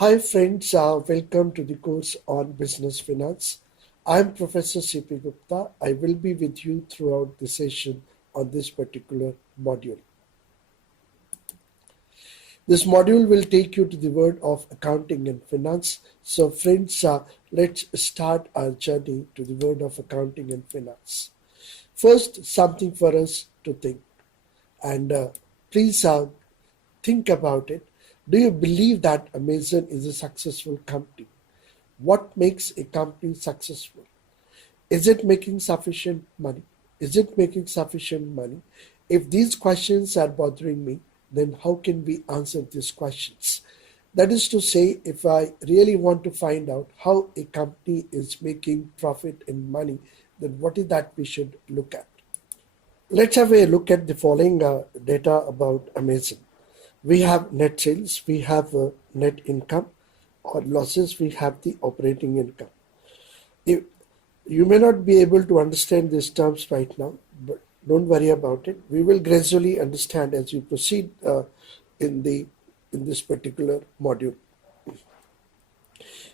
Hi friends, welcome to the course on business finance. I'm Professor C.P. Gupta. I will be with you throughout the session on this particular module. This module will take you to the world of accounting and finance. So friends, let's start our journey to the world of accounting and finance. First, something for us to think and please think about it. Do you believe that Amazon is a successful company? What makes a company successful? Is it making sufficient money? Is it making sufficient money? If these questions are bothering me, then how can we answer these questions? That is to say, if I really want to find out how a company is making profit and money, then what is that we should look at? Let's have a look at the following data about Amazon. We have net sales, we have net income or losses, we have the operating income. If you may not be able to understand these terms right now, but don't worry about it. We will gradually understand as we proceed in the in this particular module.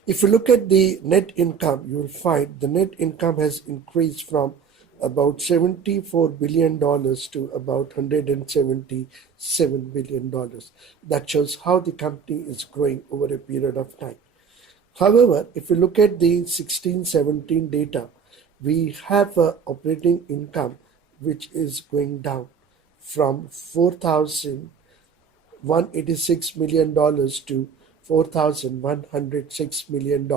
If you look at the net income, you will find the net income has increased from about $74 billion to about $177 billion. That shows how the company is growing over a period of time. However, if you look at the 16-17 data, we have a operating income which is going down from $4,186 million to $4,106 million.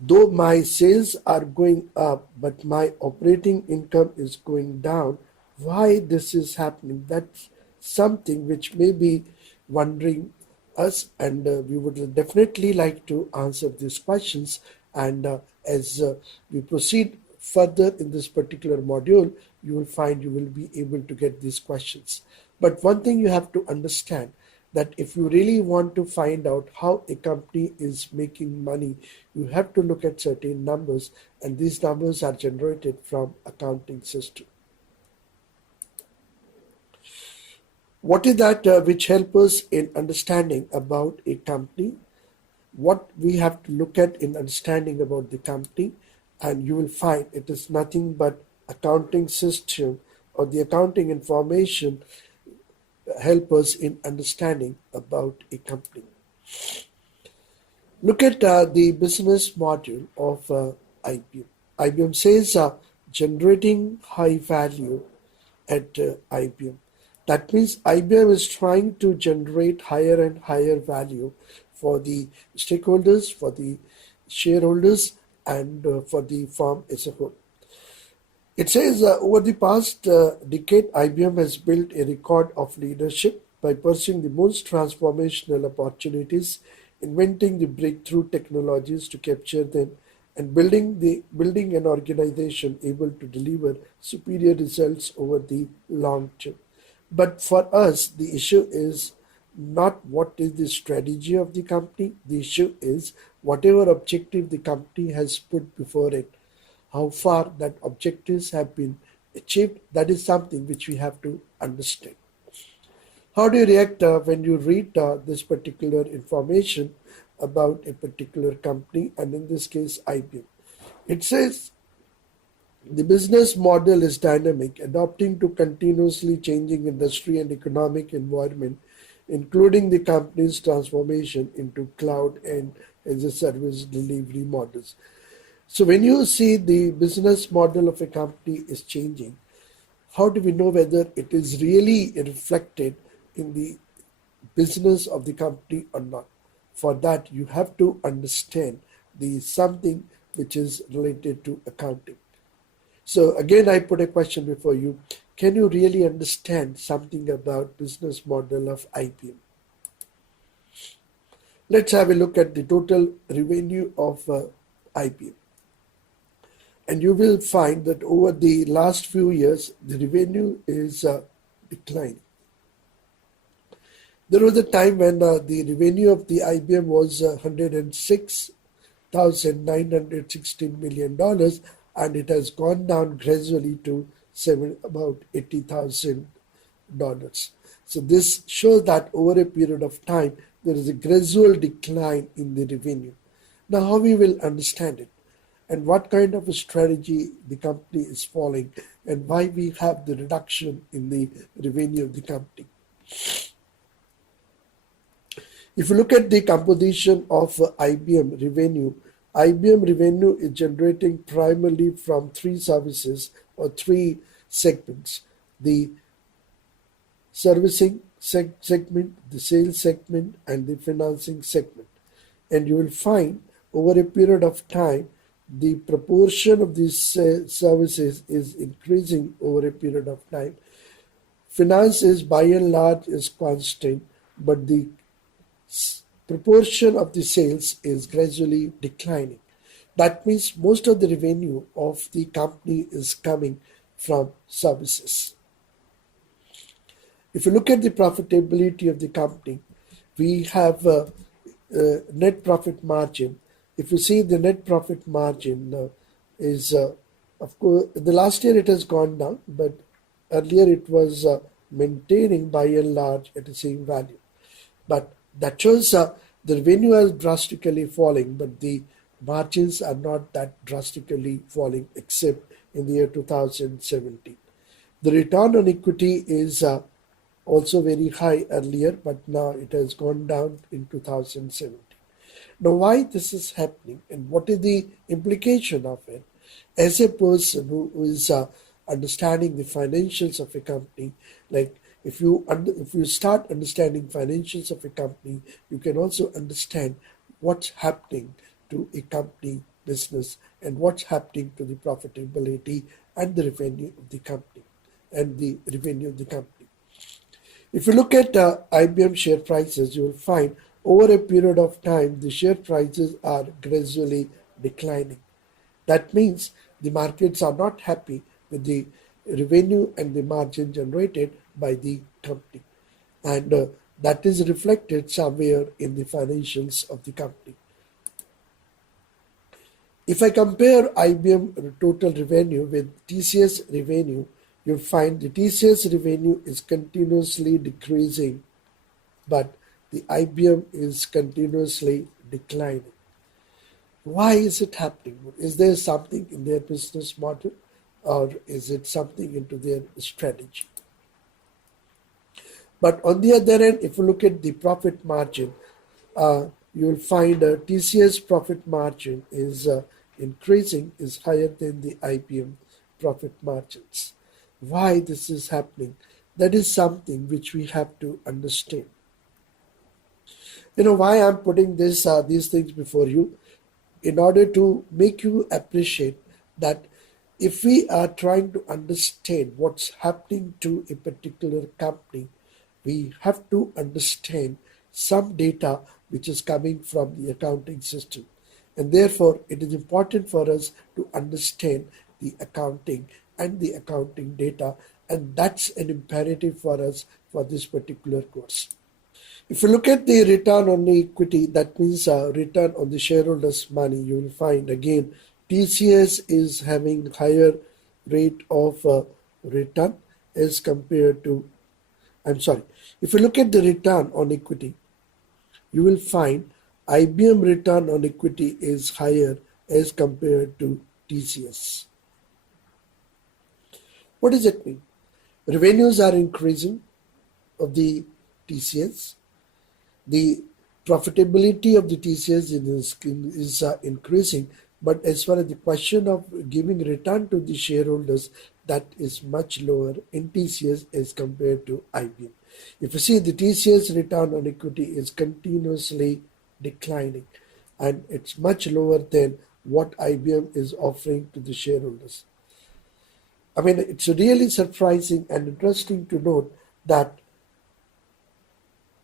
Though my sales are going up, but my operating income is going down, why this is happening? That's something which may be wondering us, and we would definitely like to answer these questions. And as we proceed further in this particular module, you will find you will be able to get these questions. But one thing you have to understand that if you really want to find out how a company is making money, you have to look at certain numbers, and these numbers are generated from accounting system. What is that which help us in understanding about a company? What we have to look at in understanding about the company, and you will find it is nothing but accounting system or the accounting information help us in understanding about a company. Look at the business module of IBM. IBM says generating high value at IBM. That means IBM is trying to generate higher and higher value for the stakeholders, for the shareholders, and for the firm as a whole. It says over the past decade, IBM has built a record of leadership by pursuing the most transformational opportunities, inventing the breakthrough technologies to capture them, and building an organization able to deliver superior results over the long term. But for us, the issue is not what is the strategy of the company. The issue is whatever objective the company has put before it, how far that objectives have been achieved. That is something which we have to understand. How do you react when you read this particular information about a particular company, and in this case IBM? It says the business model is dynamic, adapting to continuously changing industry and economic environment, including the company's transformation into cloud and as a service delivery models. So when you see the business model of a company is changing, how do we know whether it is really reflected in the business of the company or not? For that, you have to understand the something which is related to accounting. So again, I put a question before you. Can you really understand something about business model of IBM? Let's have a look at the total revenue of IBM. And you will find that over the last few years, the revenue is declining. There was a time when the revenue of the IBM was $106,916 million, and it has gone down gradually to about 80,000 So this shows that over a period of time, there is a gradual decline in the revenue. Now, how we will understand it, and what kind of a strategy the company is following, and why we have the reduction in the revenue of the company. If you look at the composition of IBM revenue is generating primarily from three services or three segments: the servicing segment, the sales segment, and the financing segment. And you will find over a period of time, the proportion of these services is increasing over a period of time. Finance is by and large is constant, but the proportion of the sales is gradually declining. That means most of the revenue of the company is coming from services. If you look at the profitability of the company, we have net profit margin. If you see the net profit margin is, of course, the last year it has gone down, but earlier it was maintaining by and large at the same value. But that shows the revenue is drastically falling, but the margins are not that drastically falling except in the year 2017. The return on equity is also very high earlier, but now it has gone down in 2017. Now, why this is happening and what is the implication of it? As a person who is understanding the financials of a company, like if you start understanding financials of a company, you can also understand what's happening to a company business and what's happening to the profitability and the revenue of the company and the revenue of the company. If you look at IBM share prices, you will find over a period of time, the share prices are gradually declining. That means the markets are not happy with the revenue and the margin generated by the company. And that is reflected somewhere in the financials of the company. If I compare IBM total revenue with TCS revenue, you find the TCS revenue is continuously decreasing, but the IBM is continuously declining. Why is it happening? Is there something in their business model, or is it something into their strategy? But on the other hand, if you look at the profit margin, you will find TCS profit margin is increasing, is higher than the IBM profit margins. Why this is happening? That is something which we have to understand. You know why I'm putting these things before you? In order to make you appreciate that if we are trying to understand what's happening to a particular company, we have to understand some data which is coming from the accounting system. And therefore, it is important for us to understand the accounting and the accounting data, and that's an imperative for us for this particular course. If you look at the return on the equity, that means return on the shareholders' money, you will find again TCS is having higher rate of return as compared to, I'm sorry, if you look at the return on equity, you will find IBM return on equity is higher as compared to TCS. What does it mean? Revenues are increasing of the TCS. The profitability of the TCS is increasing, but as far as the question of giving return to the shareholders, that is much lower in TCS as compared to IBM. If you see, the TCS return on equity is continuously declining, and it's much lower than what IBM is offering to the shareholders. I mean, it's really surprising and interesting to note that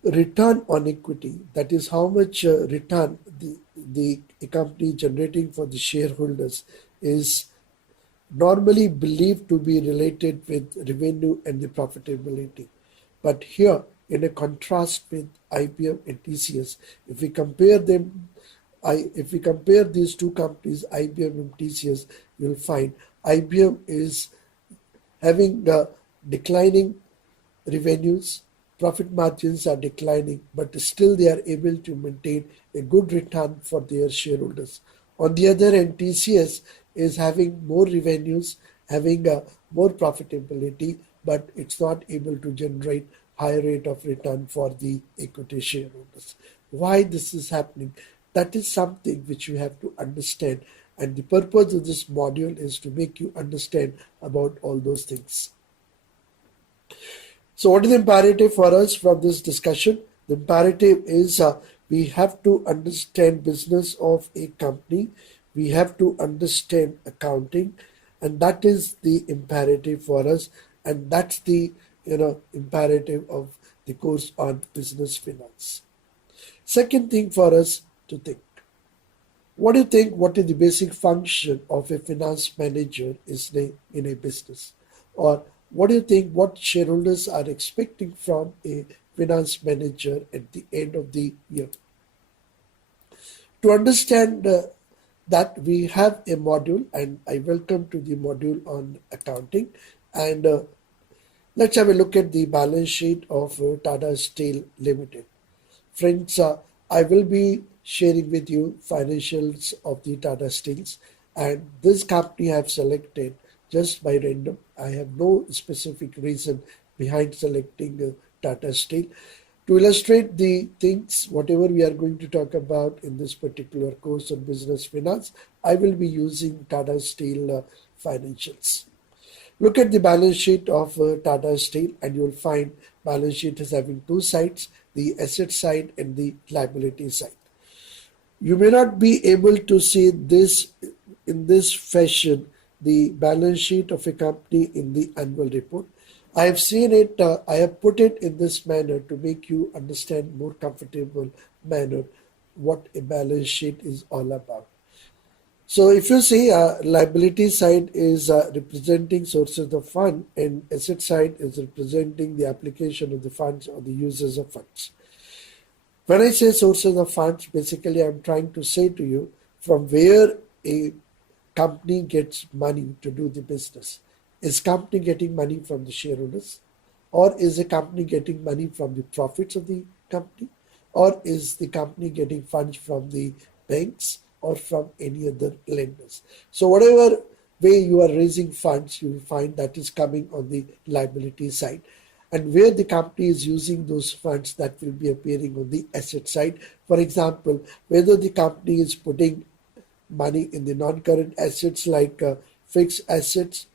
return on equity, that is how much return the company generating for the shareholders, is normally believed to be related with revenue and the profitability. But here, in a contrast with IBM and TCS, if we compare them, if we compare these two companies, IBM and TCS, you'll find IBM is having the declining revenues, profit margins are declining, but still they are able to maintain a good return for their shareholders. On the other hand, TCS is having more revenues, having a more profitability, but it's not able to generate higher rate of return for the equity shareholders. Why this is happening? That is something which you have to understand, and the purpose of this module is to make you understand about all those things. So what is the imperative for us from this discussion? The imperative is we have to understand business of a company. We have to understand accounting, and that is the imperative for us. And that's the imperative of the course on business finance. Second thing for us to think. What do you think? What is the basic function of a finance manager in a business? Or what do you think? What shareholders are expecting from a finance manager at the end of the year? To understand that, we have a module, and I welcome to the module on accounting. And let's have a look at the balance sheet of Tata Steel Limited. Friends, I will be sharing with you financials of the Tata Steels, and this company I have selected just by random. I have no specific reason behind selecting Tata Steel. To illustrate the things, whatever we are going to talk about in this particular course on business finance, I will be using Tata Steel financials. Look at the balance sheet of Tata Steel, and you will find balance sheet is having two sides, the asset side and the liability side. You may not be able to see this in this fashion, the balance sheet of a company in the annual report. I have seen it, I have put it in this manner to make you understand more comfortable manner what a balance sheet is all about. So if you see, liability side is representing sources of fund, and asset side is representing the application of the funds or the uses of funds. When I say sources of funds, basically I'm trying to say to you from where a company gets money to do the business. Is company getting money from the shareholders? Or is a company getting money from the profits of the company? Or is the company getting funds from the banks or from any other lenders? So whatever way you are raising funds, you will find that is coming on the liability side. And where the company is using those funds, that will be appearing on the asset side. For example, whether the company is putting money in the non-current assets like fixed assets,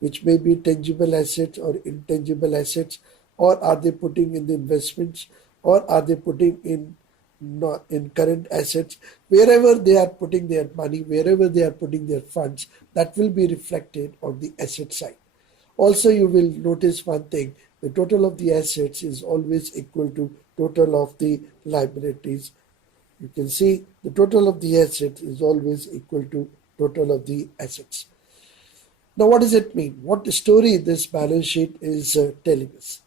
which may be tangible assets or intangible assets, or are they putting in the investments, or are they putting in not in current assets? Wherever they are putting their money, wherever they are putting their funds, that will be reflected on the asset side. Also, you will notice one thing: the total of the assets is always equal to total of the liabilities. You can see the total of the assets is always equal to total of the assets. Now, what does it mean? What story this balance sheet is telling us?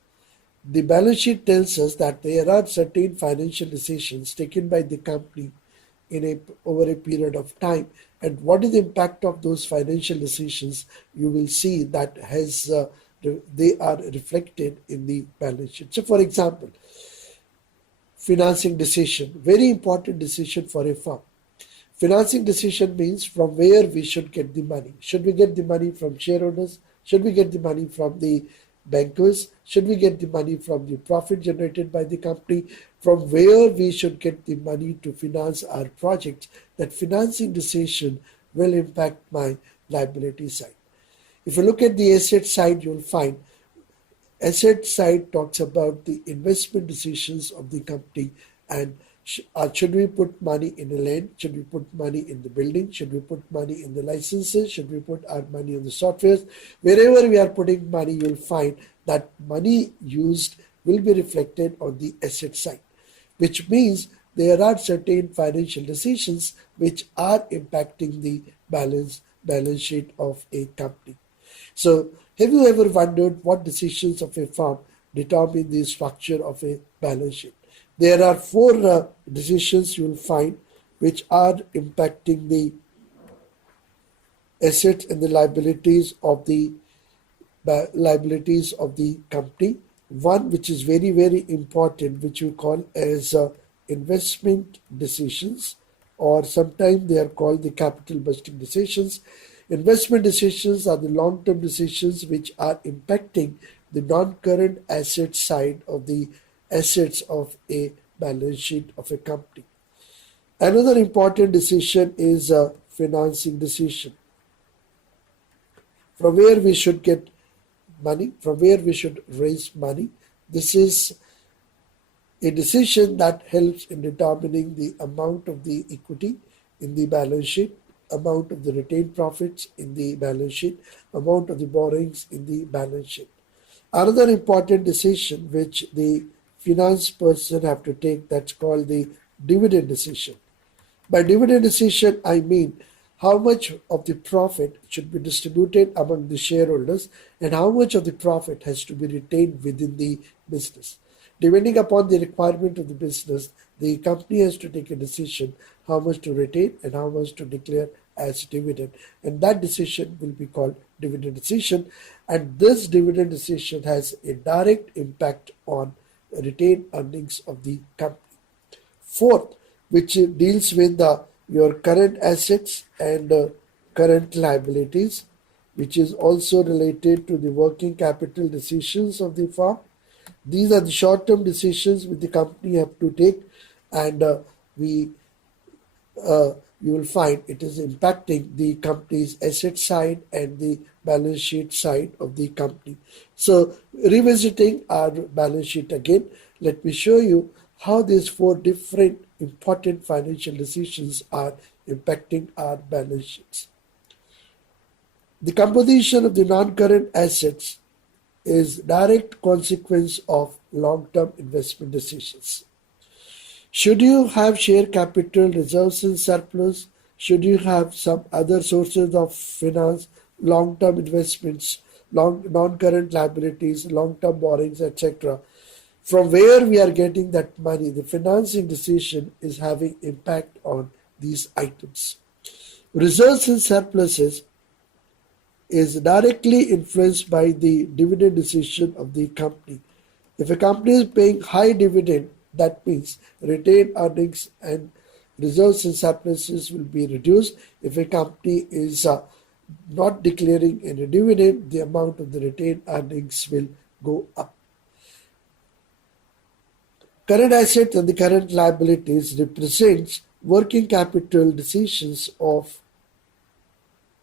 The balance sheet tells us that there are certain financial decisions taken by the company over a period of time, and what is the impact of those financial decisions. You will see that they are reflected in the balance sheet. So, for example, financing decision, very important decision for a firm. Financing decision means from where we should get the money. Should we get the money from shareholders? Should we get the money from the bankers? Should we get the money from the profit generated by the company? From where we should get the money to finance our projects? That financing decision will impact my liability side. If you look at the asset side, you'll find asset side talks about the investment decisions of the company, and should we put money in the land? Should we put money in the building? Should we put money in the licenses? Should we put our money in the softwares? Wherever we are putting money, you'll find that money used will be reflected on the asset side, which means there are certain financial decisions which are impacting the balance sheet of a company. So, have you ever wondered what decisions of a firm determine the structure of a balance sheet? There are four decisions you will find which are impacting the assets and the liabilities of the company. one which is very, very important, which we call as investment decisions, or sometimes they are called the capital budgeting decisions. Investment decisions are the long-term decisions which are impacting the non-current asset side of the assets of a balance sheet of a company. Another important decision is a financing decision, from where we should get money, from where we should raise money. This is a decision that helps in determining the amount of the equity in the balance sheet, amount of the retained profits in the balance sheet, amount of the borrowings in the balance sheet. Another important decision which the finance person have to take, that's called the dividend decision. By dividend decision, I mean how much of the profit should be distributed among the shareholders and how much of the profit has to be retained within the business. Depending upon the requirement of the business, the company has to take a decision how much to retain and how much to declare as dividend. And that decision will be called dividend decision. And this dividend decision has a direct impact on retained earnings of the company. Fourth, which deals with your current assets and current liabilities, which is also related to the working capital decisions of the firm. These are the short-term decisions which the company have to take, and we you will find it is impacting the company's asset side and the balance sheet side of the company. So, revisiting our balance sheet again, let me show you how these four different important financial decisions are impacting our balance sheets. The composition of the non-current assets is direct consequence of long-term investment decisions. Should you have share capital, reserves and surplus? Should you have some other sources of finance, long-term investments, non-current liabilities, long-term borrowings, etc.? From where we are getting that money, the financing decision is having impact on these items. Reserves and surpluses is directly influenced by the dividend decision of the company. If a company is paying high dividend, that means retained earnings and reserves and surpluses will be reduced. If a company is not declaring any dividend, the amount of the retained earnings will go up. Current assets and the current liabilities represents working capital decisions of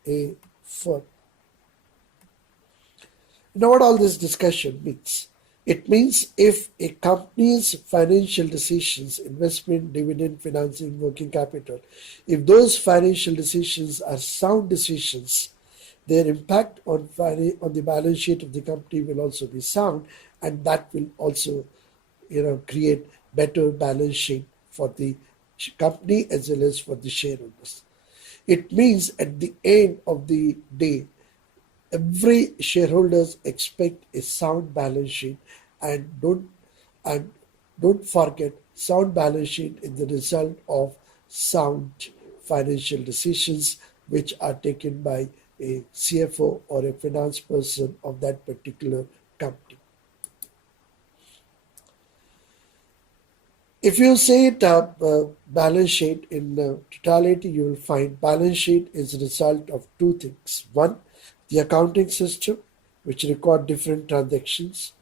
a firm. Now, what all this discussion means? It means if a company's financial decisions, investment, dividend, financing, working capital, if those financial decisions are sound decisions, their impact on the balance sheet of the company will also be sound, and that will also create better balance sheet for the company as well as for the shareholders. It means at the end of the day, every shareholders expect a sound balance sheet, and don't forget, sound balance sheet is the result of sound financial decisions which are taken by a CFO or a finance person of that particular company. If you say it balance sheet in totality, you will find balance sheet is a result of two things. One, the accounting system, which record different transactions,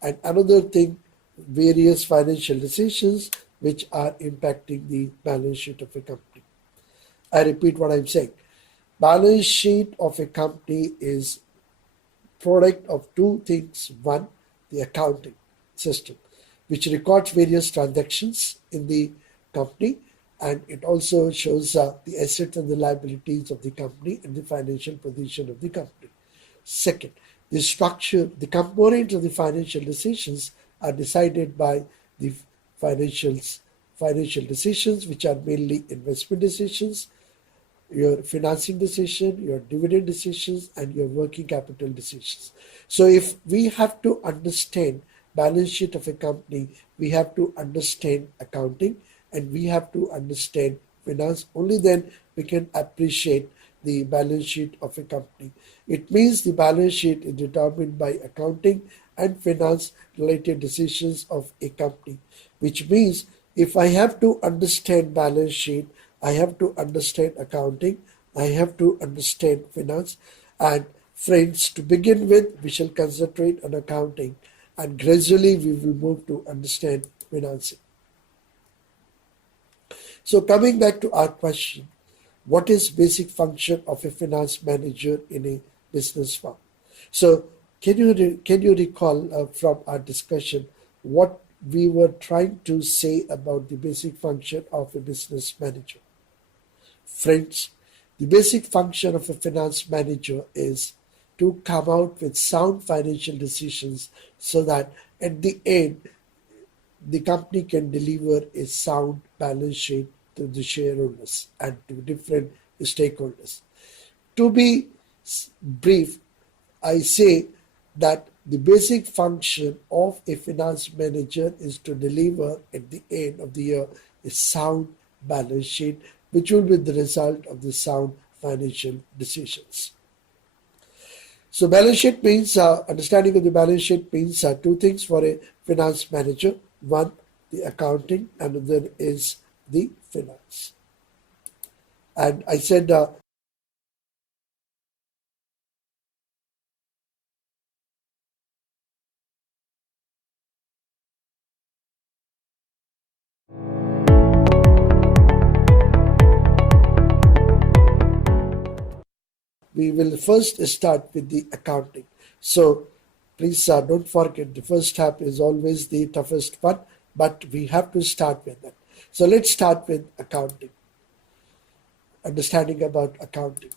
and another thing, various financial decisions which are impacting the balance sheet of a company. I repeat what I'm saying. Balance sheet of a company is product of two things. One, the accounting system, which records various transactions in the company, and it also shows the assets and the liabilities of the company and the financial position of the company. Second, the structure, the components of the financial decisions are decided by the financial decisions, which are mainly investment decisions, your financing decision, your dividend decisions, and your working capital decisions. So if we have to understand balance sheet of a company, we have to understand accounting and we have to understand finance. Only then we can appreciate the balance sheet of a company. It means the balance sheet is determined by accounting and finance related decisions of a company, which means if I have to understand balance sheet, I have to understand accounting, I have to understand finance. And friends, to begin with, we shall concentrate on accounting, and gradually we will move to understand financing. So coming back to our question, what is basic function of a finance manager in a business firm? So can you recall from our discussion what we were trying to say about the basic function of a business manager? Friends, the basic function of a finance manager is to come out with sound financial decisions so that at the end the company can deliver a sound balance sheet to the shareholders and to different stakeholders. To be brief, I say that the basic function of a finance manager is to deliver at the end of the year a sound balance sheet, which will be the result of the sound financial decisions. So balance sheet means understanding of the balance sheet means two things for a finance manager. One, the accounting, and another is the finance. And I said we will first start with the accounting. So please don't forget the first step is always the toughest one, but we have to start with that. So let's start with accounting. Understanding about accounting.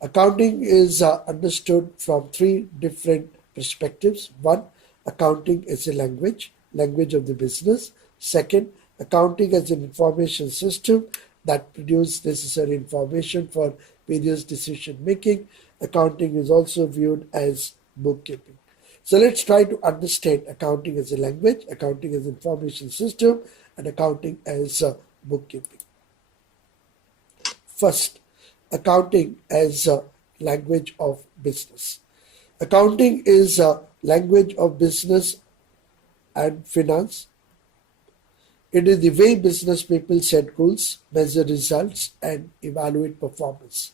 Accounting is understood from three different perspectives. One, accounting is a language of the business. Second, accounting as an information system that produces necessary information for various decision making. Accounting is also viewed as bookkeeping. So let's try to understand accounting as a language, accounting as an information system, and accounting as bookkeeping. First, accounting as a language of business. Accounting is a language of business and finance. It is the way business people set goals, measure results, and evaluate performance.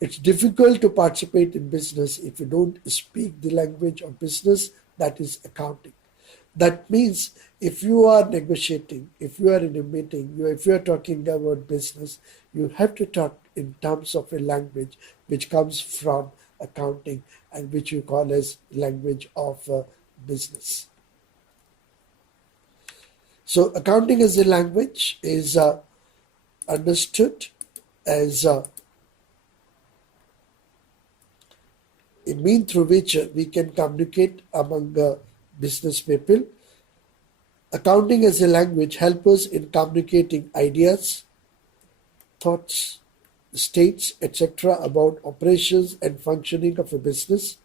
It's difficult to participate in business if you don't speak the language of business, that is accounting. That means if you are negotiating, if you are in a meeting, if you are talking about business, you have to talk in terms of a language which comes from accounting and which you call as language of business. So accounting as a language is understood as a mean through which we can communicate among business people. Accounting as a language helps us in communicating ideas, thoughts, states, etc. about operations and functioning of a business.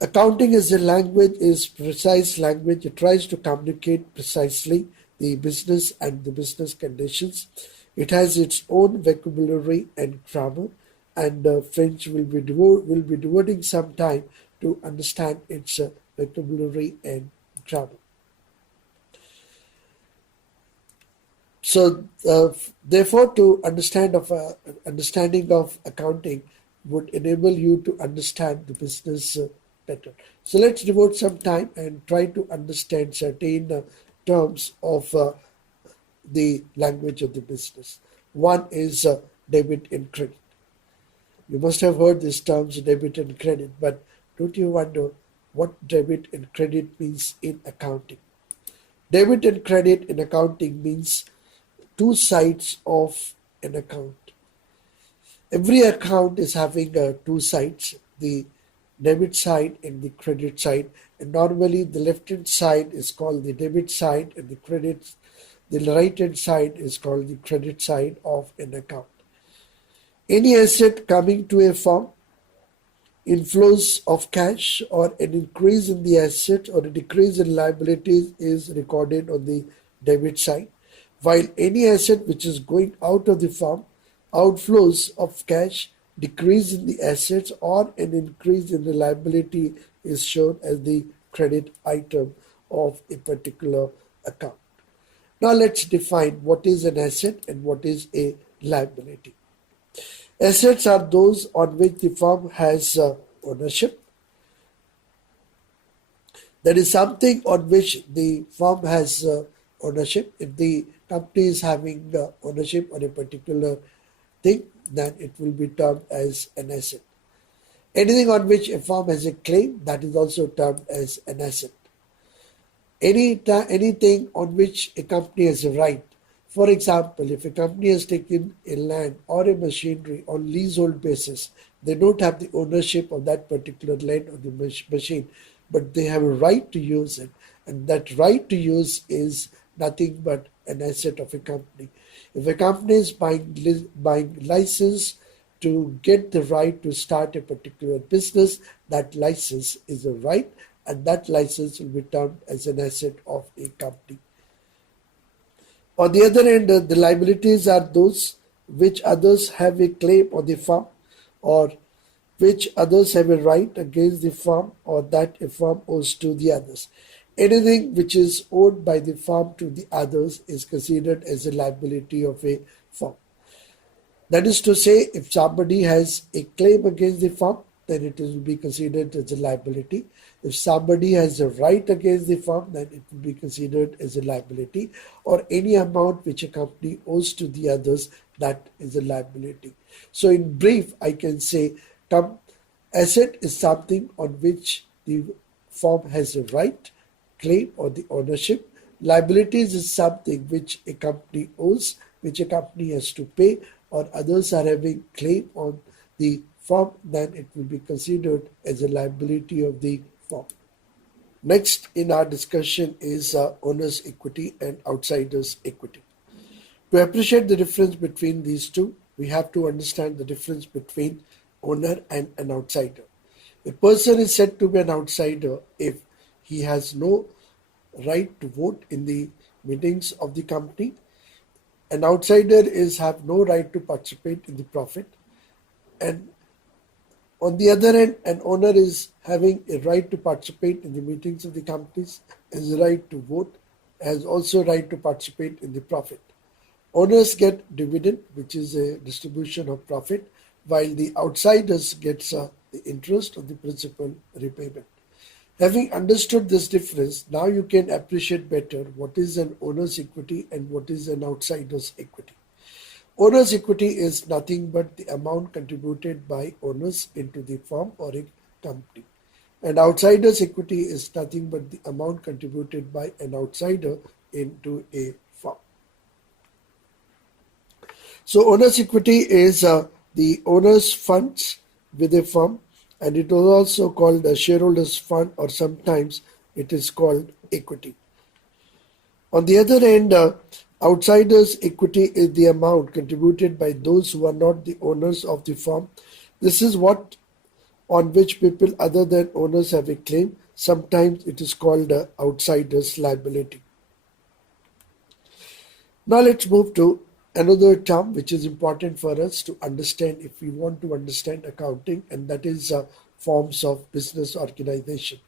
Accounting as a language is precise language. It tries to communicate precisely the business and the business conditions. It has its own vocabulary and grammar, and French will be devoting some time to understand its vocabulary and grammar. So, therefore, to understanding of accounting would enable you to understand the business better. So, let's devote some time and try to understand certain terms of the language of the business. One is debit and credit. You must have heard these terms, debit and credit, but don't you wonder what debit and credit means in accounting? Debit and credit in accounting means two sides of an account. Every account is having two sides, the debit side and the credit side. And normally the left hand side is called the debit side and the right hand side is called the credit side of an account. Any asset coming to a firm, inflows of cash or an increase in the asset or a decrease in liabilities is recorded on the debit side, while any asset which is going out of the firm, outflows of cash, decrease in the assets or an increase in the liability is shown as the credit item of a particular account. Now let's define what is an asset and what is a liability. Assets are those on which the firm has ownership. There is something on which the firm has ownership. If the company is having ownership on a particular thing, then it will be termed as an asset. Anything on which a firm has a claim, that is also termed as an asset. Anything on which a company has a right. For example, if a company has taken a land or a machinery on leasehold basis, they don't have the ownership of that particular land or the machine, but they have a right to use it. And that right to use is nothing but an asset of a company. If a company is buying license to get the right to start a particular business, that license is a right, and that license will be termed as an asset of a company. On the other hand, the liabilities are those which others have a claim on the firm, or which others have a right against the firm, or that a firm owes to the others. Anything which is owed by the firm to the others is considered as a liability of a firm. That is to say, if somebody has a claim against the firm, then it will be considered as a liability. If somebody has a right against the firm, then it will be considered as a liability, or any amount which a company owes to the others, that is a liability. So in brief, I can say asset is something on which the firm has a right, claim, or the ownership. Liabilities is something which a company owes, which a company has to pay, or others are having claim on the firm, then it will be considered as a liability of the firm. Next in our discussion is owner's equity and outsider's equity. To appreciate the difference between these two, we have to understand the difference between owner and an outsider. A person is said to be an outsider if he has no right to vote in the meetings of the company. An outsider is have no right to participate in the profit, and on the other hand, an owner is having a right to participate in the meetings of the companies, has a right to vote, has also a right to participate in the profit. Owners get dividend, which is a distribution of profit, while the outsiders gets the interest of the principal repayment. Having understood this difference, now you can appreciate better what is an owner's equity and what is an outsider's equity. Owner's equity is nothing but the amount contributed by owners into the firm or a company. And outsider's equity is nothing but the amount contributed by an outsider into a firm. So owner's equity is the owner's funds with a firm, and it is also called a shareholders fund, or sometimes it is called equity. On the other hand, outsiders' equity is the amount contributed by those who are not the owners of the firm. This is what on which people other than owners have a claim. Sometimes it is called outsiders' liability. Now let's move to another term which is important for us to understand if we want to understand accounting, and that is forms of business organization.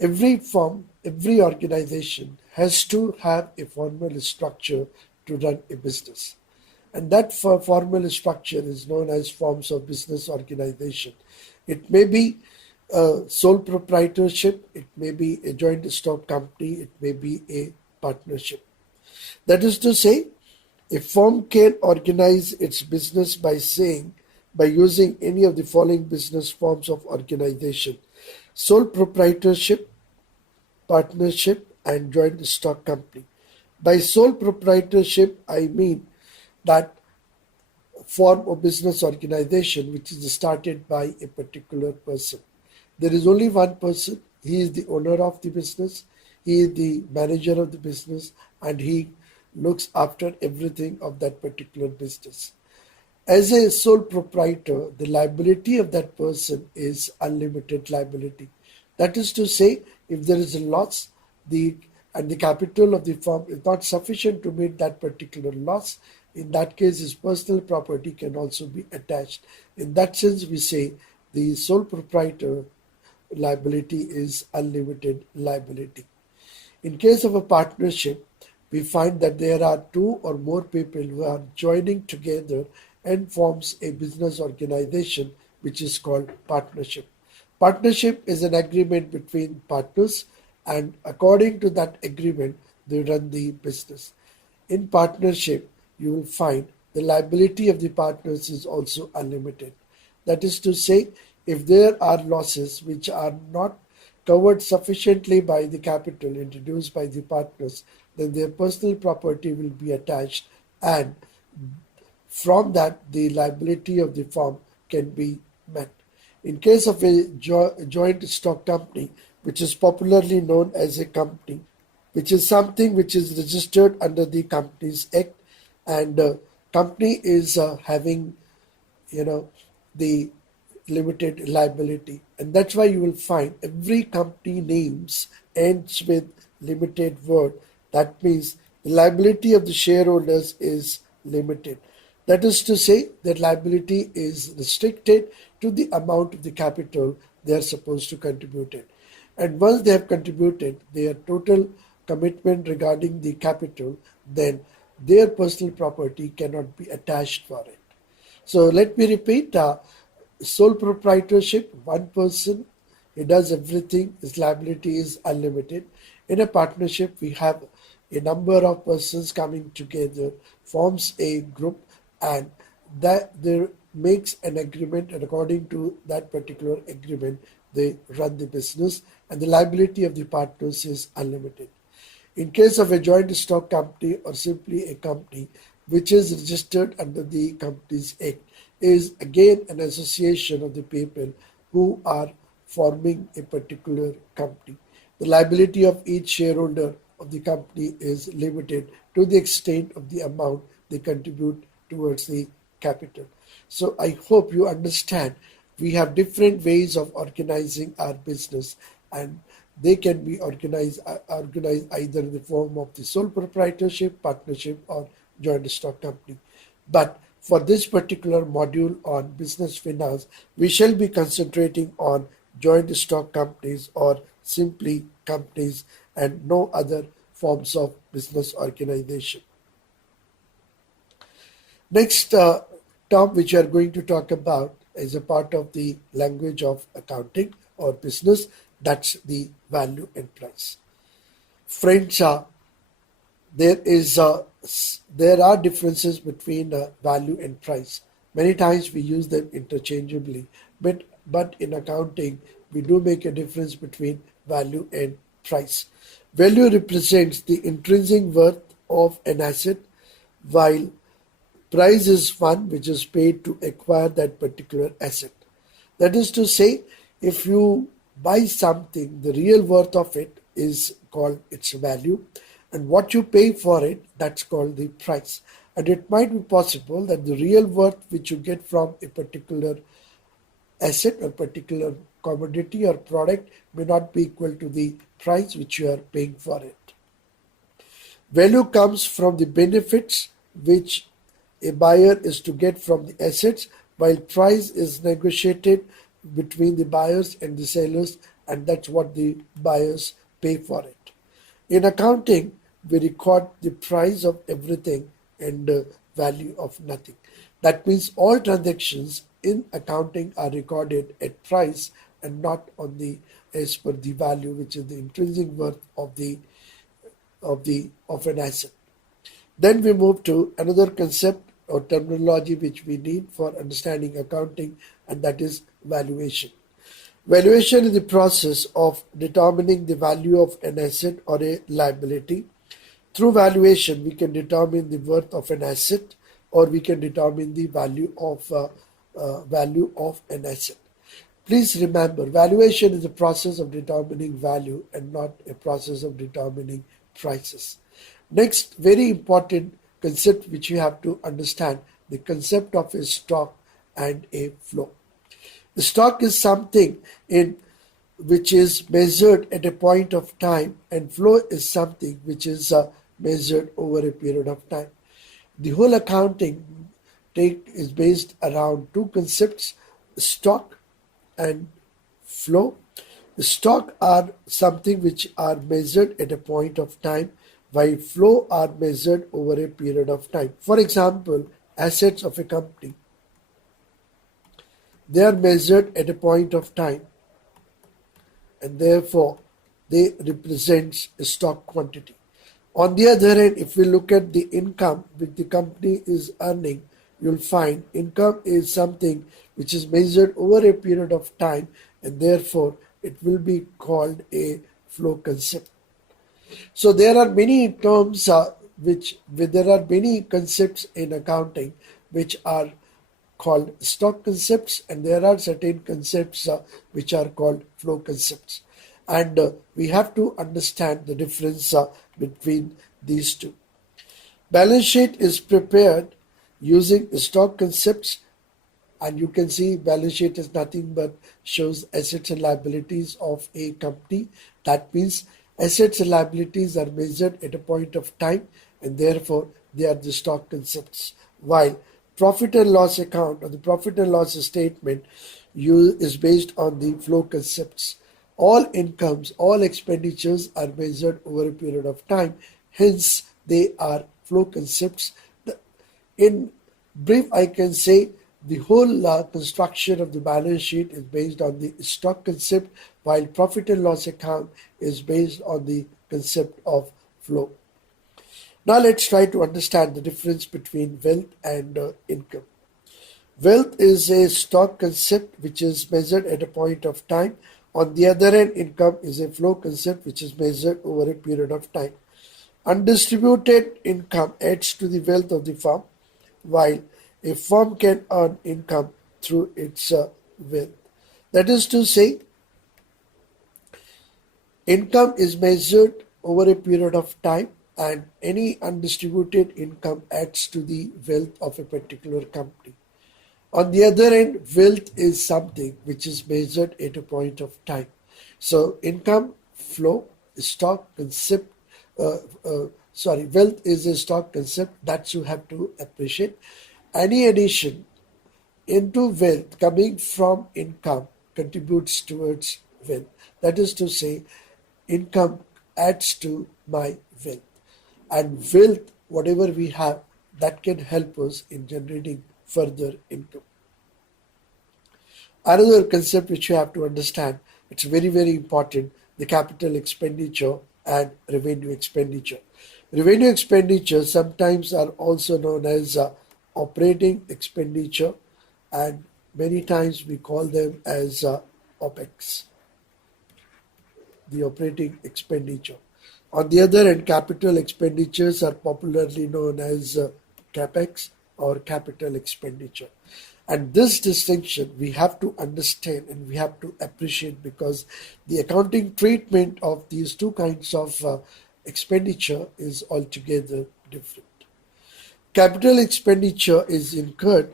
Every firm, every organization has to have a formal structure to run a business. And that formal structure is known as forms of business organization. It may be sole proprietorship, it may be a joint stock company, it may be a partnership. That is to say, a firm can organize its business by using any of the following business forms of organization: sole proprietorship, partnership, and joint stock company. By sole proprietorship, I mean that form of business organization which is started by a particular person. There is only one person, he is the owner of the business, he is the manager of the business, and he looks after everything of that particular business. As a sole proprietor, the liability of that person is unlimited liability. That is to say, if there is a loss, and the capital of the firm is not sufficient to meet that particular loss, in that case, his personal property can also be attached. In that sense, we say the sole proprietor liability is unlimited liability. In case of a partnership, we find that there are two or more people who are joining together and forms a business organization which is called partnership. Partnership is an agreement between partners, and according to that agreement, they run the business. In partnership, you will find the liability of the partners is also unlimited. That is to say, if there are losses which are not covered sufficiently by the capital introduced by the partners, then their personal property will be attached, and from that the liability of the firm can be met. In case of a joint stock company, which is popularly known as a company, which is something which is registered under the Companies Act, and company is having, you know, the limited liability, and that's why you will find every company names ends with limited word. That means the liability of the shareholders is limited. That is to say, their liability is restricted to the amount of the capital they are supposed to contribute it. And once they have contributed their total commitment regarding the capital, then their personal property cannot be attached for it. So let me repeat, sole proprietorship, one person, he does everything, his liability is unlimited. In a partnership, we have a number of persons coming together, forms a group, and that there makes an agreement, and according to that particular agreement, they run the business, and the liability of the partners is unlimited. In case of a joint stock company or simply a company which is registered under the Companies Act, is again an association of the people who are forming a particular company. The liability of each shareholder of the company is limited to the extent of the amount they contribute towards the capital. So I hope you understand we have different ways of organizing our business, and they can be organized either in the form of the sole proprietorship, partnership, or joint stock company. But for this particular module on business finance, we shall be concentrating on joint stock companies or simply companies, and no other forms of business organization. Next term which we are going to talk about is a part of the language of accounting or business, that's the value and price. Friends, there is there are differences between value and price. Many times we use them interchangeably, but in accounting we do make a difference between value and price. Value represents the intrinsic worth of an asset, while price is one which is paid to acquire that particular asset. That is to say, if you buy something, the real worth of it is called its value, and what you pay for it, that's called the price. And it might be possible that the real worth which you get from a particular asset or particular commodity or product may not be equal to the price which you are paying for it. Value comes from the benefits which a buyer is to get from the assets, while price is negotiated between the buyers and the sellers, and that's what the buyers pay for it. In accounting, we record the price of everything and the value of nothing. That means all transactions in accounting are recorded at price and not on the as per the value, which is the intrinsic worth of an asset. Then we move to another concept or terminology which we need for understanding accounting, and that is valuation. Valuation is the process of determining the value of an asset or a liability. Through valuation, we can determine the worth of an asset, or we can determine the value of an asset. Please remember, valuation is a process of determining value and not a process of determining prices. Next, very important concept which you have to understand, the concept of a stock and a flow. The stock is something in which is measured at a point of time, and flow is something which is measured over a period of time. The whole accounting take is based around two concepts, stock and flow. Stock are something which are measured at a point of time, while flow are measured over a period of time. For example, assets of a company, they are measured at a point of time, and therefore they represent a stock quantity. On the other hand, if we look at the income which the company is earning, you'll find income is something which is measured over a period of time, and therefore it will be called a flow concept. So there are many terms there are many concepts in accounting which are called stock concepts, and there are certain concepts which are called flow concepts, and we have to understand the difference between these two. Balance sheet is prepared using stock concepts, and you can see balance sheet is nothing but shows assets and liabilities of a company. That means assets and liabilities are measured at a point of time, and therefore they are the stock concepts. While profit and loss account or the profit and loss statement is based on the flow concepts. All incomes, all expenditures are measured over a period of time, hence they are flow concepts. In brief, I can say the whole construction of the balance sheet is based on the stock concept, while profit and loss account is based on the concept of flow. Now let's try to understand the difference between wealth and income. Wealth is a stock concept which is measured at a point of time. On the other hand, income is a flow concept which is measured over a period of time. Undistributed income adds to the wealth of the firm, while a firm can earn income through its wealth. That is to say, income is measured over a period of time, and any undistributed income adds to the wealth of a particular company. On the other hand, wealth is something which is measured at a point of time. So, income, flow, stock concept, uh, wealth is a stock concept that you have to appreciate. Any addition into wealth coming from income contributes towards wealth. That is to say, income adds to my wealth. And wealth, whatever we have, that can help us in generating further income. Another concept which you have to understand, it's very, very important, the capital expenditure and revenue expenditure. Revenue expenditure sometimes are also known as operating expenditure, and many times we call them as OPEX, the operating expenditure. On the other hand, capital expenditures are popularly known as CapEx or capital expenditure. And this distinction we have to understand and we have to appreciate, because the accounting treatment of these two kinds of expenditure is altogether different. Capital expenditure is incurred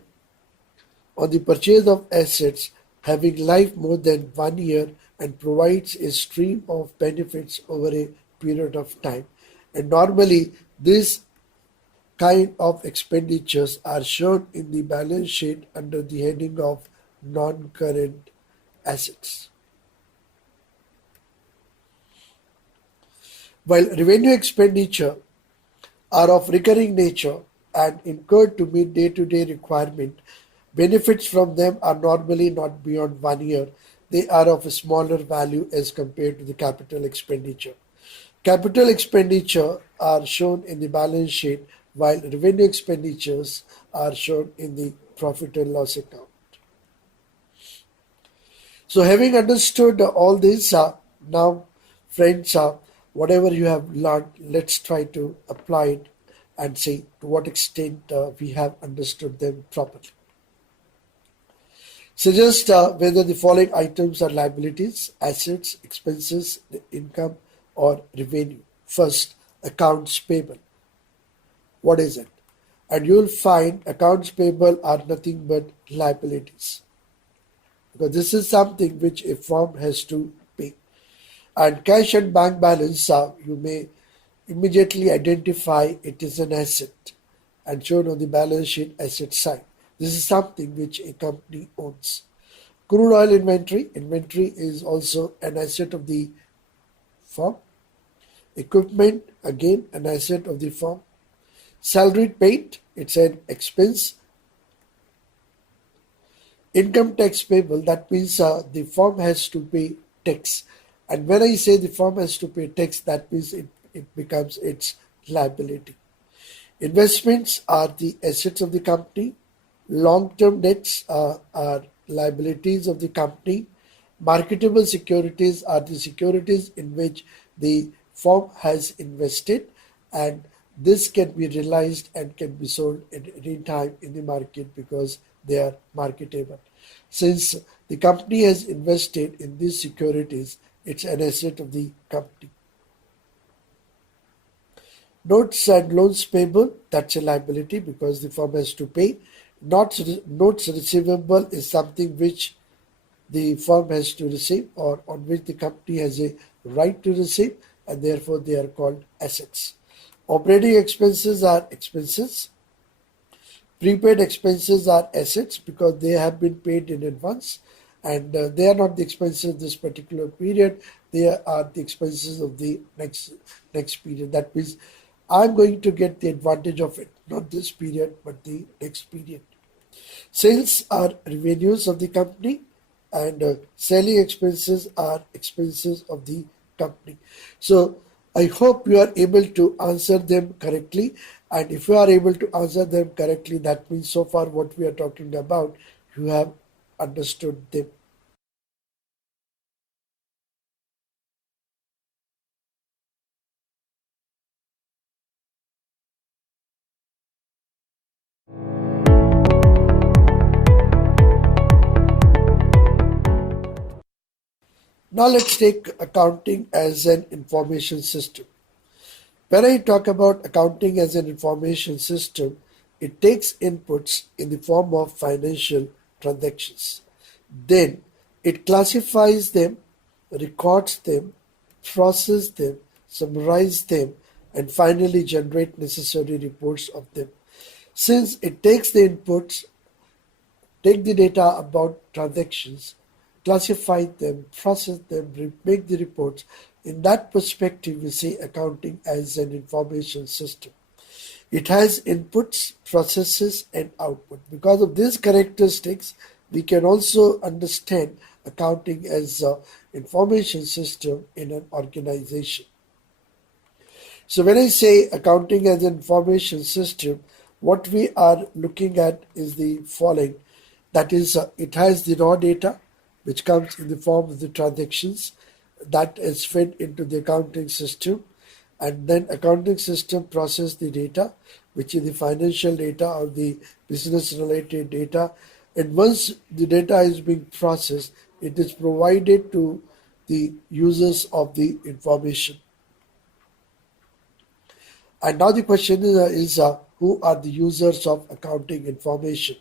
on the purchase of assets having life more than 1 year and provides a stream of benefits over a period of time. And normally, this kind of expenditures are shown in the balance sheet under the heading of non-current assets. While revenue expenditure are of recurring nature and incurred to meet day-to-day requirement, benefits from them are normally not beyond 1 year. They are of a smaller value as compared to the capital expenditure. Capital expenditure are shown in the balance sheet, while revenue expenditures are shown in the profit and loss account. So, having understood all this, now, friends, whatever you have learned, let's try to apply it and see to what extent we have understood them properly. Suggest whether the following items are liabilities, assets, expenses, income, or revenue. First, accounts payable. What is it? And you'll find accounts payable are nothing but liabilities, because this is something which a firm has to pay. And cash and bank balance, you may immediately identify it is an asset and shown on the balance sheet asset side. This is something which a company owns. Crude oil inventory. Inventory is also an asset of the firm. Equipment, again, an asset of the firm. Salaried paid, it's an expense. Income tax payable, that means the firm has to pay tax. And when I say the firm has to pay tax, that means it becomes its liability. Investments are the assets of the company. Long-term debts are liabilities of the company. Marketable securities are the securities in which the firm has invested, and this can be realized and can be sold at any time in the market because they are marketable. Since the company has invested in these securities, it's an asset of the company. Notes and loans payable, that's a liability because the firm has to pay. Notes receivable is something which the firm has to receive or on which the company has a right to receive, and therefore they are called assets. Operating expenses are expenses. Prepaid expenses are assets because they have been paid in advance, and they are not the expenses of this particular period. They are the expenses of the next period. That means I'm going to get the advantage of it, not this period, but the next period. Sales are revenues of the company, and selling expenses are expenses of the company. So I hope you are able to answer them correctly. And if you are able to answer them correctly, that means so far what we are talking about, you have understood them. Now let's take accounting as an information system. When I talk about accounting as an information system, it takes inputs in the form of financial transactions. Then it classifies them, records them, processes them, summarizes them, and finally generate necessary reports of them. Since it takes the inputs, take the data about transactions, classify them, process them, make the reports. In that perspective, we see accounting as an information system. It has inputs, processes, and output. Because of these characteristics, we can also understand accounting as an information system in an organization. So when I say accounting as an information system, what we are looking at is the following. That is, it has the raw data, which comes in the form of the transactions that is fed into the accounting system, and then accounting system process the data, which is the financial data or the business related data. And once the data is being processed, it is provided to the users of the information. And now the question is who are the users of accounting information?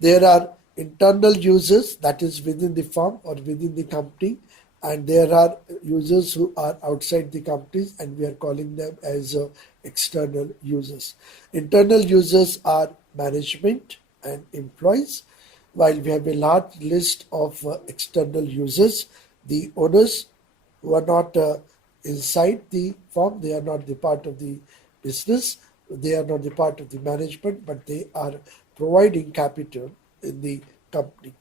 There are internal users, that is within the firm or within the company, and there are users who are outside the companies, and we are calling them as external users. Internal users are management and employees, while we have a large list of external users, the owners who are not inside the firm, they are not the part of the business, they are not the part of the management, but they are providing capital in the company.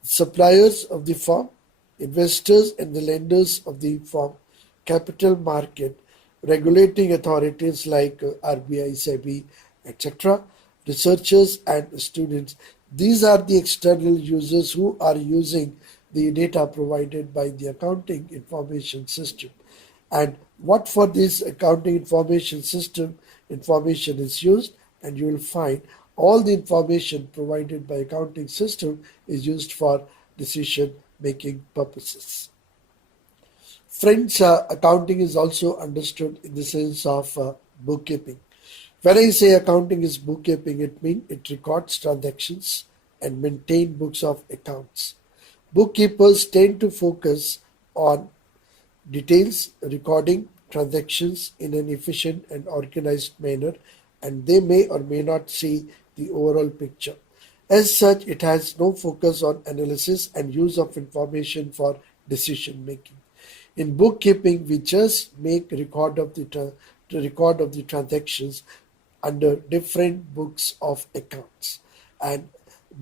Suppliers of the firm, investors and the lenders of the firm, capital market, regulating authorities like RBI, SEBI, etc., researchers and students. These are the external users who are using the data provided by the accounting information system. And what for this accounting information system information is used, and you will find all the information provided by accounting system is used for decision making purposes. Friends, accounting is also understood in the sense of bookkeeping. When I say accounting is bookkeeping, it means it records transactions and maintain books of accounts. Bookkeepers tend to focus on details, recording transactions in an efficient and organized manner, and they may or may not see the overall picture. As such, it has no focus on analysis and use of information for decision making. In bookkeeping, we just make record of the transactions under different books of accounts, and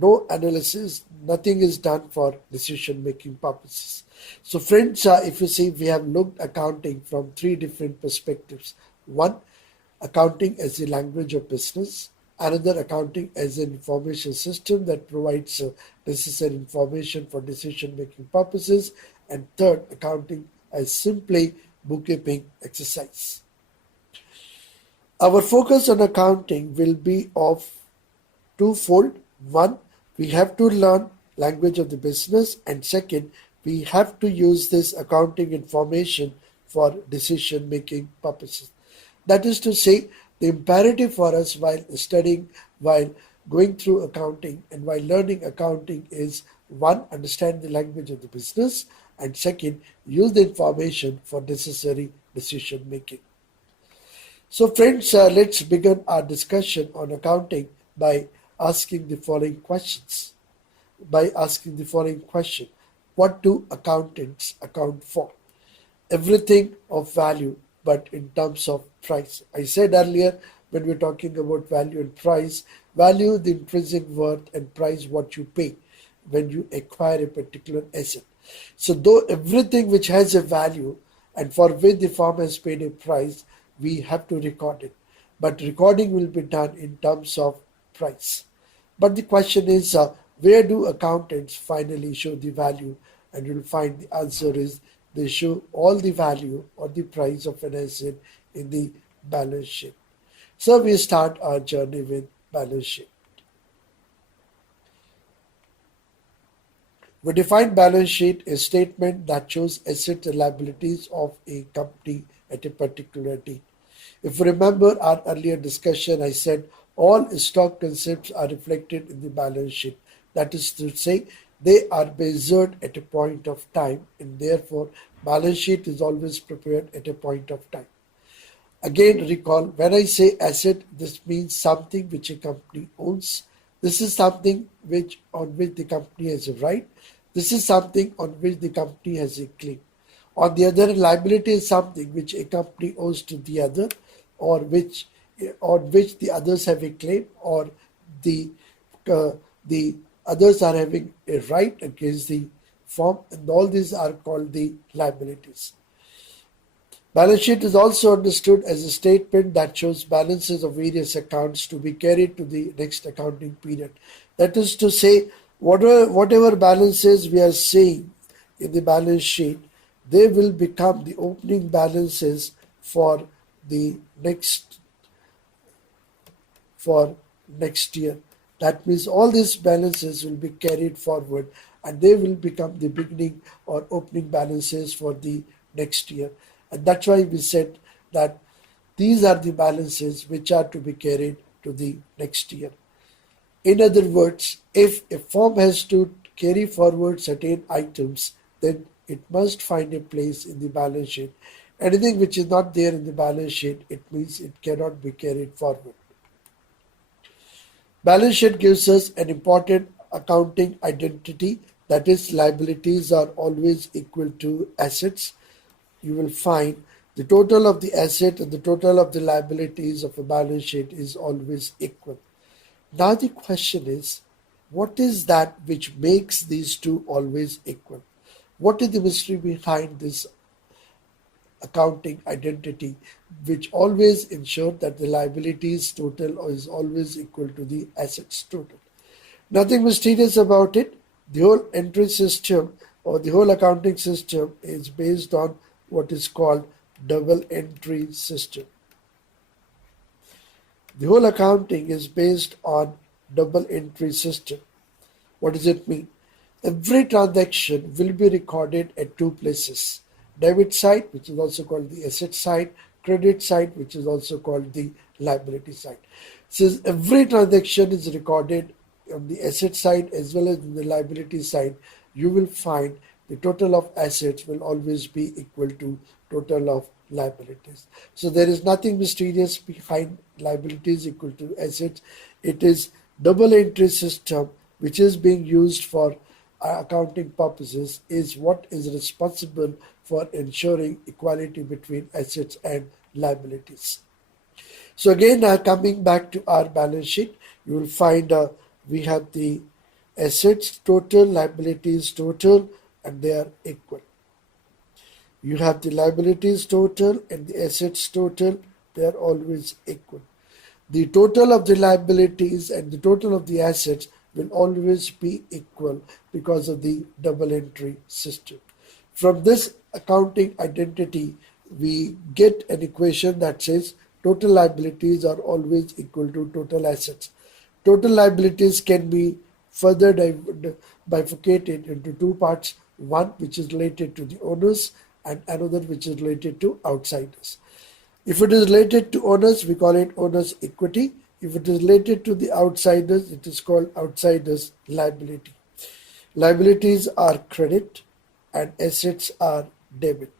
no analysis, nothing is done for decision making purposes. So, friends, if you see, we have looked accounting from three different perspectives. One, accounting as the language of business; another, accounting as an information system that provides necessary information for decision making purposes; and third, accounting as simply bookkeeping exercise. Our focus on accounting will be of twofold. One, we have to learn language of the business, and second, we have to use this accounting information for decision making purposes. That is to say, the imperative for us while studying, while going through accounting, and while learning accounting is one, understand the language of the business, and second, use the information for necessary decision making. So, friends, let's begin our discussion on accounting by asking the following questions. By asking the following question: what do accountants account for? Everything of value, but in terms of price. I said earlier, when we're talking about value and price, value the intrinsic worth, and price what you pay when you acquire a particular asset. So, though everything which has a value and for which the firm has paid a price, we have to record it. But recording will be done in terms of price. But the question is, where do accountants finally show the value? And you'll find the answer is they show all the value or the price of an asset in the balance sheet. So we start our journey with balance sheet. We define balance sheet a statement that shows assets and liabilities of a company at a particular date. If you remember our earlier discussion, I said all stock concepts are reflected in the balance sheet. That is to say, they are measured at a point of time, and therefore, balance sheet is always prepared at a point of time. Again, recall when I say asset, this means something which a company owns. This is something which on which the company has a right. This is something on which the company has a claim. On the other hand, liability is something which a company owes to the other, or which on which the others have a claim, or the the others are having a right against the firm, and all these are called the liabilities. Balance sheet is also understood as a statement that shows balances of various accounts to be carried to the next accounting period. That is to say, whatever balances we are seeing in the balance sheet, they will become the opening balances for the for next year. That means all these balances will be carried forward, and they will become the beginning or opening balances for the next year. And that's why we said that these are the balances which are to be carried to the next year. In other words, if a firm has to carry forward certain items, then it must find a place in the balance sheet. Anything which is not there in the balance sheet, it means it cannot be carried forward. Balance sheet gives us an important accounting identity, that is, liabilities are always equal to assets. You will find the total of the asset and the total of the liabilities of a balance sheet is always equal. Now the question is, what is that which makes these two always equal? What is the mystery behind this accounting identity which always ensure that the liabilities total is always equal to the assets total? Nothing mysterious about it. The whole entry system or the whole accounting system is based on what is called double entry system. The whole accounting is based on double entry system. What does it mean? Every transaction will be recorded at two places: debit side, which is also called the asset side; credit side, which is also called the liability side. Since every transaction is recorded on the asset side as well as on the liability side, you will find the total of assets will always be equal to total of liabilities. So there is nothing mysterious behind liabilities equal to assets. It is double entry system, which is being used for accounting purposes, is what is responsible for ensuring equality between assets and liabilities. So again, coming back to our balance sheet, you will find we have the assets total, liabilities total, and they are equal. You have the liabilities total and the assets total, they are always equal. The total of the liabilities and the total of the assets will always be equal because of the double entry system. From this accounting identity, we get an equation that says total liabilities are always equal to total assets. Total liabilities can be further bifurcated into two parts, one which is related to the owners and another which is related to outsiders. If it is related to owners, we call it owners' equity. If it is related to the outsiders, it is called outsiders' liability. Liabilities are credit and assets are debit.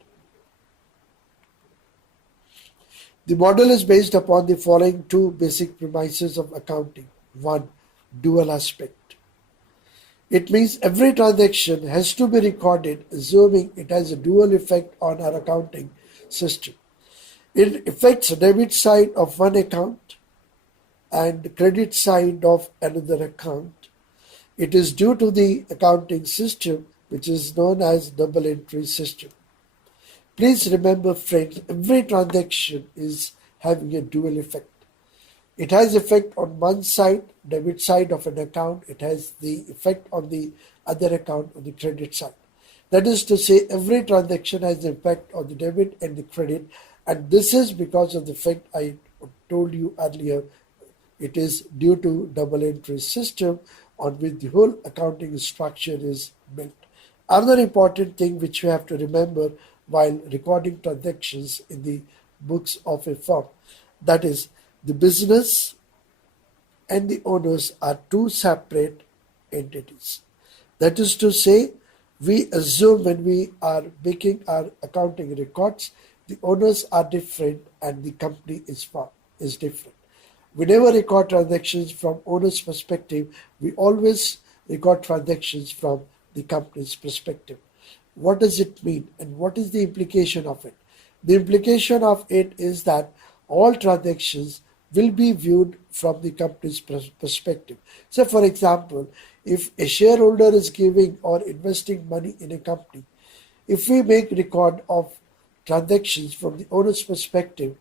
The model is based upon the following two basic premises of accounting. One, dual aspect. It means every transaction has to be recorded assuming it has a dual effect on our accounting system. It affects the debit side of one account and the credit side of another account. It is due to the accounting system which is known as double entry system. Please remember friends, every transaction is having a dual effect. It has effect on one side, debit side of an account. It has the effect on the other account on the credit side. That is to say, every transaction has an effect on the debit and the credit, and this is because of the fact I told you earlier. It is due to double entry system on which the whole accounting structure is built. Another important thing which you have to remember while recording transactions in the books of a firm, that is, the business and the owners are two separate entities. That is to say, we assume when we are making our accounting records, the owners are different and the company is different. We never record transactions from owner's perspective. We always record transactions from the company's perspective. What does it mean and what is the implication of it? The implication of it is that all transactions will be viewed from the company's perspective. So, for example, if a shareholder is giving or investing money in a company, if we make record of transactions from the owner's perspective,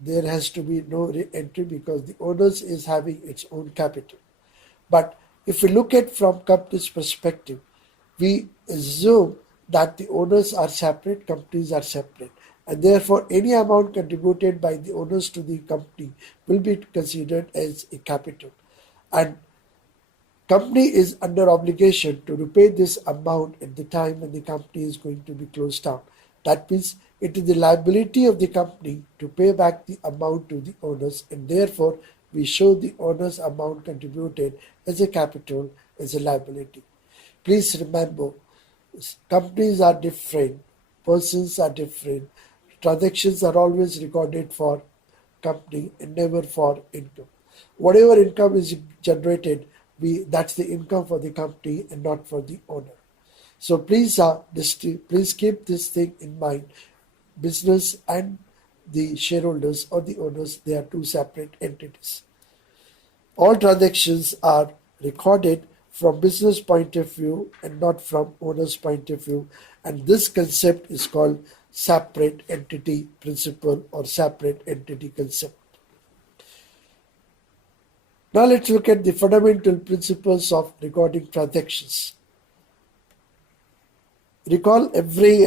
there has to be no re-entry because the owners is having its own capital. But if we look at from company's perspective, we assume that the owners are separate, companies are separate, and therefore any amount contributed by the owners to the company will be considered as a capital. And company is under obligation to repay this amount at the time when the company is going to be closed down. That means it is the liability of the company to pay back the amount to the owners, and therefore we show the owners amount contributed as a capital, as a liability. Please remember, companies are different, persons are different, transactions are always recorded for company and never for income. Whatever income is generated, that's the income for the company and not for the owner. So please keep this thing in mind. Business and the shareholders or the owners, they are two separate entities. All transactions are recorded from business point of view and not from owner's point of view, and this concept is called separate entity principle or separate entity concept. Now let's look at the fundamental principles of recording transactions. Recall every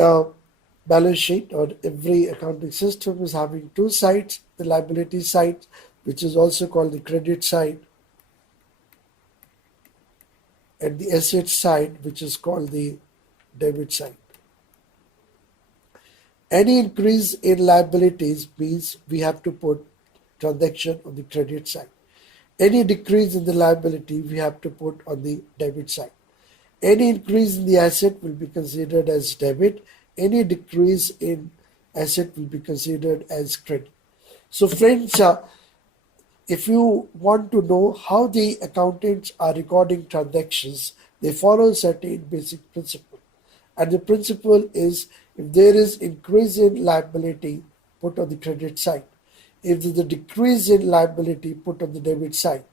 balance sheet or every accounting system is having two sides, the liability side, which is also called the credit side, and the asset side, which is called the debit side. Any increase in liabilities means we have to put transaction on the credit side. Any decrease in the liability we have to put on the debit side. Any increase in the asset will be considered as debit. Any decrease in asset will be considered as credit. So friends, If you want to know how the accountants are recording transactions, they follow certain basic principle. And the principle is, if there is increase in liability, put on the credit side. If there is a decrease in liability, put on the debit side.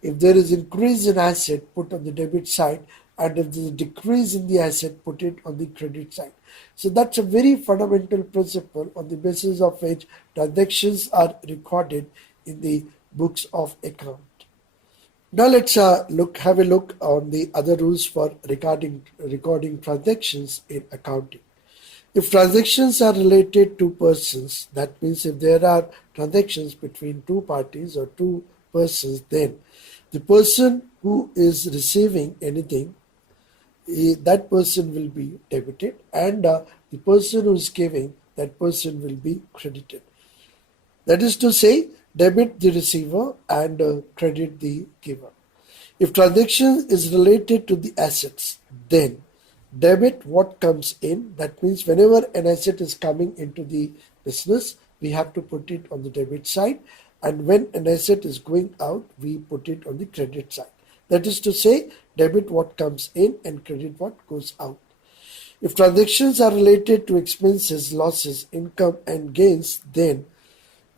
If there is increase in asset, put on the debit side. And if there is a decrease in the asset, put it on the credit side. So that's a very fundamental principle on the basis of which transactions are recorded in the books of account. Now let's have a look on the other rules for recording transactions in accounting. If transactions are related to persons, that means if there are transactions between two parties or two persons, then the person who is receiving anything, that person will be debited, and the person who is giving, that person will be credited. That is to say, debit the receiver and credit the giver. If transaction is related to the assets, then debit what comes in. That means whenever an asset is coming into the business, we have to put it on the debit side. And when an asset is going out, we put it on the credit side. That is to say, debit what comes in and credit what goes out. If transactions are related to expenses, losses, income, and gains, then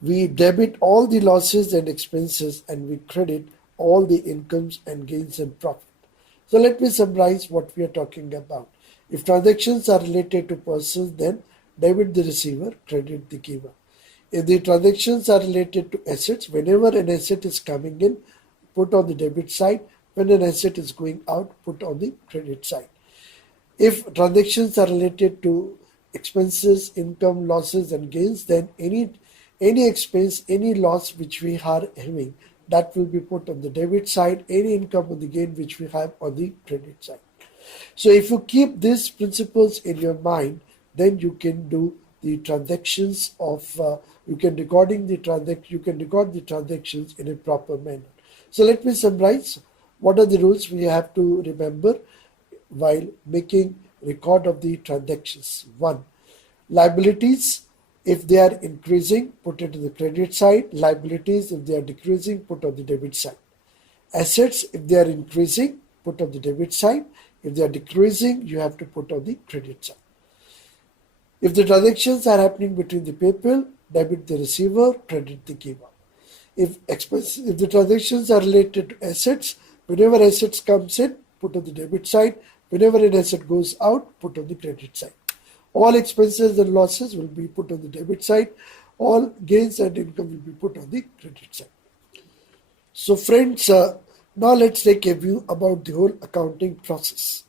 we debit all the losses and expenses and we credit all the incomes and gains and profit. So let me summarize what we are talking about. If transactions are related to persons, then debit the receiver, credit the giver. If the transactions are related to assets, whenever an asset is coming in, put on the debit side. When an asset is going out, put on the credit side. If transactions are related to expenses, income, losses, and gains, then any expense, any loss which we are having, that will be put on the debit side. Any income or the gain which we have on the credit side. So if you keep these principles in your mind, then you can do the transactions of you can you can record the transactions in a proper manner. So let me summarize. What are the rules we have to remember while making record of the transactions? One, liabilities, if they are increasing, put it to the credit side. Liabilities, if they are decreasing, put on the debit side. Assets, if they are increasing, put on the debit side. If they are decreasing, you have to put on the credit side. If the transactions are happening between the people, debit the receiver, credit the giver. If the transactions are related to assets, whenever assets comes in, put on the debit side. Whenever an asset goes out, put on the credit side. All expenses and losses will be put on the debit side. All gains and income will be put on the credit side. So friends, now let's take a view about the whole accounting process.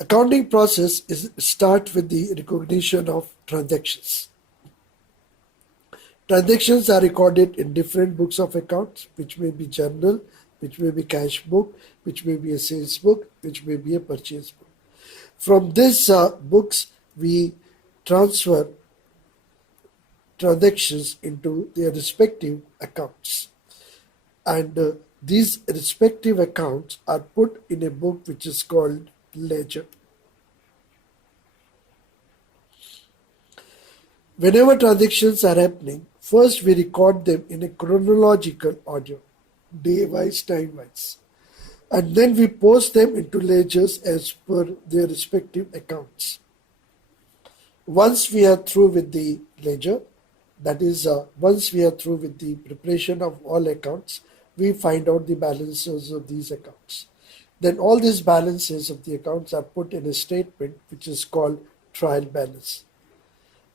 Accounting process is start with the recognition of transactions. Transactions are recorded in different books of accounts, which may be journal, which may be cash book, which may be a sales book, which may be a purchase book. From these books, we transfer transactions into their respective accounts. And these respective accounts are put in a book which is called ledger. Whenever transactions are happening, first we record them in a chronological order, day-wise, time-wise. And then we post them into ledgers as per their respective accounts. Once we are through with the ledger, that is, once we are through with the preparation of all accounts, we find out the balances of these accounts. Then all these balances of the accounts are put in a statement which is called trial balance.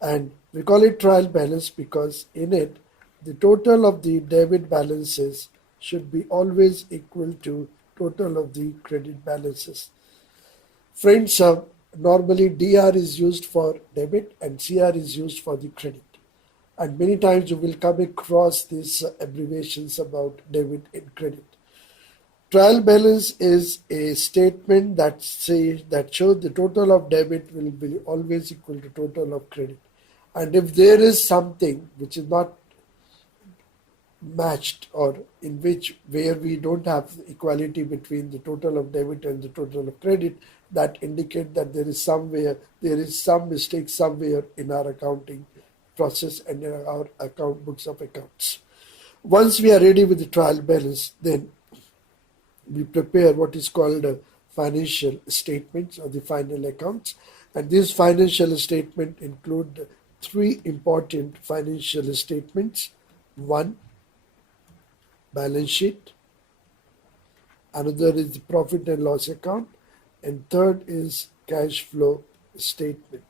And we call it trial balance because in it, the total of the debit balances should be always equal to total of the credit balances. Friends, normally DR is used for debit and CR is used for the credit. And many times you will come across these abbreviations about debit and credit. Trial balance is a statement that shows the total of debit will be always equal to total of credit. And if there is something which is not matched or in which where we don't have equality between the total of debit and the total of credit, that indicate that there is some mistake somewhere in our accounting process and in our account books of accounts. Once we are ready with the trial balance, then we prepare what is called financial statements or the final accounts. And these financial statements include three important financial statements. One, balance sheet. Another is the profit and loss account. And third is cash flow statement.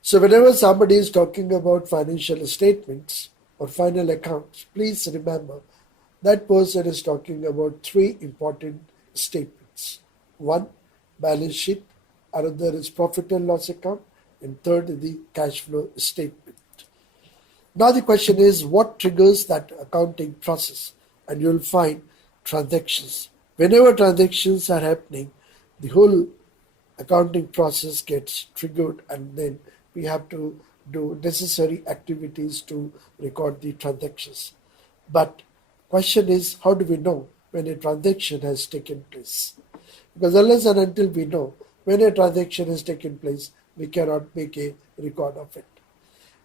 So whenever somebody is talking about financial statements or final accounts, please remember that person is talking about three important statements. One, balance sheet. Another is profit and loss account. And third is the cash flow statement. Now the question is, what triggers that accounting process? And you'll find transactions. Whenever transactions are happening, the whole accounting process gets triggered, and then we have to do necessary activities to record the transactions. But question is, how do we know when a transaction has taken place? Because unless and until we know when a transaction has taken place, we cannot make a record of it.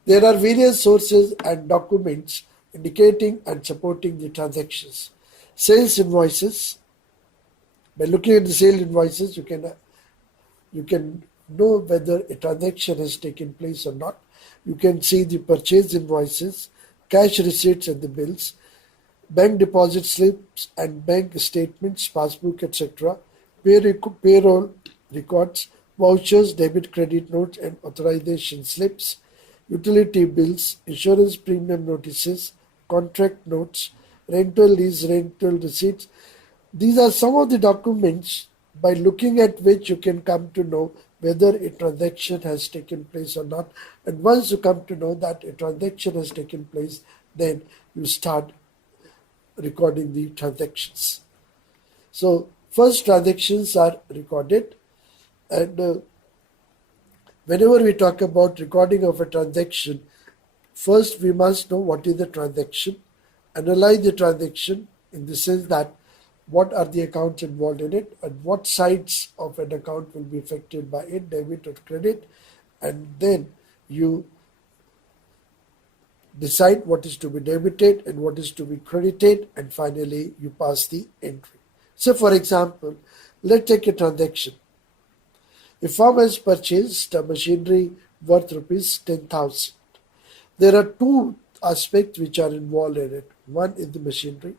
There are various sources and documents indicating and supporting the transactions. Sales invoices. By looking at the sales invoices, you can know whether a transaction has taken place or not. You can see the purchase invoices, cash receipts and the bills, bank deposit slips and bank statements, passbook, etc., payroll records, vouchers, debit credit notes and authorization slips, utility bills, insurance premium notices, contract notes, rental lease, rental receipts. These are some of the documents by looking at which you can come to know whether a transaction has taken place or not. And once you come to know that a transaction has taken place, then you start recording the transactions. So first, transactions are recorded, and whenever we talk about recording of a transaction, first we must know what is the transaction, analyze the transaction in the sense that what are the accounts involved in it and what sides of an account will be affected by it, debit or credit, and then you decide what is to be debited and what is to be credited, and finally you pass the entry. So for example, let's take a transaction. A firm has purchased a machinery worth rupees 10,000. There are two aspects which are involved in it. One is the machinery,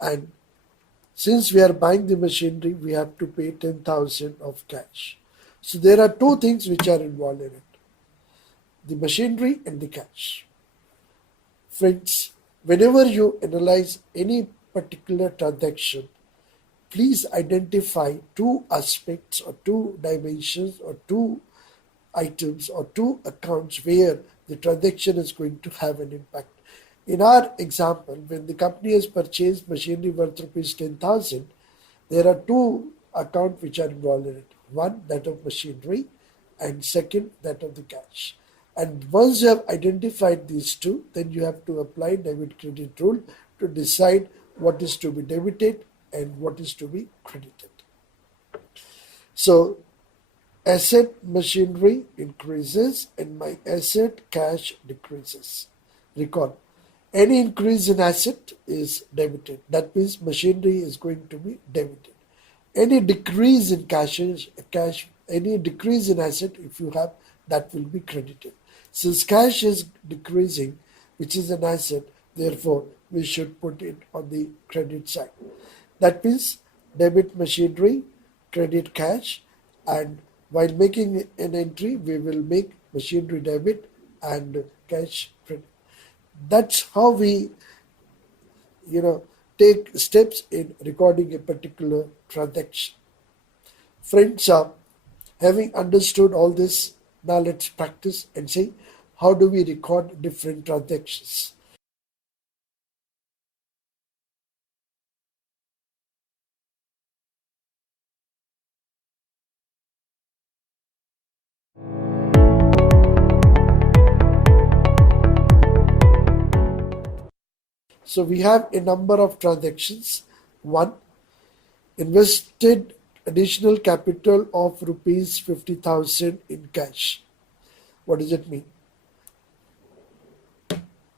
and since we are buying the machinery, we have to pay 10,000 of cash. So there are two things which are involved in it, the machinery and the cash. Friends, whenever you analyze any particular transaction, please identify two aspects or two dimensions or two items or two accounts where the transaction is going to have an impact. In our example, when the company has purchased machinery worth rupees 10,000, there are two accounts which are involved in it. One, that of machinery, and second, that of the cash. And once you have identified these two, then you have to apply debit credit rule to decide what is to be debited and what is to be credited. So asset machinery increases and my asset cash decreases. Recall, any increase in asset is debited. That means machinery is going to be debited. Any decrease in any decrease in asset, if you have, that will be credited. Since cash is decreasing, which is an asset, therefore we should put it on the credit side. That means debit machinery, credit cash, and while making an entry, we will make machinery debit and cash credit. That's how we, take steps in recording a particular transaction. Friends, having understood all this, now let's practice and see how do we record different transactions. So we have a number of transactions. One, invested additional capital of rupees 50,000 in cash. What does it mean?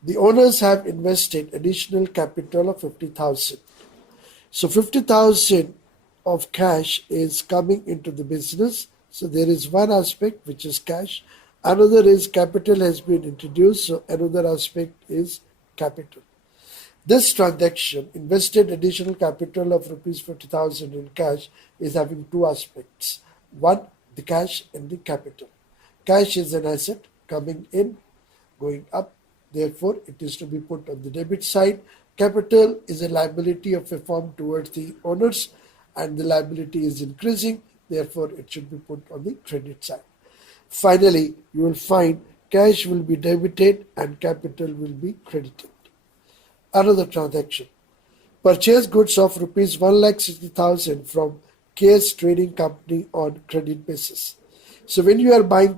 The owners have invested additional capital of 50,000. So 50,000 of cash is coming into the business. So there is one aspect which is cash. Another is capital has been introduced. So another aspect is capital. This transaction invested additional capital of rupees 50,000 in cash is having two aspects. One, the cash and the capital. Cash is an asset coming in, going up. Therefore, it is to be put on the debit side. Capital is a liability of a firm towards the owners, and the liability is increasing. Therefore, it should be put on the credit side. Finally, you will find cash will be debited and capital will be credited. Another transaction. Purchase goods of rupees 1,60,000 from KS Trading Company on credit basis. So when we are buying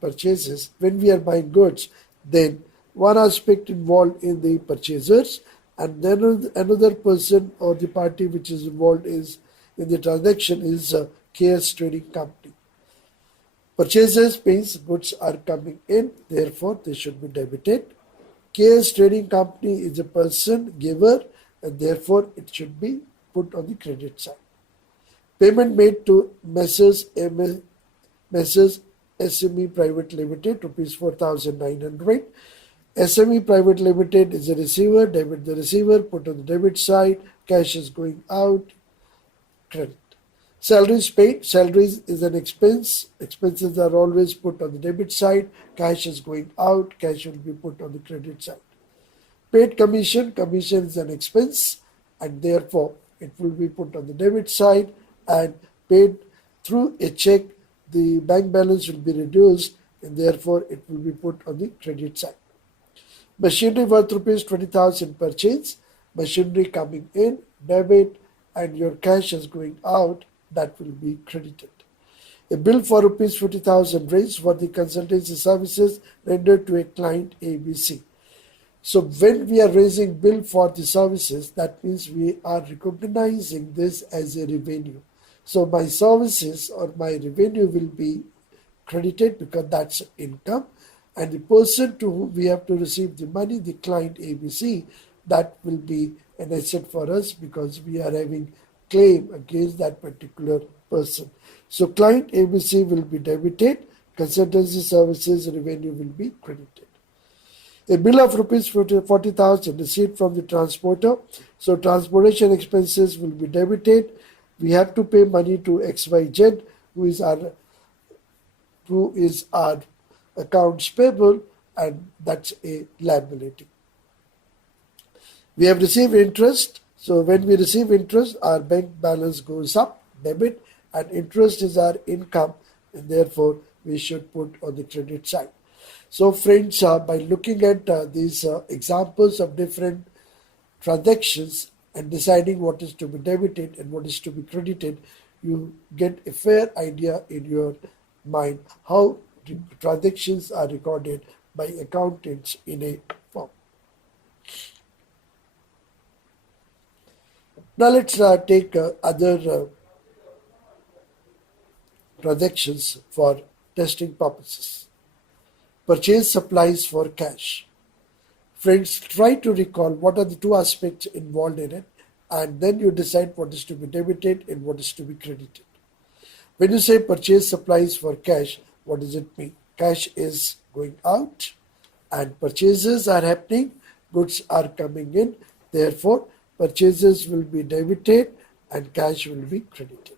purchases, when we are buying goods, then one aspect involved in the purchasers, and then another person or the party which is involved is in the transaction is KS Trading Company. Purchases means goods are coming in, therefore they should be debited. KS Trading Company is a person giver, and therefore it should be put on the credit side. Payment made to Messrs. SME Private Limited, rupees 4,900. SME Private Limited is a receiver, debit the receiver, put on the debit side, cash is going out, credit. Salaries paid, salaries is an expense, expenses are always put on the debit side, cash is going out, cash will be put on the credit side. Paid commission, commission is an expense, and therefore it will be put on the debit side, and paid through a check, the bank balance will be reduced, and therefore it will be put on the credit side. Machinery worth rupees 20,000 purchase, machinery coming in, debit, and your cash is going out, that will be credited. A bill for rupees 50,000 raised for the consultancy services rendered to a client ABC. So when we are raising bill for the services, that means we are recognizing this as a revenue. So my services or my revenue will be credited because that's income, and the person to whom we have to receive the money, the client ABC, that will be an asset for us because we are having claim against that particular person. So client ABC will be debited, consultancy services revenue will be credited. A bill of rupees 40,000 received from the transporter. So transportation expenses will be debited. We have to pay money to XYZ, who is our accounts payable, and that's a liability. We have received interest. So when we receive interest, our bank balance goes up, debit, and interest is our income, and therefore we should put on the credit side. So friends, by looking at these examples of different transactions and deciding what is to be debited and what is to be credited, you get a fair idea in your mind how transactions are recorded by accountants in a firm. Now let's take other transactions for testing purposes. Purchase supplies for cash. Friends, try to recall what are the two aspects involved in it, and then you decide what is to be debited and what is to be credited. When you say purchase supplies for cash, what does it mean? Cash is going out and purchases are happening, goods are coming in, therefore purchases will be debited and cash will be credited.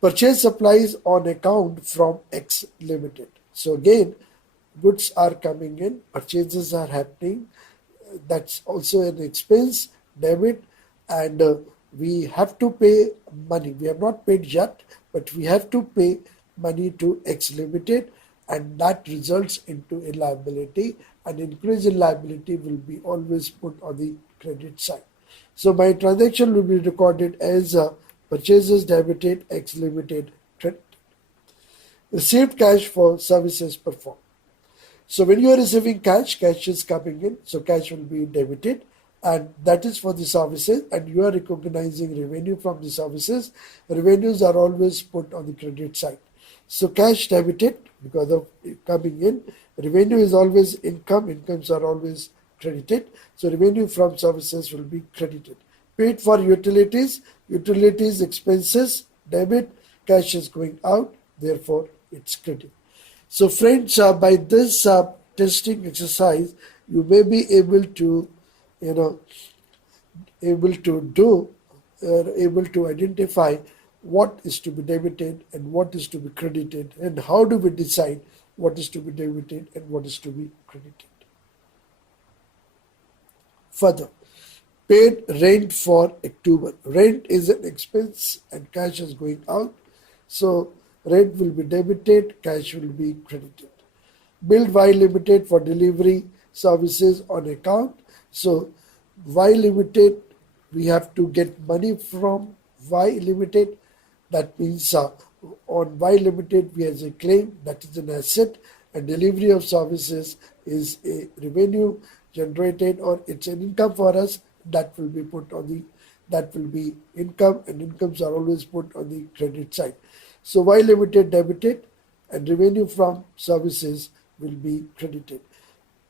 Purchase supplies on account from X Limited. So again, goods are coming in, purchases are happening, that's also an expense, debit, and we have to pay money. We have not paid yet, but we have to pay money to X Limited, and that results into a liability. An increase in liability will be always put on the credit side. So my transaction will be recorded as purchases debited, X Limited, credit. Received cash for services performed. So when you are receiving cash, cash is coming in, so cash will be debited, and that is for the services, and you are recognizing revenue from the services. Revenues are always put on the credit side. So cash debited because of coming in. Revenue is always income. Incomes are always credited. So revenue from services will be credited. Paid for utilities. Utilities expenses debit. Cash is going out. Therefore, it's credit. So friends, by this testing exercise, you may be able to, you know, able to do, able to identify what is to be debited and what is to be credited, and how do we decide what is to be debited and what is to be credited. Further, paid rent for October. Rent is an expense and cash is going out. So rent will be debited, cash will be credited. Billed Y Limited for delivery services on account. So Y Limited, we have to get money from Y Limited. That means on Y Limited we have a claim, that is an asset, and delivery of services is a revenue generated, or it's an income for us, that will be put on the, that will be income, and incomes are always put on the credit side. So Y Limited debited and revenue from services will be credited.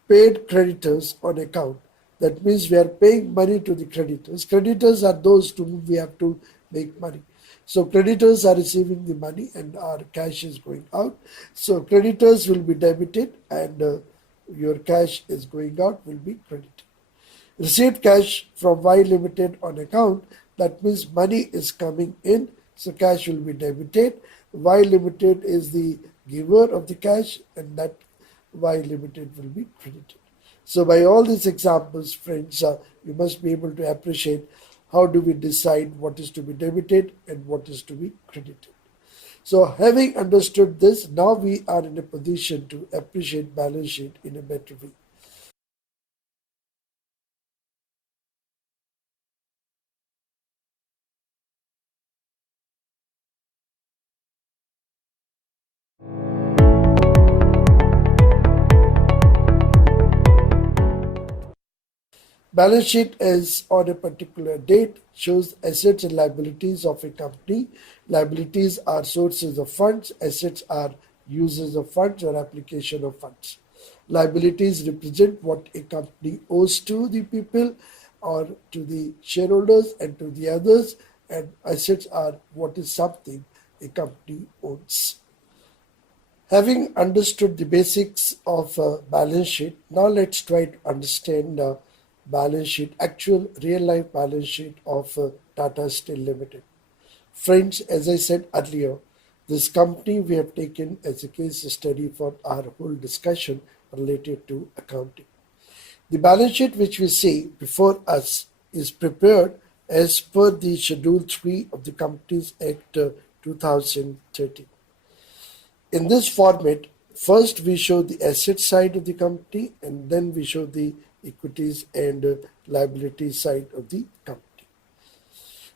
Paid creditors on account. That means we are paying money to the creditors. Creditors are those to whom we have to make money. So creditors are receiving the money and our cash is going out. So creditors will be debited and your cash is going out will be credited. Received cash from Y Limited on account. That means money is coming in. So cash will be debited. Y Limited is the giver of the cash and that Y Limited will be credited. So by all these examples, friends, you must be able to appreciate how do we decide what is to be debited and what is to be credited. So having understood this, now we are in a position to appreciate balance sheet in a better way. Balance sheet is on a particular date, shows assets and liabilities of a company. Liabilities are sources of funds, assets are uses of funds or application of funds. Liabilities represent what a company owes to the people or to the shareholders and to the others, and assets are what is something a company owns. Having understood the basics of balance sheet, now let's try to understand balance sheet, actual real life balance sheet of Tata Steel Limited. Friends, as I said earlier, this company we have taken as a case study for our whole discussion related to accounting. The balance sheet which we see before us is prepared as per the Schedule 3 of the Companies Act 2013. In this format, first we show the asset side of the company and then we show the equities and liability side of the company.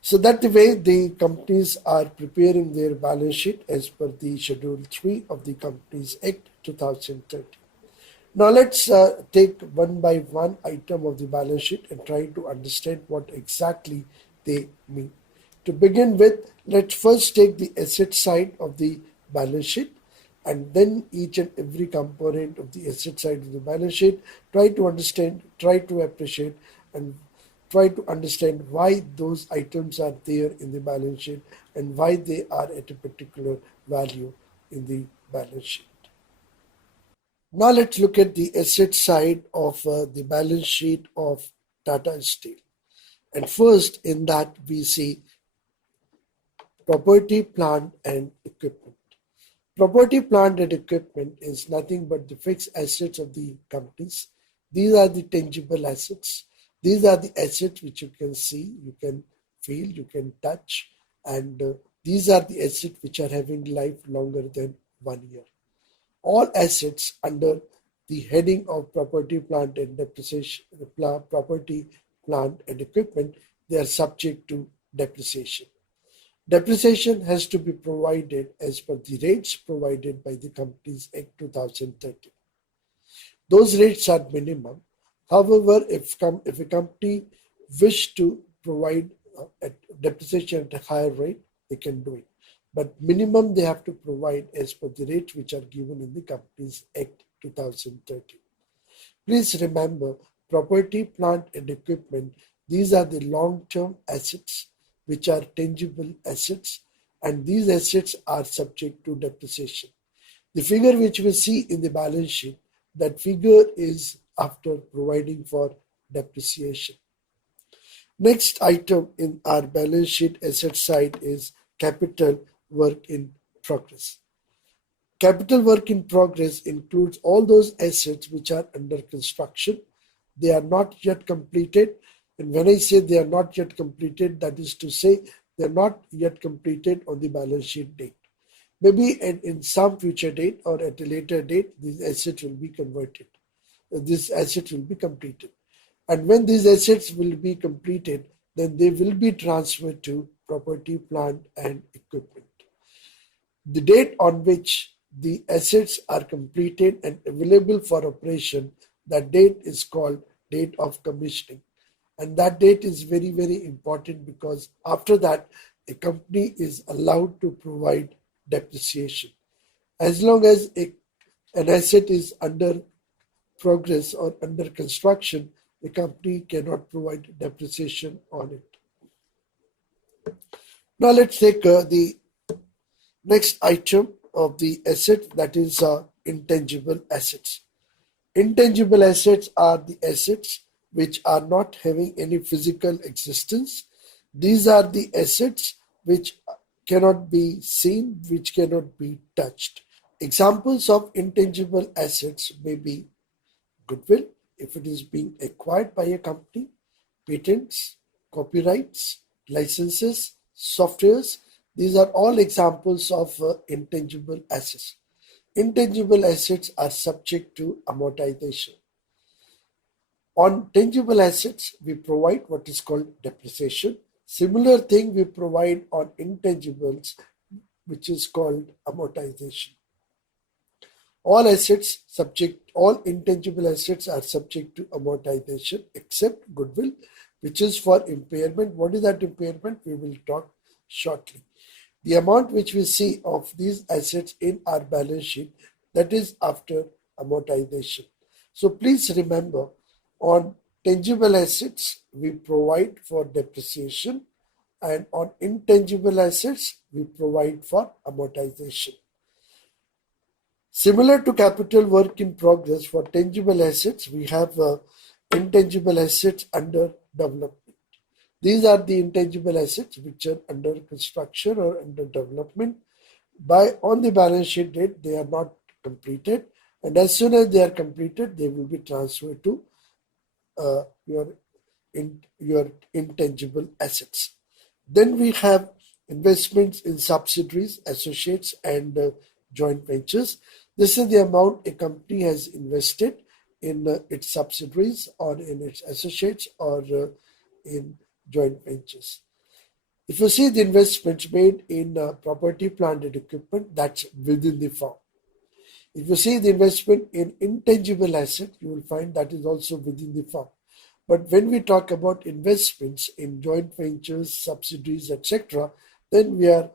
So that the way the companies are preparing their balance sheet as per the Schedule 3 of the Companies Act 2013. Now let's take one by one item of the balance sheet and try to understand what exactly they mean. To begin with, let's first take the asset side of the balance sheet and then each and every component of the asset side of the balance sheet, try to understand, try to appreciate, and try to understand why those items are there in the balance sheet and why they are at a particular value in the balance sheet. Now let's look at the asset side of the balance sheet of Tata Steel. And first in that we see property, plant and equipment. Property, plant and equipment is nothing but the fixed assets of the companies. These are the tangible assets. These are the assets which you can see, you can feel, you can touch, and these are the assets which are having life longer than 1 year. All assets under the heading of property, plant and depreciation, property, plant and equipment, they are subject to depreciation. Depreciation has to be provided as per the rates provided by the Companies Act 2013. Those rates are minimum. However, if a company wish to provide depreciation at a higher rate, they can do it. but minimum they have to provide as per the rates which are given in the Companies Act 2013. Please remember, property, plant and equipment, these are the long-term assets which are tangible assets, and these assets are subject to depreciation. The figure which we see in the balance sheet, that figure is after providing for depreciation. Next item in our balance sheet asset side is capital work in progress. Capital work in progress includes all those assets which are under construction. They are not yet completed. And when I say they are not yet completed, that is to say they are not yet completed on the balance sheet date. Maybe in some future date or at a later date, these assets will be converted. This asset will be completed. And when these assets will be completed, then they will be transferred to property, plant and equipment. The date on which the assets are completed and available for operation, that date is called date of commissioning. And that date is very, very important because after that, a company is allowed to provide depreciation. As long as an asset is under progress or under construction, the company cannot provide depreciation on it. Now let's take the next item of the asset, that is intangible assets. Intangible assets are the assets which are not having any physical existence. These are the assets which cannot be seen, which cannot be touched. Examples of intangible assets may be goodwill, if it is being acquired by a company, patents, copyrights, licenses, softwares. These are all examples of intangible assets. Intangible assets are subject to amortization. On tangible assets, we provide what is called depreciation. Similar thing we provide on intangibles, which is called amortization. All intangible assets are subject to amortization except goodwill, which is for impairment. What is that impairment? We will talk shortly. The amount which we see of these assets in our balance sheet, that is after amortization. So please remember, on tangible assets, we provide for depreciation, and on intangible assets, we provide for amortization. Similar to capital work in progress, for tangible assets, we have intangible assets under development. These are the intangible assets which are under construction or under development. On the balance sheet date, they are not completed, and as soon as they are completed, they will be transferred to your intangible assets. Then we have investments in subsidiaries, associates, and joint ventures. This is the amount a company has invested in its subsidiaries or in its associates or in joint ventures. If you see the investments made in property, plant and equipment, that's within the firm. If you see the investment in intangible asset, you will find that is also within the firm. But when we talk about investments in joint ventures, subsidiaries, etc., then we are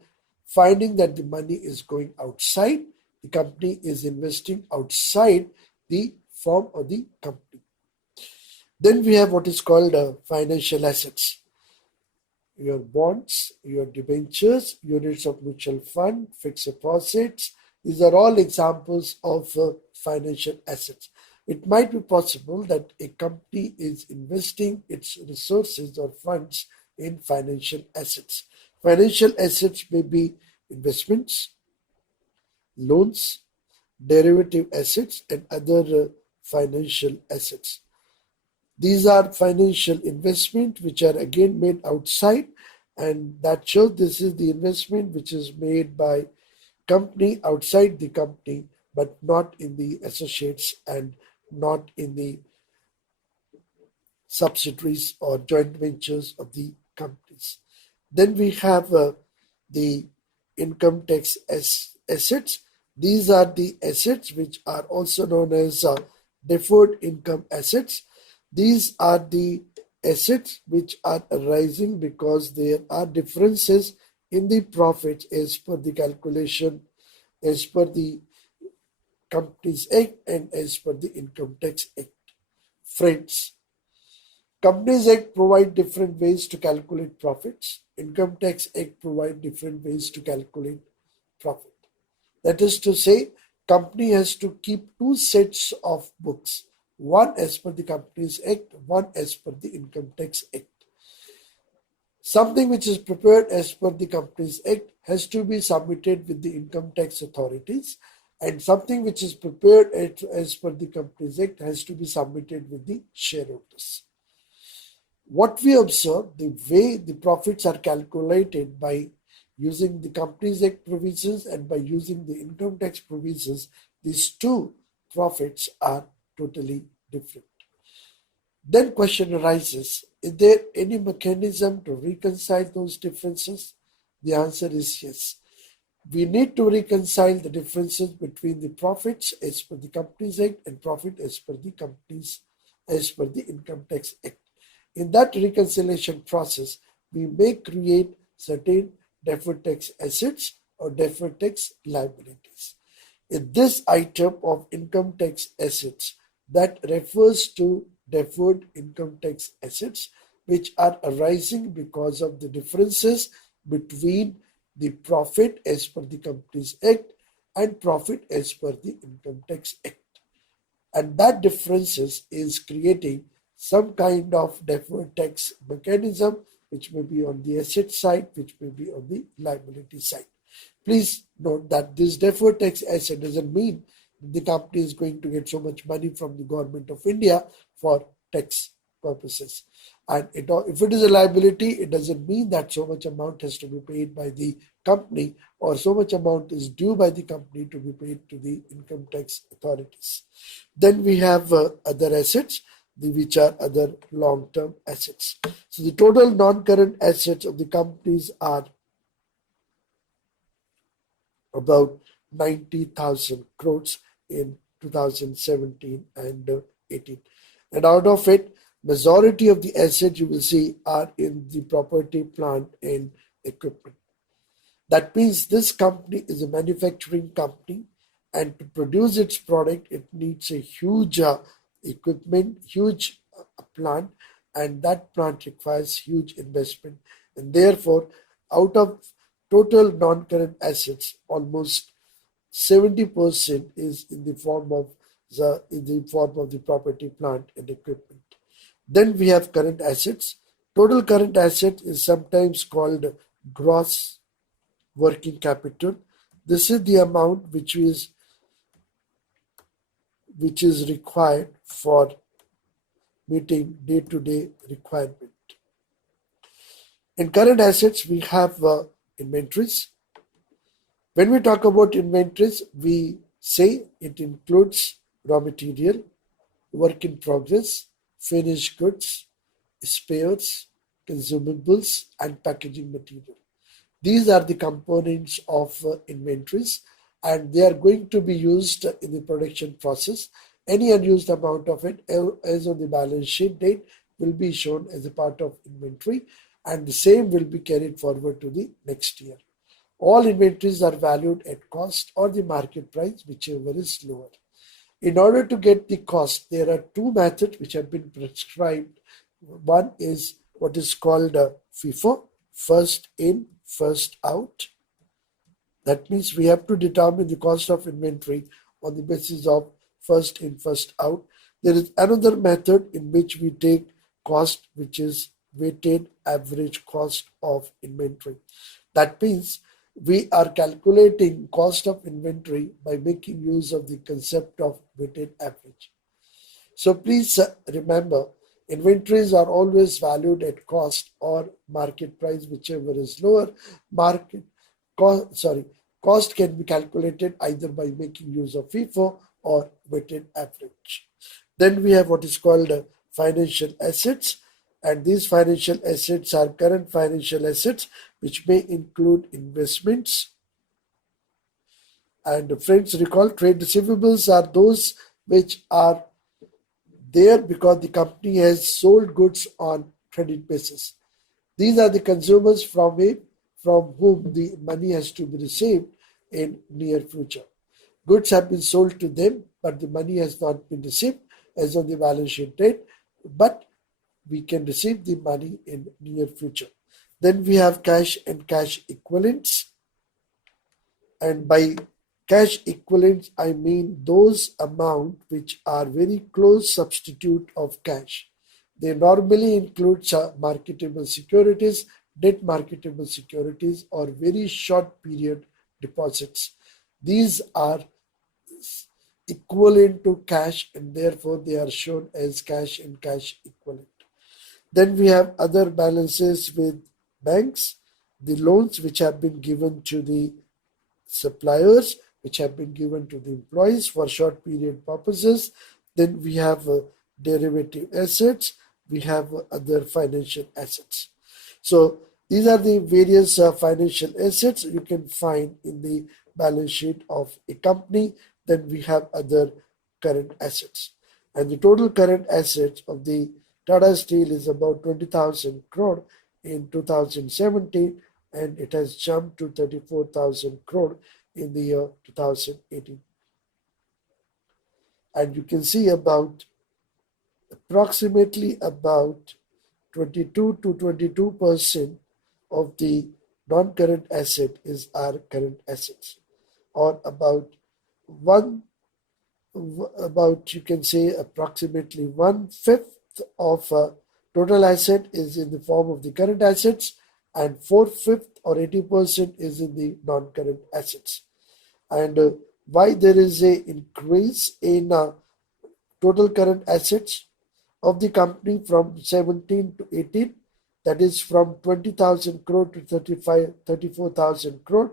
finding that the money is going outside. The company is investing outside the firm or the company. Then we have what is called financial assets. Your bonds, your debentures, units of mutual fund, fixed deposits. These are all examples of financial assets. It might be possible that a company is investing its resources or funds in financial assets. Financial assets may be investments, loans, derivative assets, and other financial assets. These are financial investment which are again made outside, and that shows this is the investment which is made by company outside the company, but not in the associates and not in the subsidiaries or joint ventures of the companies. Then we have the income tax assets. These are the assets which are also known as deferred income assets. These are the assets which are arising because there are differences in the profits as per the calculation, as per the Companies Act and as per the Income Tax Act. Friends, Companies Act provide different ways to calculate profits. Income Tax Act provide different ways to calculate profit. That is to say, company has to keep two sets of books, one as per the Companies Act, one as per the Income Tax Act. Something which is prepared as per the Companies Act has to be submitted with the income tax authorities, and something which is prepared as per the Companies Act has to be submitted with the shareholders. What we observe, the way the profits are calculated by using the Companies Act provisions and by using the income tax provisions, these two profits are totally different. Then question arises, is there any mechanism to reconcile those differences? The answer is yes. We need to reconcile the differences between the profits as per the Companies Act and profit as per the Income Tax Act. In that reconciliation process, we may create certain deferred tax assets or deferred tax liabilities. In this item of income tax assets, that refers to deferred income tax assets which are arising because of the differences between the profit as per the Companies Act and profit as per the Income Tax Act. And that differences is creating some kind of deferred tax mechanism which may be on the asset side, which may be on the liability side. Please note that this deferred tax asset doesn't mean the company is going to get so much money from the government of India for tax purposes. And if it is a liability, it doesn't mean that so much amount has to be paid by the company or so much amount is due by the company to be paid to the income tax authorities. Then we have other assets, which are other long-term assets. So the total non-current assets of the companies are about 90,000 crores in 2017 and 18. And out of it, majority of the assets you will see are in the property, plant and equipment. That means this company is a manufacturing company, and to produce its product, it needs a huge equipment, huge plant, and that plant requires huge investment. And therefore, out of total non-current assets, almost 70% is in the form of the property, plant, and equipment. Then we have current assets. Total current asset is sometimes called gross working capital. This is the amount which is required for meeting day-to-day requirement. In current assets, we have inventories. When we talk about inventories, we say it includes raw material, work in progress, finished goods, spares, consumables, and packaging material. These are the components of inventories, and they are going to be used in the production process. Any unused amount of it, as on the balance sheet date, will be shown as a part of inventory, and the same will be carried forward to the next year. All inventories are valued at cost or the market price, whichever is lower. In order to get the cost, there are two methods which have been prescribed. One is what is called FIFO, first in, first out. That means we have to determine the cost of inventory on the basis of first in, first out. There is another method in which we take cost, which is weighted average cost of inventory. That means we are calculating cost of inventory by making use of the concept of weighted average. So please remember, inventories are always valued at cost or market price, whichever is lower. Cost can be calculated either by making use of FIFO or weighted average. Then we have what is called financial assets, and these financial assets are current financial assets, which may include investments. And friends, recall trade receivables are those which are there because the company has sold goods on credit basis. These are the consumers from from whom the money has to be received in near future. Goods have been sold to them, but the money has not been received as on the balance sheet date, but we can receive the money in near future. Then we have cash and cash equivalents. And by cash equivalents, I mean those amount which are very close substitute of cash. They normally include marketable securities, debt marketable securities, or very short period deposits. These are equivalent to cash and therefore they are shown as cash and cash equivalent. Then we have other balances with banks, the loans which have been given to the suppliers, which have been given to the employees for short period purposes. Then we have derivative assets, we have other financial assets. So these are the various financial assets you can find in the balance sheet of a company. Then we have other current assets. And the total current assets of the Tata Steel is about 20,000 crore in 2017, and it has jumped to 34,000 crore in the year 2018. And you can see approximately about 22 to 22% of the non-current asset is our current assets, or about you can say approximately 1/5 of total asset is in the form of the current assets, and 4/5 or 80% is in the non-current assets. And why there is a increase in total current assets of the company from 17 to 18, that is from 20,000 crore to 34,000 crore.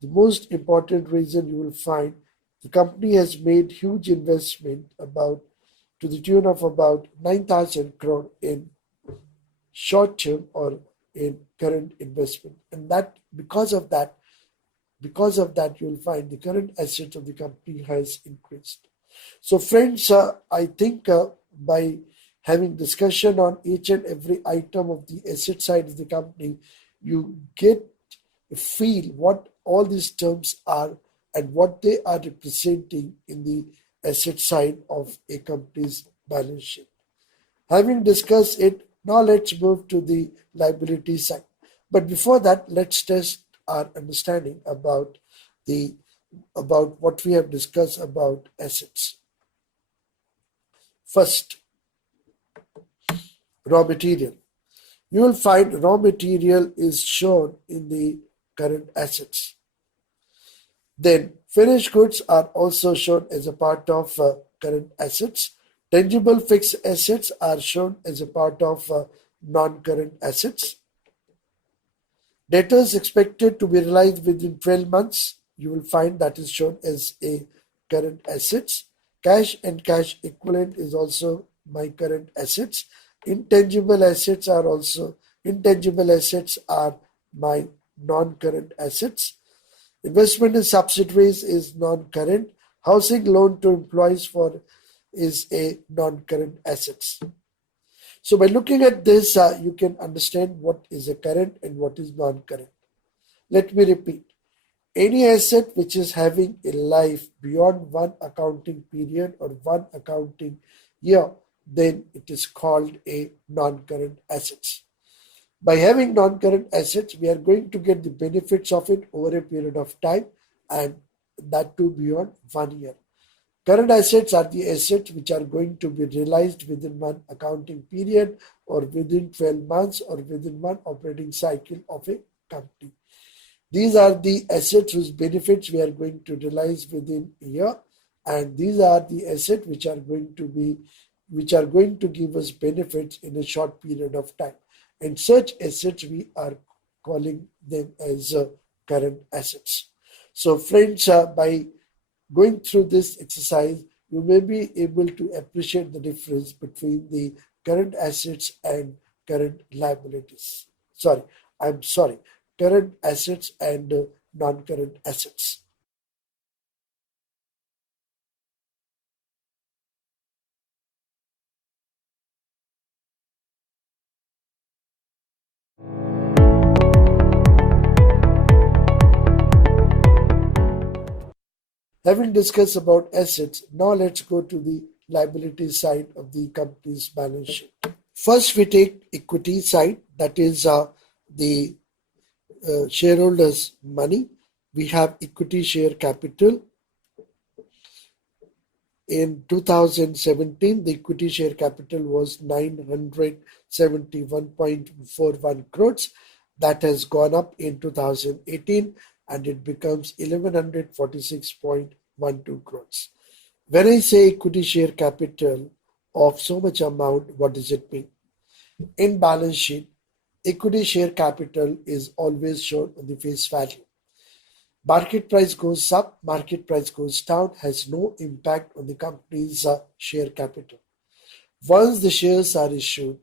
The most important reason you will find, the company has made huge investment to the tune of about 9,000 crore in short term or in current investment, and that because of that you will find the current assets of the company has increased. So friends, I think by having discussion on each and every item of the asset side of the company, you get a feel what all these terms are and what they are representing in the asset side of a company's balance sheet. Having discussed it, now let's move to the liability side. But before that, let's test our understanding about what we have discussed about assets. First, raw material. You will find raw material is shown in the current assets. Then finished goods are also shown as a part of current assets. Tangible fixed assets are shown as a part of non-current assets. Debtors expected to be realized within 12 months, you will find that is shown as a current assets. Cash and cash equivalent is also my current assets. Intangible assets are my non-current assets. Investment in subsidiaries is non-current. Housing loan to employees is a non-current assets. So by looking at this, you can understand what is a current and what is non-current. Let me repeat. Any asset which is having a life beyond one accounting period or one accounting year, then it is called a non-current assets. By having non-current assets, we are going to get the benefits of it over a period of time, and that too beyond 1 year. Current assets are the assets which are going to be realized within one accounting period or within 12 months or within one operating cycle of a company. These are the assets whose benefits we are going to realize within a year, and these are the assets which are going to give us benefits in a short period of time. And such assets we are calling them as current assets. So friends, by going through this exercise, you may be able to appreciate the difference between the current assets and current liabilities. Current assets and non-current assets. Having discussed about assets, now let's go to the liability side of the company's balance sheet. First, we take equity side, that is the shareholders' money. We have equity share capital. In 2017, the equity share capital was 971.41 crores. That has gone up in 2018 and it becomes 1146.12 crores. When I say equity share capital of so much amount, what does it mean? In balance sheet, equity share capital is always shown on the face value. Market price goes up, market price goes down, has no impact on the company's share capital. Once the shares are issued,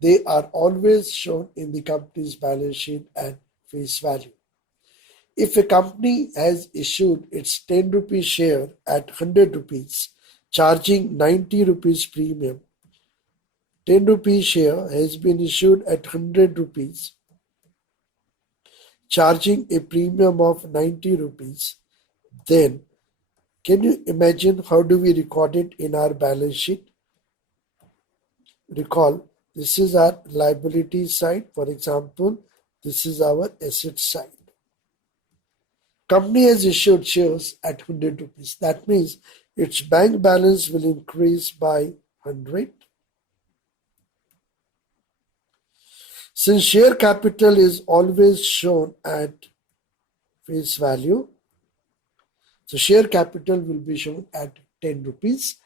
they are always shown in the company's balance sheet at face value. If a company has issued its 10 rupees share at 100 rupees, charging 90 rupees premium, 10 rupees share has been issued at 100 rupees, charging a premium of 90 rupees, then can you imagine how do we record it in our balance sheet? Recall, this is our liability side. For example, this is our asset side. Company has issued shares at 100 rupees. That means its bank balance will increase by 100. Since share capital is always shown at face value, so share capital will be shown at 10 rupees.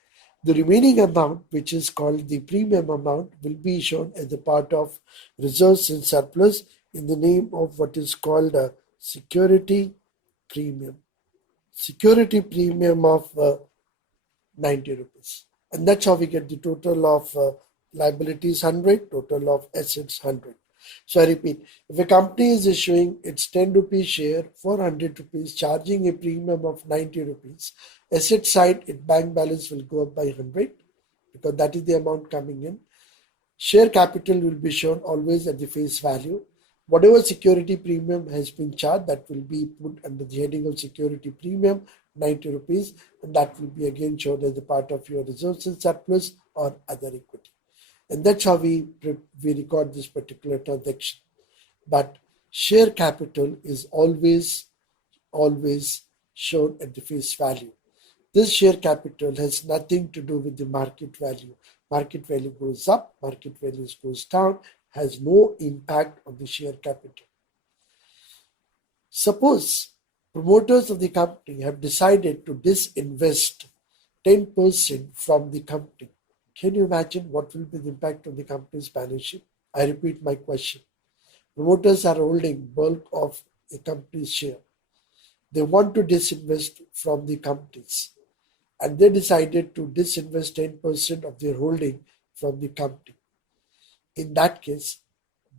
The remaining amount, which is called the premium amount, will be shown as a part of reserves and surplus in the name of what is called a security premium. Security premium of 90 rupees. And that's how we get the total of liabilities 100, total of assets 100. So I repeat, if a company is issuing its 10 rupees share for 100 rupees, charging a premium of 90 rupees, asset side, its bank balance will go up by 100 because that is the amount coming in. Share capital will be shown always at the face value. Whatever security premium has been charged, that will be put under the heading of security premium, 90 rupees, and that will be again shown as a part of your reserves and surplus or other equity. And that's how we record this particular transaction. But share capital is always shown at the face value. This share capital has nothing to do with the market value. Market value goes up, market value goes down, has no impact on the share capital. Suppose promoters of the company have decided to disinvest 10% from the company. Can you imagine what will be the impact on the company's balance sheet? I repeat my question. Promoters are holding bulk of a company's share. They want to disinvest from the companies and they decided to disinvest 10% of their holding from the company. In that case,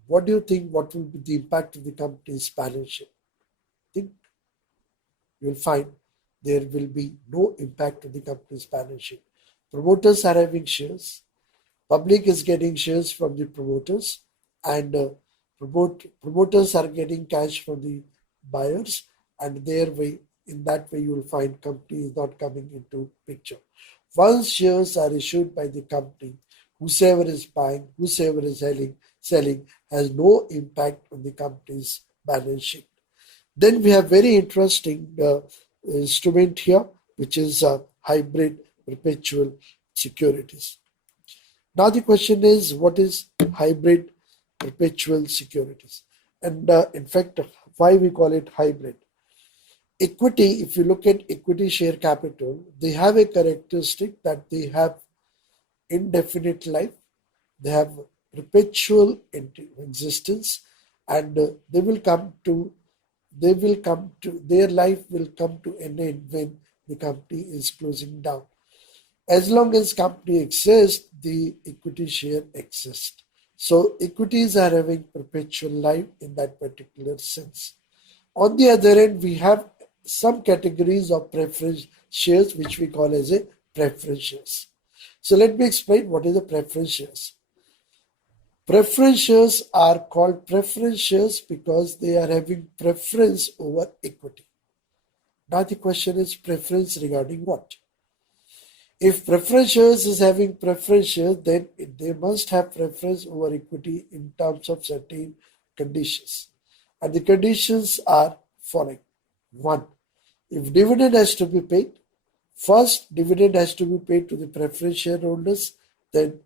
what do you think what will be the impact of the company's balance sheet? Think you'll find there will be no impact on the company's balance sheet. Promoters are having shares, public is getting shares from the promoters, and promoters are getting cash from the buyers, and in that way you will find company is not coming into picture. Once shares are issued by the company, whosoever is buying, whosoever is selling has no impact on the company's balance sheet. Then we have very interesting instrument here, which is hybrid perpetual securities. Now the question is, what is hybrid perpetual securities? And in fact, why we call it hybrid? Equity, if you look at equity share capital, they have a characteristic that they have indefinite life, they have perpetual existence, and their life will come to an end when the company is closing down. As long as company exists, the equity share exists. So equities are having perpetual life in that particular sense. On the other end, we have some categories of preference shares which we call as a preference shares. So let me explain what is a preference shares. Preference shares are called preference shares because they are having preference over equity. Now the question is preference regarding what? If preference shares is having preference shares, then they must have preference over equity in terms of certain conditions. And the conditions are following. One, if dividend has to be paid, first dividend has to be paid to the preference shareholders, then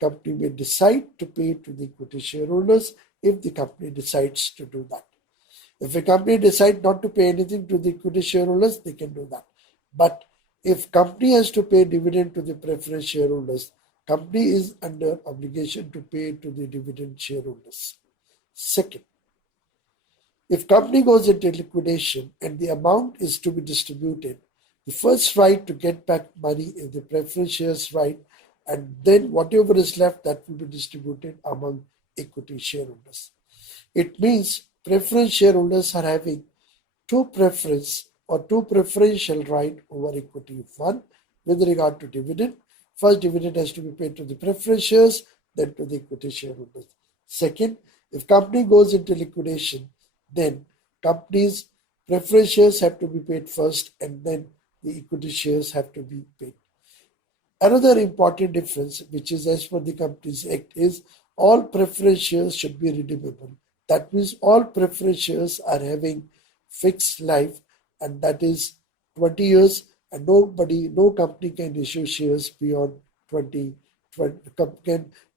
company may decide to pay to the equity shareholders if the company decides to do that. If a company decides not to pay anything to the equity shareholders, they can do that. But if company has to pay dividend to the preference shareholders, company is under obligation to pay to the dividend shareholders. Second, if company goes into liquidation and the amount is to be distributed, the first right to get back money is the preference shares right, and then whatever is left, that will be distributed among equity shareholders. It means preference shareholders are having two preferential right over equity. One, with regard to dividend, first dividend has to be paid to the preference shares, then to the equity shareholders. Second, if company goes into liquidation, then company's preference shares have to be paid first, and then the equity shares have to be paid. Another important difference, which is as per the Companies Act, is all preference shares should be redeemable. That means all preference shares are having fixed life, and that is 20 years, and no company can issue shares beyond 20,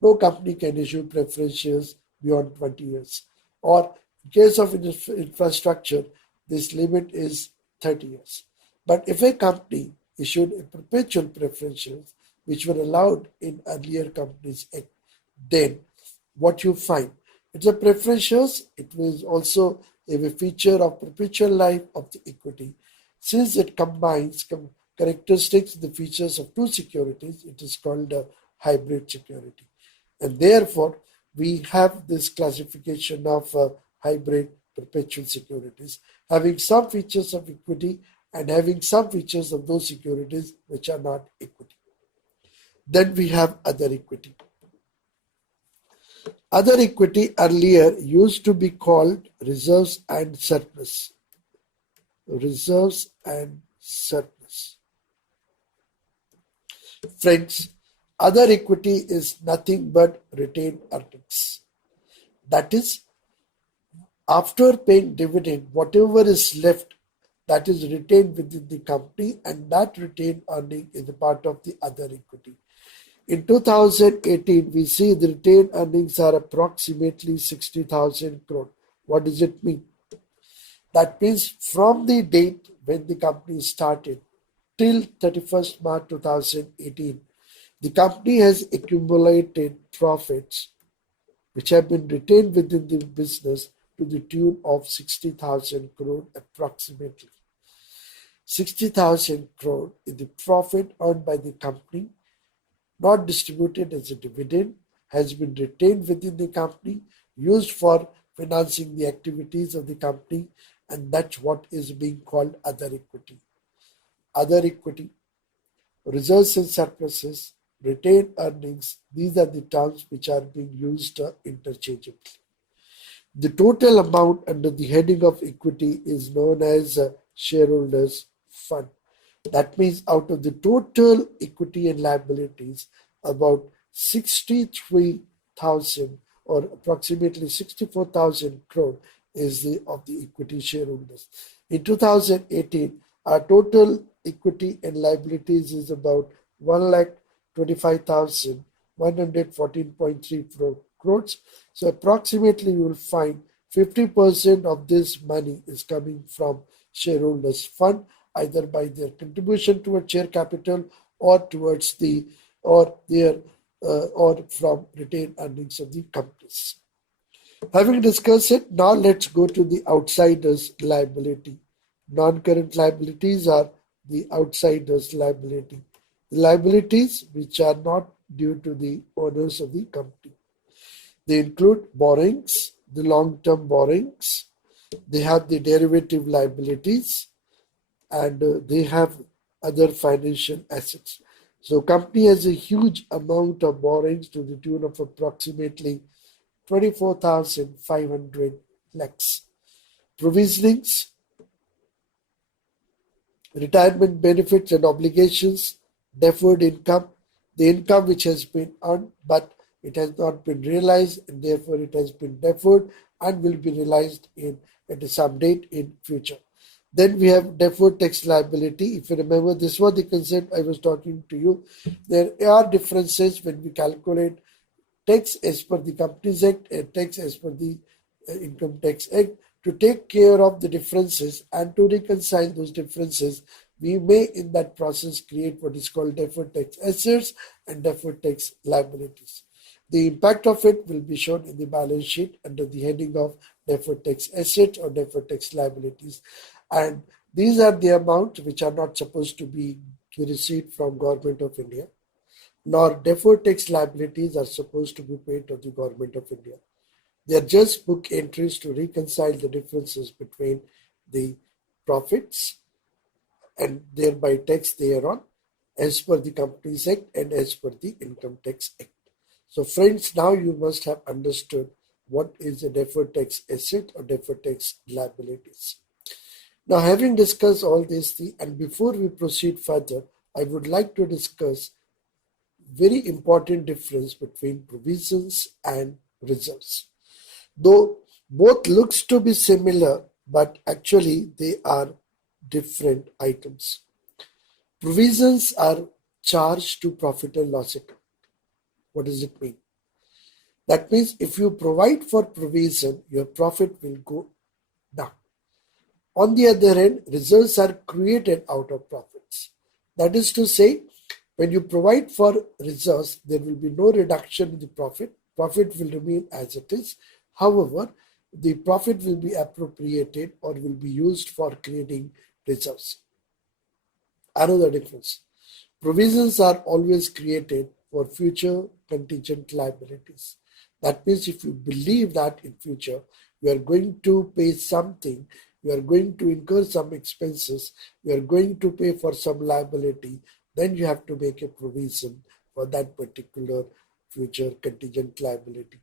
no company can issue preference shares beyond 20 years. Or in case of infrastructure, this limit is 30 years. But if a company issued a perpetual preference shares, which were allowed in earlier Companies Act, then what you find, it's a preference shares, it will also have a feature of perpetual life of the equity. Since it combines characteristics, the features of two securities, it is called a hybrid security. And therefore, we have this classification of hybrid perpetual securities, having some features of equity and having some features of those securities which are not equity. Then we have other equity. Other equity earlier used to be called reserves and surplus. Reserves and surplus. Friends, other equity is nothing but retained earnings. That is, after paying dividend, whatever is left, that is retained within the company, and that retained earning is a part of the other equity. In 2018, we see the retained earnings are approximately 60,000 crore. What does it mean? That means from the date when the company started till 31st March 2018, the company has accumulated profits which have been retained within the business to the tune of 60,000 crore approximately. 60,000 crore is the profit earned by the company, not distributed as a dividend, has been retained within the company, used for financing the activities of the company, and that's what is being called other equity. Other equity, reserves and surpluses, retained earnings, these are the terms which are being used interchangeably. The total amount under the heading of equity is known as shareholders' fund. That means out of the total equity and liabilities, about 63,000 or approximately 64,000 crore is of the equity shareholders. In 2018, our total equity and liabilities is about 1,25,114.3 crores. So approximately you will find 50% of this money is coming from shareholders' fund, either by their contribution towards share capital or towards or from retained earnings of the companies. Having discussed it, now let's go to the outsiders' liability. Non-current liabilities are the outsiders' liability. The liabilities which are not due to the owners of the company. They include borrowings, the long-term borrowings. They have the derivative liabilities, and they have other financial assets. So company has a huge amount of borrowings to the tune of approximately 24,500 lakhs. Provisionings, Retirement benefits and obligations, deferred income, the income which has been earned but it has not been realized and therefore it has been deferred and will be realized at some date in future. Then we have deferred tax liability. If you remember, this was the concept I was talking to you. There are differences when we calculate tax as per the Companies Act and tax as per the Income Tax Act. To take care of the differences and to reconcile those differences, we may in that process create what is called deferred tax assets and deferred tax liabilities. The impact of it will be shown in the balance sheet under the heading of deferred tax assets or deferred tax liabilities. And these are the amounts which are not supposed to be received from Government of India, nor deferred tax liabilities are supposed to be paid to the Government of India. They are just book entries to reconcile the differences between the profits and thereby tax thereon as per the Companies Act and as per the Income Tax Act. So friends, now you must have understood what is a deferred tax asset or deferred tax liabilities. Now, having discussed all these things, and before we proceed further, I would like to discuss very important difference between provisions and reserves. Though both looks to be similar, but actually they are different items. Provisions are charged to profit and loss account. What does it mean? That means if you provide for provision, your profit will go down. On the other hand, reserves are created out of profits. That is to say, when you provide for reserves, there will be no reduction in the profit. Profit will remain as it is. However, the profit will be appropriated or will be used for creating reserves. Another difference. Provisions are always created for future contingent liabilities. That means if you believe that in future you are going to pay something, you are going to incur some expenses, you are going to pay for some liability, then you have to make a provision for that particular future contingent liability.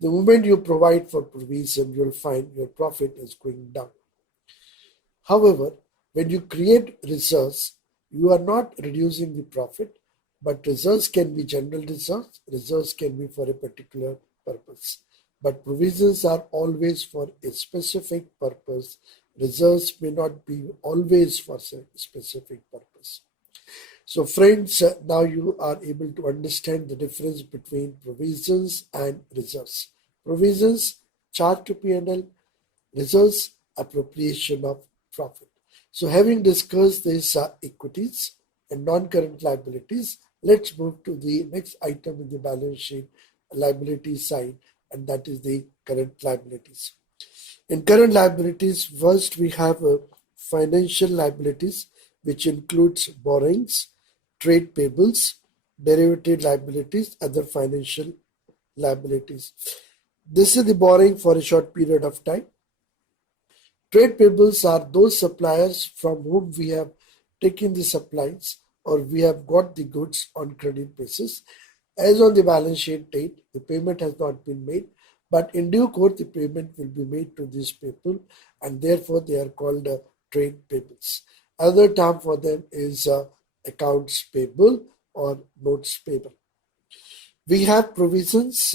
The moment you provide for provision, you'll find your profit is going down. However, when you create reserves, you are not reducing the profit, but reserves can be general reserves, reserves can be for a particular purpose. But provisions are always for a specific purpose. Reserves may not be always for a specific purpose. So friends, now you are able to understand the difference between provisions and reserves. Provisions, charge to P&L, reserves, appropriation of profit. So having discussed these equities and non-current liabilities, let's move to the next item in the balance sheet, liability side, and that is the current liabilities. In current liabilities, first we have financial liabilities, which includes borrowings, trade payables, derivative liabilities, other financial liabilities. This is the borrowing for a short period of time. Trade payables are those suppliers from whom we have taken the supplies or we have got the goods on credit basis. As on the balance sheet date, the payment has not been made, but in due course, the payment will be made to these people, and therefore they are called trade payables. Other term for them is accounts payable or notes payable. We have provisions.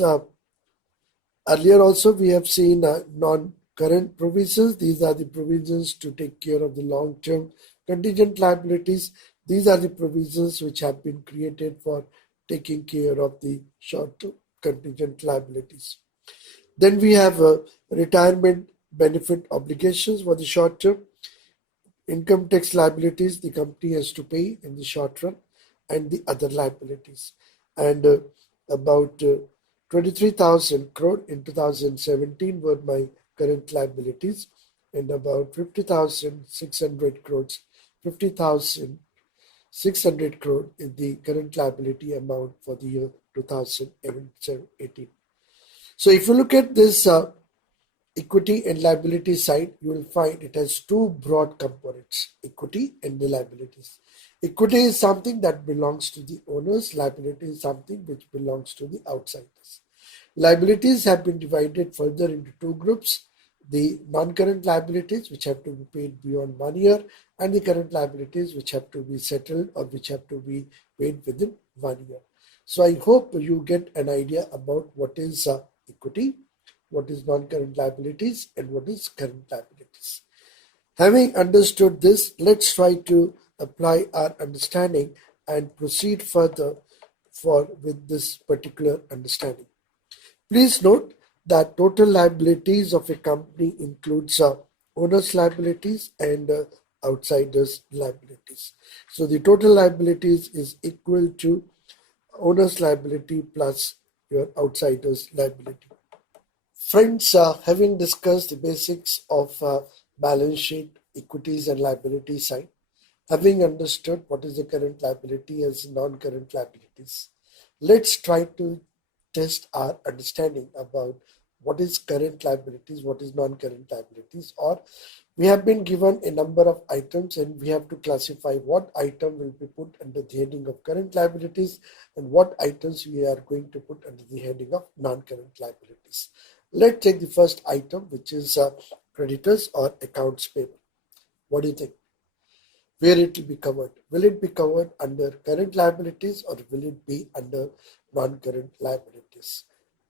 Earlier also, we have seen non-current provisions. These are the provisions to take care of the long-term contingent liabilities. These are the provisions which have been created for taking care of the short-term contingent liabilities. Then we have retirement benefit obligations for the short term, income tax liabilities the company has to pay in the short run, and the other liabilities. And about 23,000 crore in 2017 were my current liabilities, and about 50,600 crores, 50,600 crore is the current liability amount for the year 2018. So if you look at this equity and liability side, you will find it has two broad components, equity and the liabilities. Equity is something that belongs to the owners, liability is something which belongs to the outsiders. Liabilities have been divided further into two groups. the non-current liabilities which have to be paid beyond 1 year, and the current liabilities which have to be settled or which have to be paid within 1 year. So I hope you get an idea about what is equity, what is non-current liabilities, and what is current liabilities. Having understood this, let's try to apply our understanding and proceed further with this particular understanding. Please note that total liabilities of a company includes owner's liabilities and outsiders liabilities. So the total liabilities is equal to owner's liability plus your outsiders liability. Friends, having discussed the basics of balance sheet, equities and liability side, having understood what is the current liability as non-current liabilities, let's try to test our understanding about what is current liabilities, what is non-current liabilities, or we have been given a number of items and we have to classify what item will be put under the heading of current liabilities and what items we are going to put under the heading of non-current liabilities. Let's take the first item, which is creditors or accounts payable. What do you think? Where it will be covered? Will it be covered under current liabilities or will it be under non-current liabilities?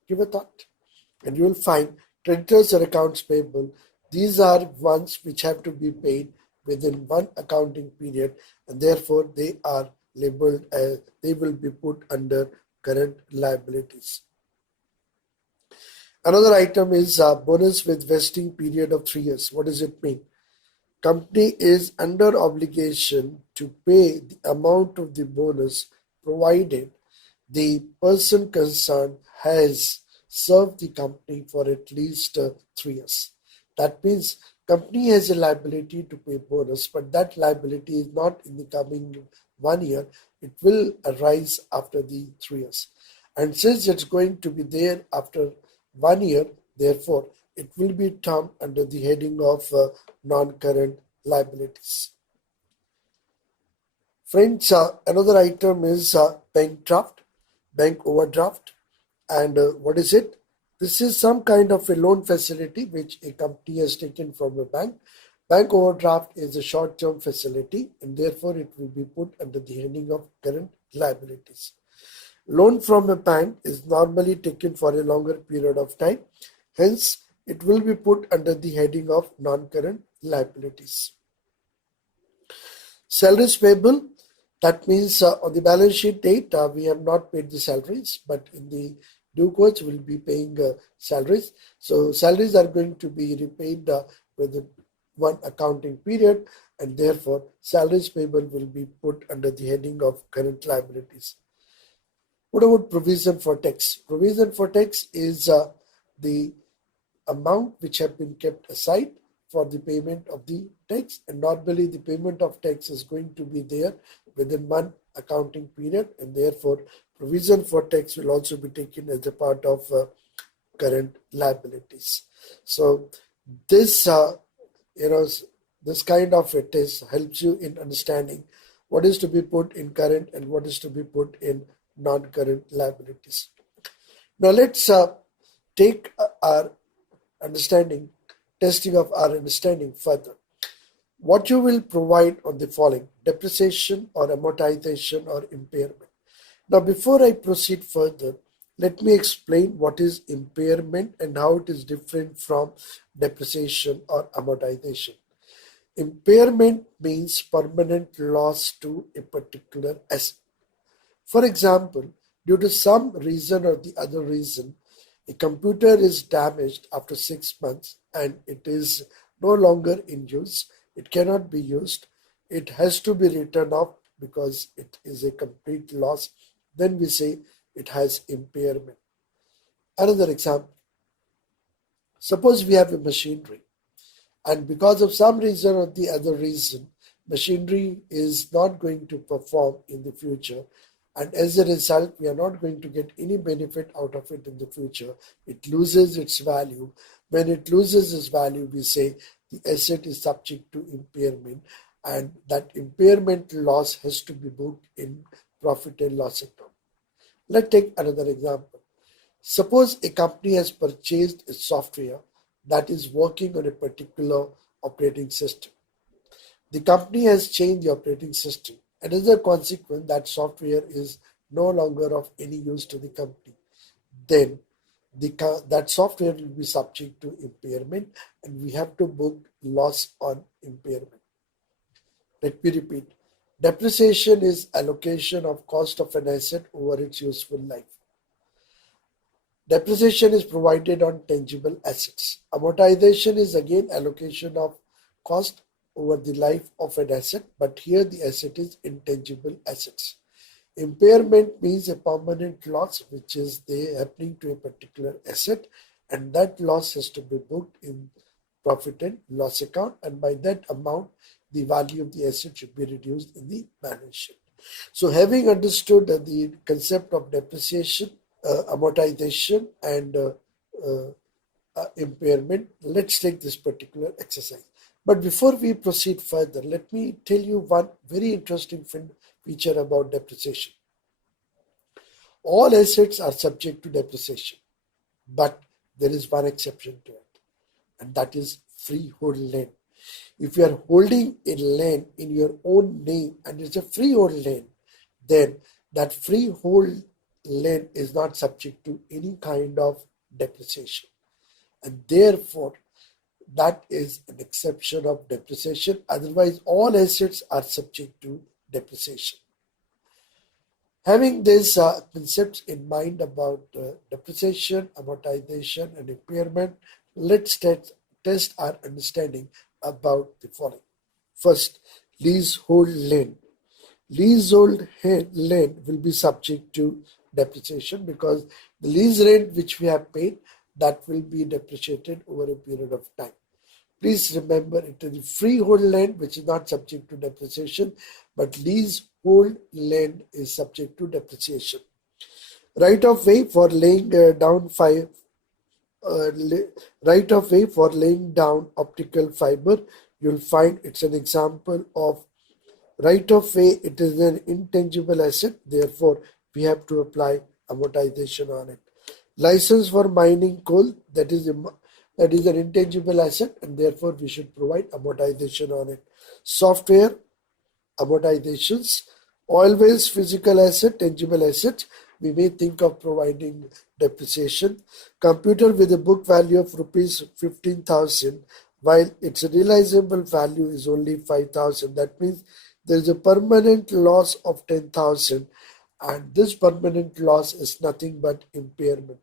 Give a thought. And you will find creditors or accounts payable, these are ones which have to be paid within one accounting period, and therefore they are labeled as, they will be put under current liabilities. Another item is bonus with vesting period of 3 years. What does it mean? Company is under obligation to pay the amount of the bonus provided the person concerned has served the company for at least 3 years. That means company has a liability to pay bonus, but that liability is not in the coming 1 year. It will arise after the 3 years. And since it's going to be there after 1 year, therefore, it will be termed under the heading of non-current liabilities. Friends, another item is bank draft, bank overdraft. And what is it? This is some kind of a loan facility which a company has taken from a bank. Bank overdraft is a short-term facility and therefore it will be put under the heading of current liabilities. Loan from a bank is normally taken for a longer period of time. Hence, it will be put under the heading of non-current liabilities. Salaries payable, that means on the balance sheet date, we have not paid the salaries, but in the due course, we'll be paying salaries. So salaries are going to be repaid within one accounting period, and therefore salaries payable will be put under the heading of current liabilities. What about provision for tax? Provision for tax is the amount which have been kept aside for the payment of the tax, and normally the payment of tax is going to be there within one accounting period, and therefore provision for tax will also be taken as a part of current liabilities. So this this kind of a test helps you in understanding what is to be put in current and what is to be put in non-current liabilities. Now let's take our testing of our understanding further. What you will provide on the following: depreciation or amortization or impairment. Now before I proceed further, let me explain what is impairment and how it is different from depreciation or amortization. Impairment means permanent loss to a particular asset. For example, due to some reason or the other reason, a computer is damaged after 6 months and it is no longer in use. It cannot be used. It has to be written off because it is a complete loss. Then we say it has impairment. Another example. Suppose we have a machinery and because of some reason or the other reason, machinery is not going to perform in the future, and as a result we are not going to get any benefit out of it in the future. It loses its value. When it loses its value, we say the asset is subject to impairment, and that impairment loss has to be booked in profit and loss account. Let's take another example. Suppose a company has purchased a software that is working on a particular operating system. The company has changed the operating system. Another consequence that software is no longer of any use to the company. Then that software will be subject to impairment and we have to book loss on impairment. Let me repeat. Depreciation is allocation of cost of an asset over its useful life. Depreciation is provided on tangible assets. Amortization is again allocation of cost over the life of an asset, but here the asset is intangible assets. Impairment means a permanent loss which is there happening to a particular asset, and that loss has to be booked in profit and loss account, and by that amount the value of the asset should be reduced in the balance sheet. So having understood the concept of depreciation, amortization and impairment, let's take this particular exercise. But before we proceed further, let me tell you one very interesting feature about depreciation. All assets are subject to depreciation, but there is one exception to it, and that is freehold land. If you are holding a land in your own name and it's a freehold land, then that freehold land is not subject to any kind of depreciation. And therefore, that is an exception of depreciation. Otherwise, all assets are subject to depreciation. Having these concepts in mind about depreciation, amortization, and impairment, let's test our understanding about the following. First, leasehold land. Leasehold land will be subject to depreciation because the lease rent which we have paid, that will be depreciated over a period of time. Please remember, it is the freehold land which is not subject to depreciation, but leasehold land is subject to depreciation. Right of way for laying down optical fiber, you'll find it's an example of right of way. It is an intangible asset, therefore we have to apply amortization on it. License for mining coal, that is an intangible asset, and therefore we should provide amortization on it. Software amortizations, oil wells, physical asset, tangible asset, we may think of providing depreciation. Computer with a book value of rupees 15,000 while its realizable value is only 5,000. That means there is a permanent loss of 10,000, and this permanent loss is nothing but impairment.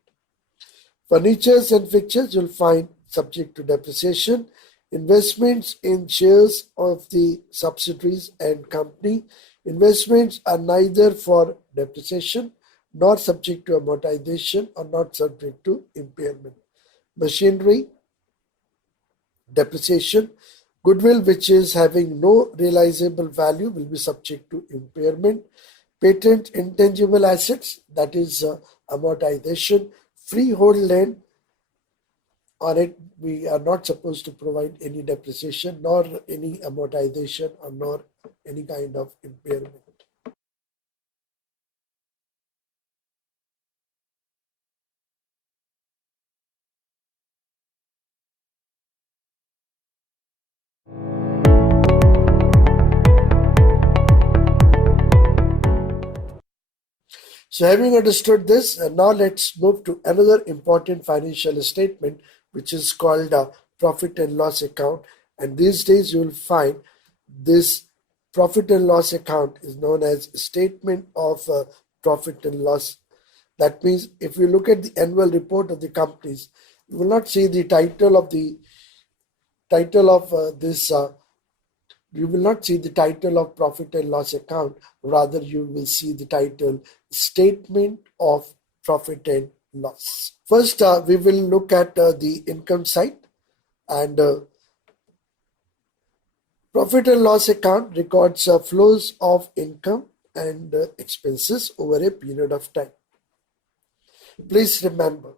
Furnitures and fixtures you'll find subject to depreciation. Investments in shares of the subsidiaries and company. Investments are neither for depreciation nor subject to amortization or not subject to impairment. Machinery, depreciation. Goodwill which is having no realizable value will be subject to impairment. Patent intangible assets, that is amortization. Freehold land, on it we are not supposed to provide any depreciation nor any amortization or nor any kind of impairment. So having understood this, now let's move to another important financial statement which is called profit and loss account. And these days you will find this profit and loss account is known as statement of profit and loss. That means if you look at the annual report of the companies, you will not see the title of you will not see the title of profit and loss account. Rather, you will see the title statement of profit and loss. First, we will look at the income side, and profit and loss account records flows of income and expenses over a period of time. Please remember,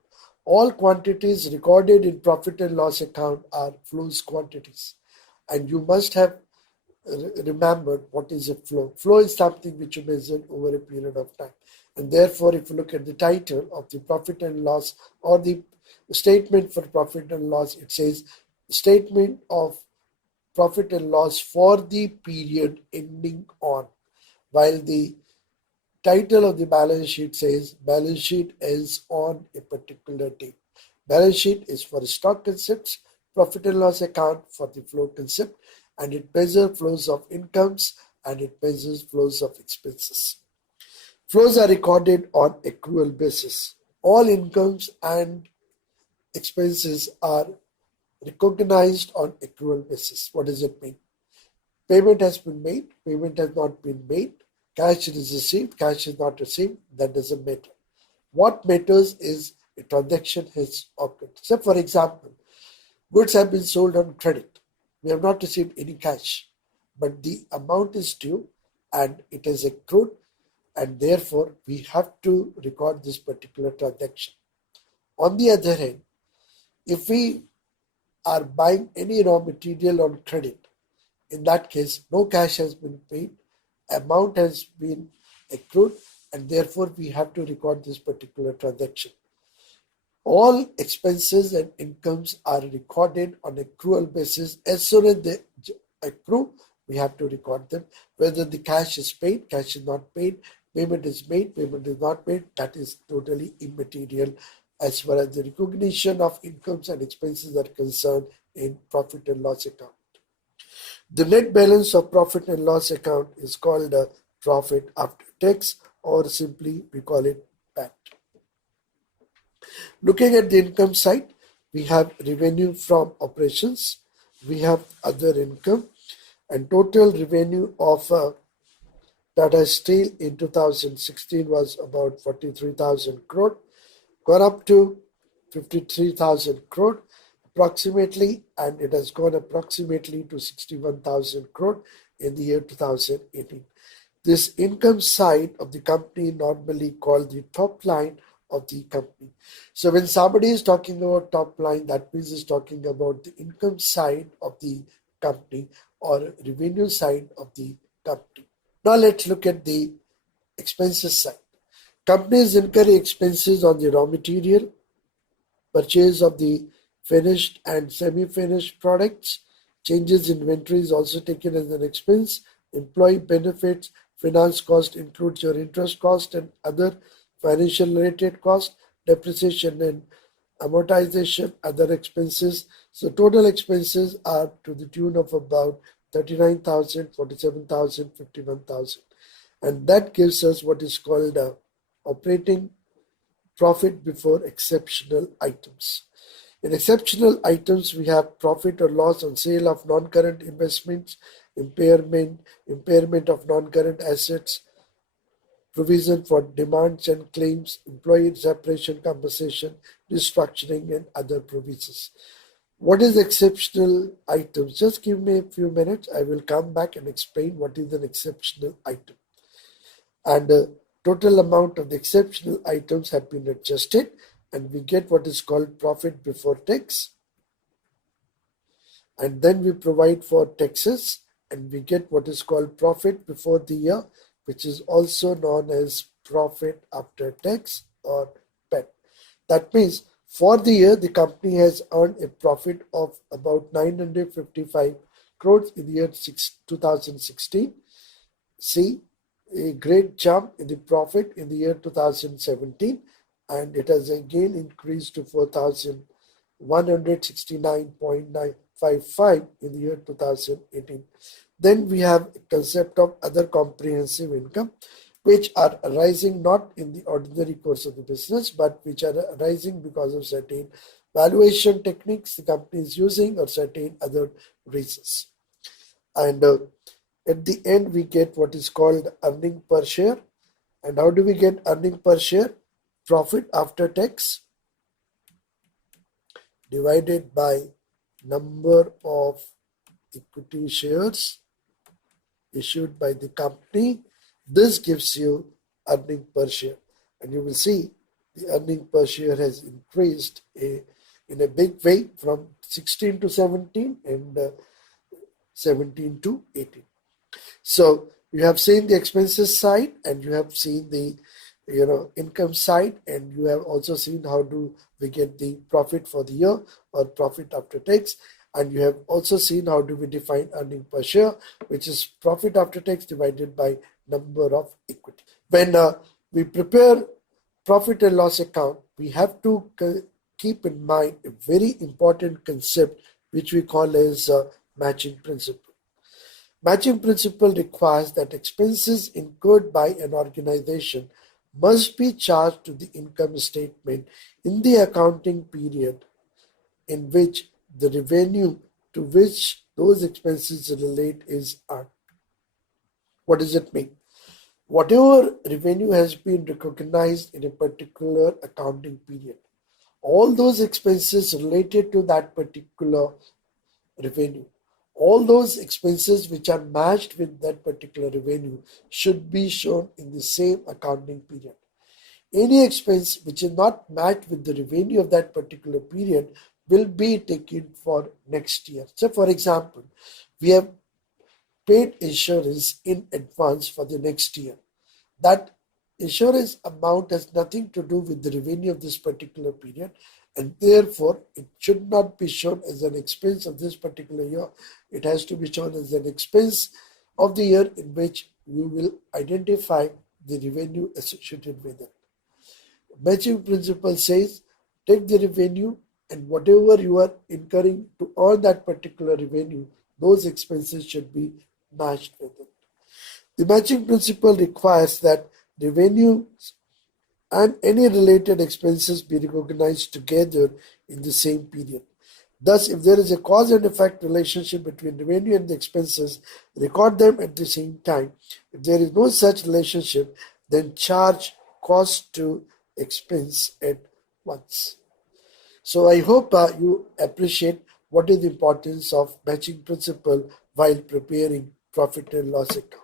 all quantities recorded in profit and loss account are flows quantities, and you must have remembered what is a flow. Flow is something which you measure over a period of time, and therefore if you look at the title of the profit and loss or the statement for profit and loss, it says statement of profit and loss for the period ending on, while the title of the balance sheet says balance sheet is on a particular date. Balance sheet is for stock concepts, profit and loss account for the flow concept, and it measures flows of incomes and it measures flows of expenses. Flows are recorded on accrual basis. All incomes and expenses are recognized on accrual basis. What does it mean? Payment has been made, payment has not been made, cash is received, cash is not received, that doesn't matter. What matters is a transaction has occurred. So, for example, goods have been sold on credit. We have not received any cash, but the amount is due and it is accrued, and therefore we have to record this particular transaction. On the other hand, if we are buying any raw material on credit, in that case, no cash has been paid, amount has been accrued, and therefore we have to record this particular transaction. All expenses and incomes are recorded on accrual basis. As soon as they accrue, we have to record them. Whether the cash is paid, cash is not paid, payment is made, payment is not made, that is totally immaterial as far as the recognition of incomes and expenses are concerned in profit and loss account. The net balance of profit and loss account is called a profit after tax, or simply we call it PAT. Looking at the income side, we have revenue from operations, we have other income, and total revenue of Tata Steel in 2016 was about 43,000 crore, gone up to 53,000 crore approximately, and it has gone approximately to 61,000 crore in the year 2018. This income side of the company normally called the top line of the company. So when somebody is talking about top line, that means is talking about the income side of the company or revenue side of the company. Now let's look at the expenses side. Companies incur expenses on the raw material, purchase of the finished and semi-finished products, changes in inventory is also taken as an expense, employee benefits, finance cost includes your interest cost and other financial related cost, depreciation and amortization, other expenses. So total expenses are to the tune of about 39,000, 47,000, 51,000. And that gives us what is called operating profit before exceptional items. In exceptional items, we have profit or loss on sale of non-current investments, impairment of non-current assets, provision for demands and claims, employee separation compensation, restructuring, and other provisions. What is exceptional items? Just give me a few minutes. I will come back and explain what is an exceptional item. And the total amount of the exceptional items have been adjusted, and we get what is called profit before tax. And then we provide for taxes, and we get what is called profit before the year, which is also known as profit after tax or PAT. That means for the year, the company has earned a profit of about 955 crores in the year 2016. See a great jump in the profit in the year 2017, and it has again increased to 4,169.955 in the year 2018. Then we have a concept of other comprehensive income, which are arising not in the ordinary course of the business, but which are arising because of certain valuation techniques the company is using or certain other reasons. And at the end, we get what is called earning per share. And how do we get earning per share? Profit after tax divided by number of equity shares issued by the company. This gives you earning per share. And you will see the earning per share has increased in a big way from 16 to 17 and 17 to 18. So you have seen the expenses side and you have seen the income side, and you have also seen how do we get the profit for the year or profit after tax, and you have also seen how do we define earning per share, which is profit after tax divided by number of equity. When we prepare profit and loss account, we have to keep in mind a very important concept which we call as matching principle. Matching principle requires that expenses incurred by an organization must be charged to the income statement in the accounting period in which the revenue to which those expenses relate is earned. What does it mean? Whatever revenue has been recognized in a particular accounting period, all those expenses related to that particular revenue, all those expenses which are matched with that particular revenue should be shown in the same accounting period. Any expense which is not matched with the revenue of that particular period will be taken for next year. So for example, we have paid insurance in advance for the next year. That insurance amount has nothing to do with the revenue of this particular period, and therefore it should not be shown as an expense of this particular year. It has to be shown as an expense of the year in which we will identify the revenue associated with it. Matching principle says take the revenue and whatever you are incurring to earn that particular revenue, those expenses should be matched with it. The matching principle requires that revenue and any related expenses be recognized together in the same period. Thus, if there is a cause and effect relationship between revenue and the expenses, record them at the same time. If there is no such relationship, then charge cost to expense at once. So I hope you appreciate what is the importance of matching principle while preparing profit and loss account.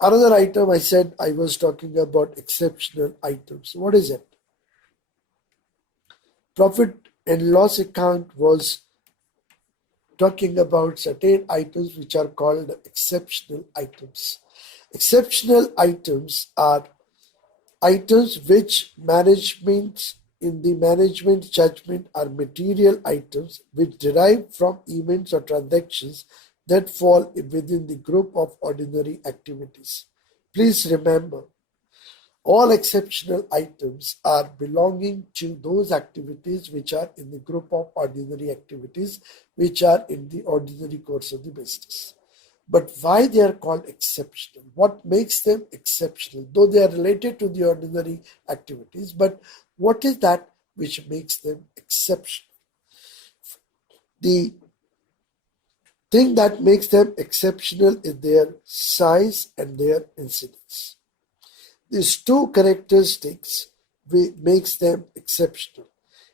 Another item I said I was talking about exceptional items. What is it? Profit and loss account was talking about certain items which are called exceptional items. Exceptional items are items which management in the management judgment are material items which derive from events or transactions that fall within the group of ordinary activities. Please remember, all exceptional items are belonging to those activities which are in the group of ordinary activities which are in the ordinary course of the business. But why they are called exceptional? What makes them exceptional? Though they are related to the ordinary activities, but what is that which makes them exceptional? The thing that makes them exceptional is their size and their incidence. These two characteristics makes them exceptional.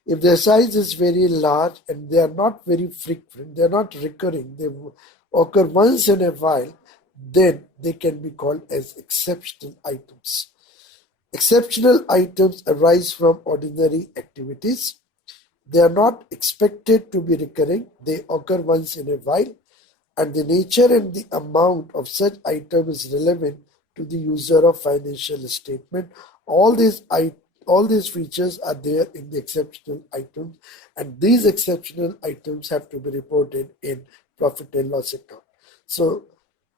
If their size is very large and they are not very frequent, they are not recurring, they occur once in a while, then they can be called as exceptional items. Exceptional items arise from ordinary activities. They are not expected to be recurring, they occur once in a while, and the nature and the amount of such item is relevant to the user of financial statement. All these features are there in the exceptional items, and these exceptional items have to be reported in profit and loss account. So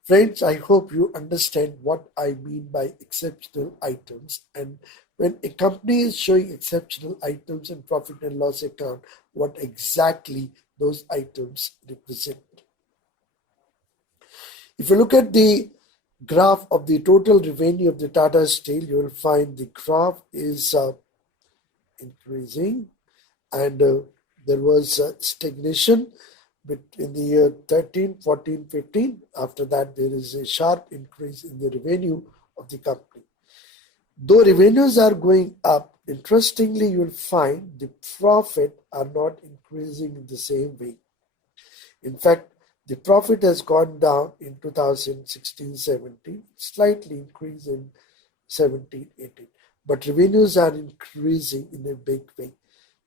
friends, I hope you understand what I mean by exceptional items, and when a company is showing exceptional items in profit and loss account, what exactly those items represent. If you look at the graph of the total revenue of the Tata Steel, you will find the graph is increasing, and there was stagnation between the year 13, 14, 15. After that, there is a sharp increase in the revenue of the company. Though revenues are going up, interestingly, you will find the profit are not increasing in the same way. In fact, the profit has gone down in 2016-17, slightly increased in 17-18, but revenues are increasing in a big way.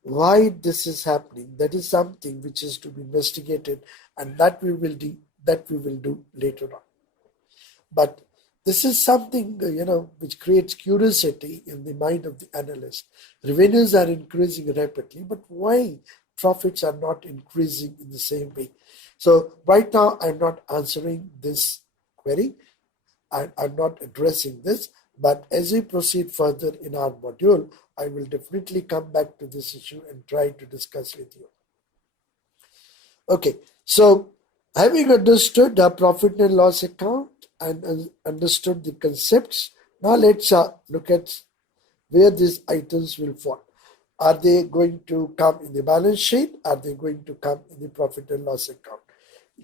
Why this is happening? That is something which is to be investigated, and that we will do later on. But This is something, which creates curiosity in the mind of the analyst. Revenues are increasing rapidly, but why profits are not increasing in the same way? So right now, I'm not answering this query. I'm not addressing this, but as we proceed further in our module, I will definitely come back to this issue and try to discuss with you. Okay, so having understood the profit and loss account and understood the concepts, now let's look at where these items will fall. Are they going to come in the balance sheet? Are they going to come in the profit and loss account?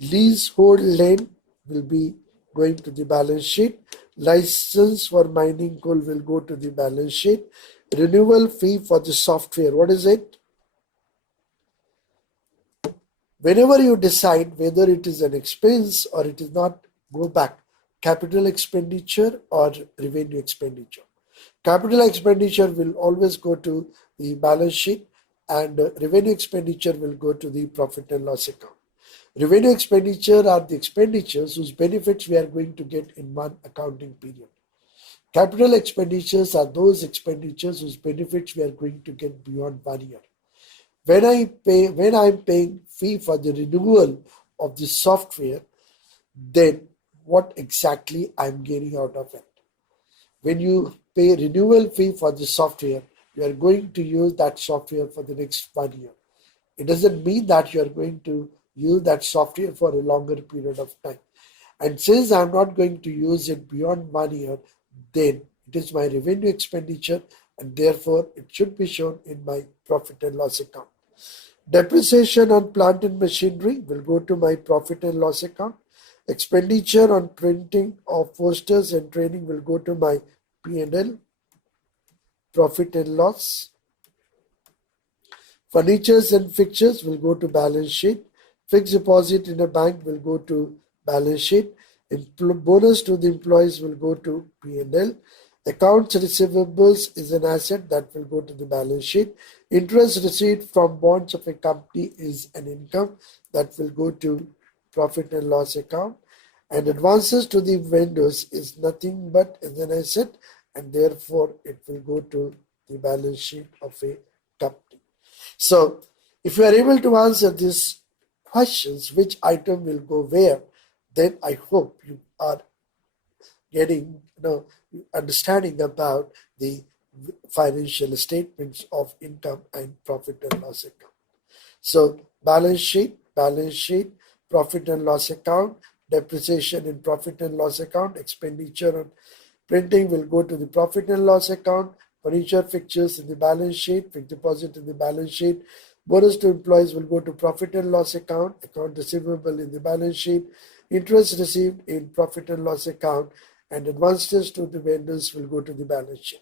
Leasehold land will be going to the balance sheet. License for mining coal will go to the balance sheet. Renewal fee for the software, what is it? Whenever you decide whether it is an expense or it is not, go back. Capital expenditure or revenue expenditure. Capital expenditure will always go to the balance sheet, and revenue expenditure will go to the profit and loss account. Revenue expenditure are the expenditures whose benefits we are going to get in one accounting period. Capital expenditures are those expenditures whose benefits we are going to get beyond 1 year. When I'm paying fee for the renewal of the software, then what exactly I'm getting out of it? When you pay renewal fee for the software, you are going to use that software for the next 1 year. It doesn't mean that you are going to use that software for a longer period of time. And since I'm not going to use it beyond 1 year, then it is my revenue expenditure, and therefore it should be shown in my profit and loss account. Depreciation on plant and machinery will go to my profit and loss account. Expenditure on printing of posters and training will go to my P&L, profit and loss. Furnitures and fixtures will go to balance sheet. Fixed deposit in a bank will go to balance sheet. Bonus to the employees will go to P&L. Accounts receivables is an asset that will go to the balance sheet. Interest received from bonds of a company is an income that will go to profit and loss account. And advances to the vendors is nothing but as an asset, and therefore it will go to the balance sheet of a company. So if you are able to answer these questions, which item will go where, then I hope you are getting understanding about the financial statements of income and profit and loss account. So balance sheet, profit and loss account, depreciation in profit and loss account, expenditure on printing will go to the profit and loss account, furniture fixtures in the balance sheet, fixed deposit in the balance sheet, bonus to employees will go to profit and loss account, account receivable in the balance sheet, interest received in profit and loss account, and advances to the vendors will go to the balance sheet.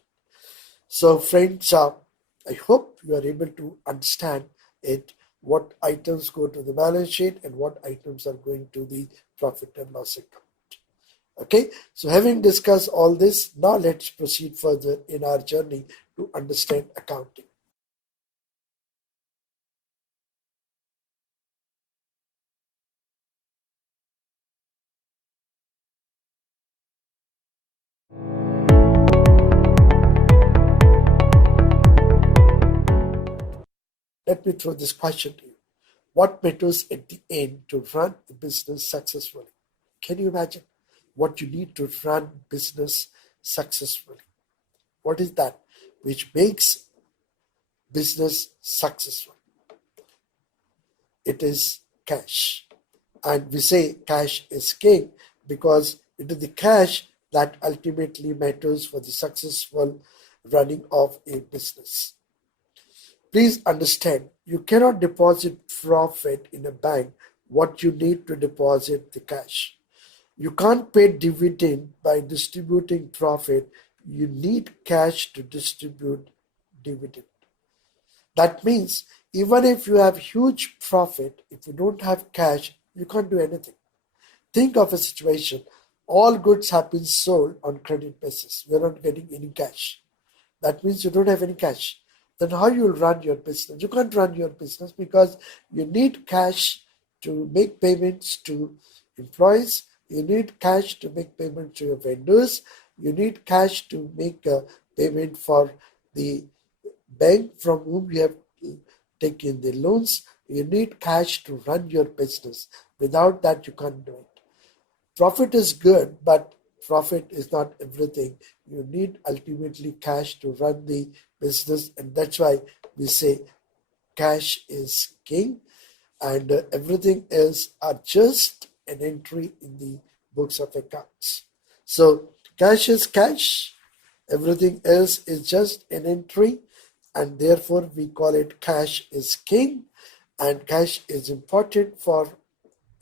So friends, I hope you are able to understand it, what items go to the balance sheet and what items are going to the profit and loss account. Okay, so having discussed all this, now let's proceed further in our journey to understand accounting. Let me throw this question to you. What matters at the end to run the business successfully? Can you imagine what you need to run business successfully? What is that which makes business successful? It is cash. And we say cash is king because it is the cash that ultimately matters for the successful running of a business. Please understand, you cannot deposit profit in a bank. What you need to deposit the cash. You can't pay dividend by distributing profit. You need cash to distribute dividend. That means even if you have huge profit, if you don't have cash, you can't do anything. Think of a situation. All goods have been sold on credit basis. You're not getting any cash. That means you don't have any cash. Then how you'll run your business? You can't run your business because you need cash to make payments to employees, You need cash to make payment to your vendors. You need cash to make a payment for the bank from whom you have taken the loans. You need cash to run your business. Without that, you can't do it. Profit is good, but profit is not everything. You need ultimately cash to run the business, and that's why we say cash is king, and everything else are just an entry in the books of accounts. So cash is cash, everything else is just an entry, and therefore we call it cash is king, and cash is important for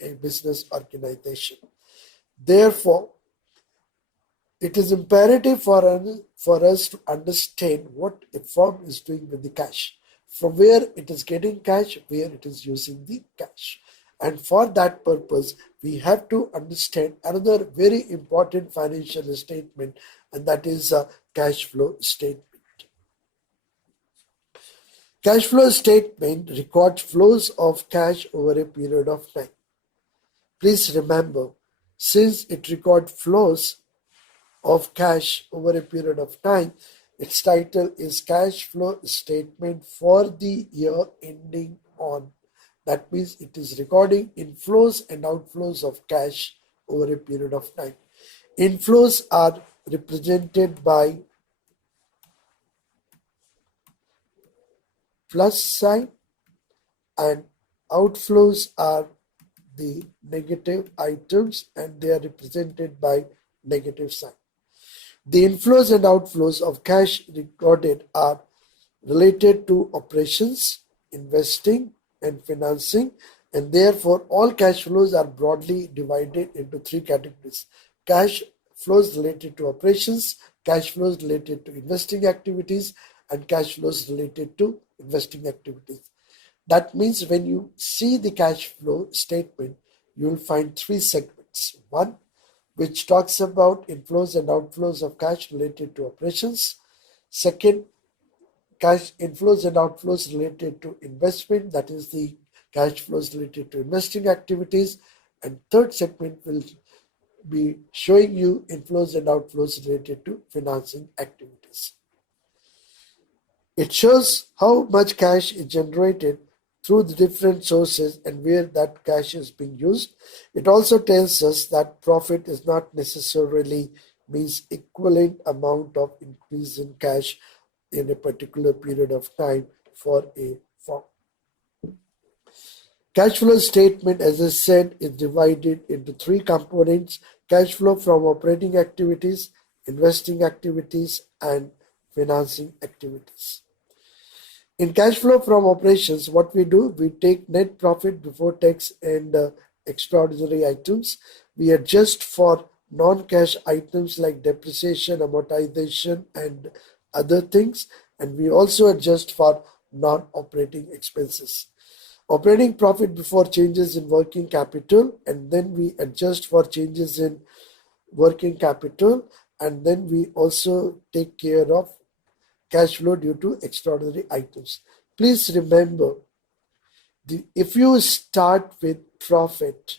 a business organization. Therefore, it is imperative for us to understand what a firm is doing with the cash, from where it is getting cash, where it is using the cash. And for that purpose, we have to understand another very important financial statement, and that is a cash flow statement. Cash flow statement records flows of cash over a period of time. Please remember, since it records flows of cash over a period of time, its title is Cash Flow Statement for the year ending on. That means it is recording inflows and outflows of cash over a period of time. Inflows are represented by plus sign, and outflows are the negative items, and they are represented by negative sign. The inflows and outflows of cash recorded are related to operations, investing, and financing, and therefore all cash flows are broadly divided into three categories: cash flows related to operations, cash flows related to investing activities, and cash flows related to investing activities. That means when you see the cash flow statement, you will find three segments. One, which talks about inflows and outflows of cash related to operations. Second, cash inflows and outflows related to investment, that is the cash flows related to investing activities. And third segment will be showing you inflows and outflows related to financing activities. It shows how much cash is generated through the different sources and where that cash is being used. It also tells us that profit is not necessarily means equivalent amount of increase in cash in a particular period of time for a firm. Cash flow statement, as I said, is divided into three components: cash flow from operating activities, investing activities, and financing activities. In cash flow from operations, what we do, we take net profit before tax and extraordinary items. We adjust for non-cash items like depreciation, amortization, and other things. And we also adjust for non-operating expenses. Operating profit before changes in working capital, and then we adjust for changes in working capital, and then we also take care of cash flow due to extraordinary items. Please remember, if you start with profit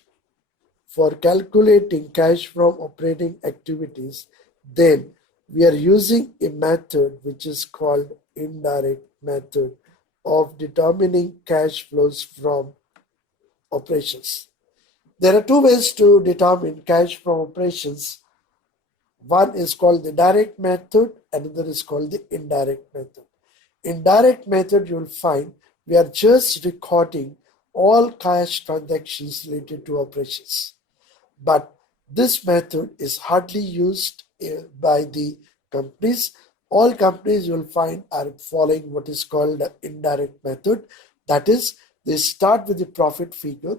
for calculating cash from operating activities, then we are using a method which is called indirect method of determining cash flows from operations. There are two ways to determine cash from operations. One is called the direct method, another is called the indirect method. In direct method, you will find we are just recording all cash transactions related to operations. But this method is hardly used by the companies. All companies you will find are following what is called the indirect method. That is, they start with the profit figure.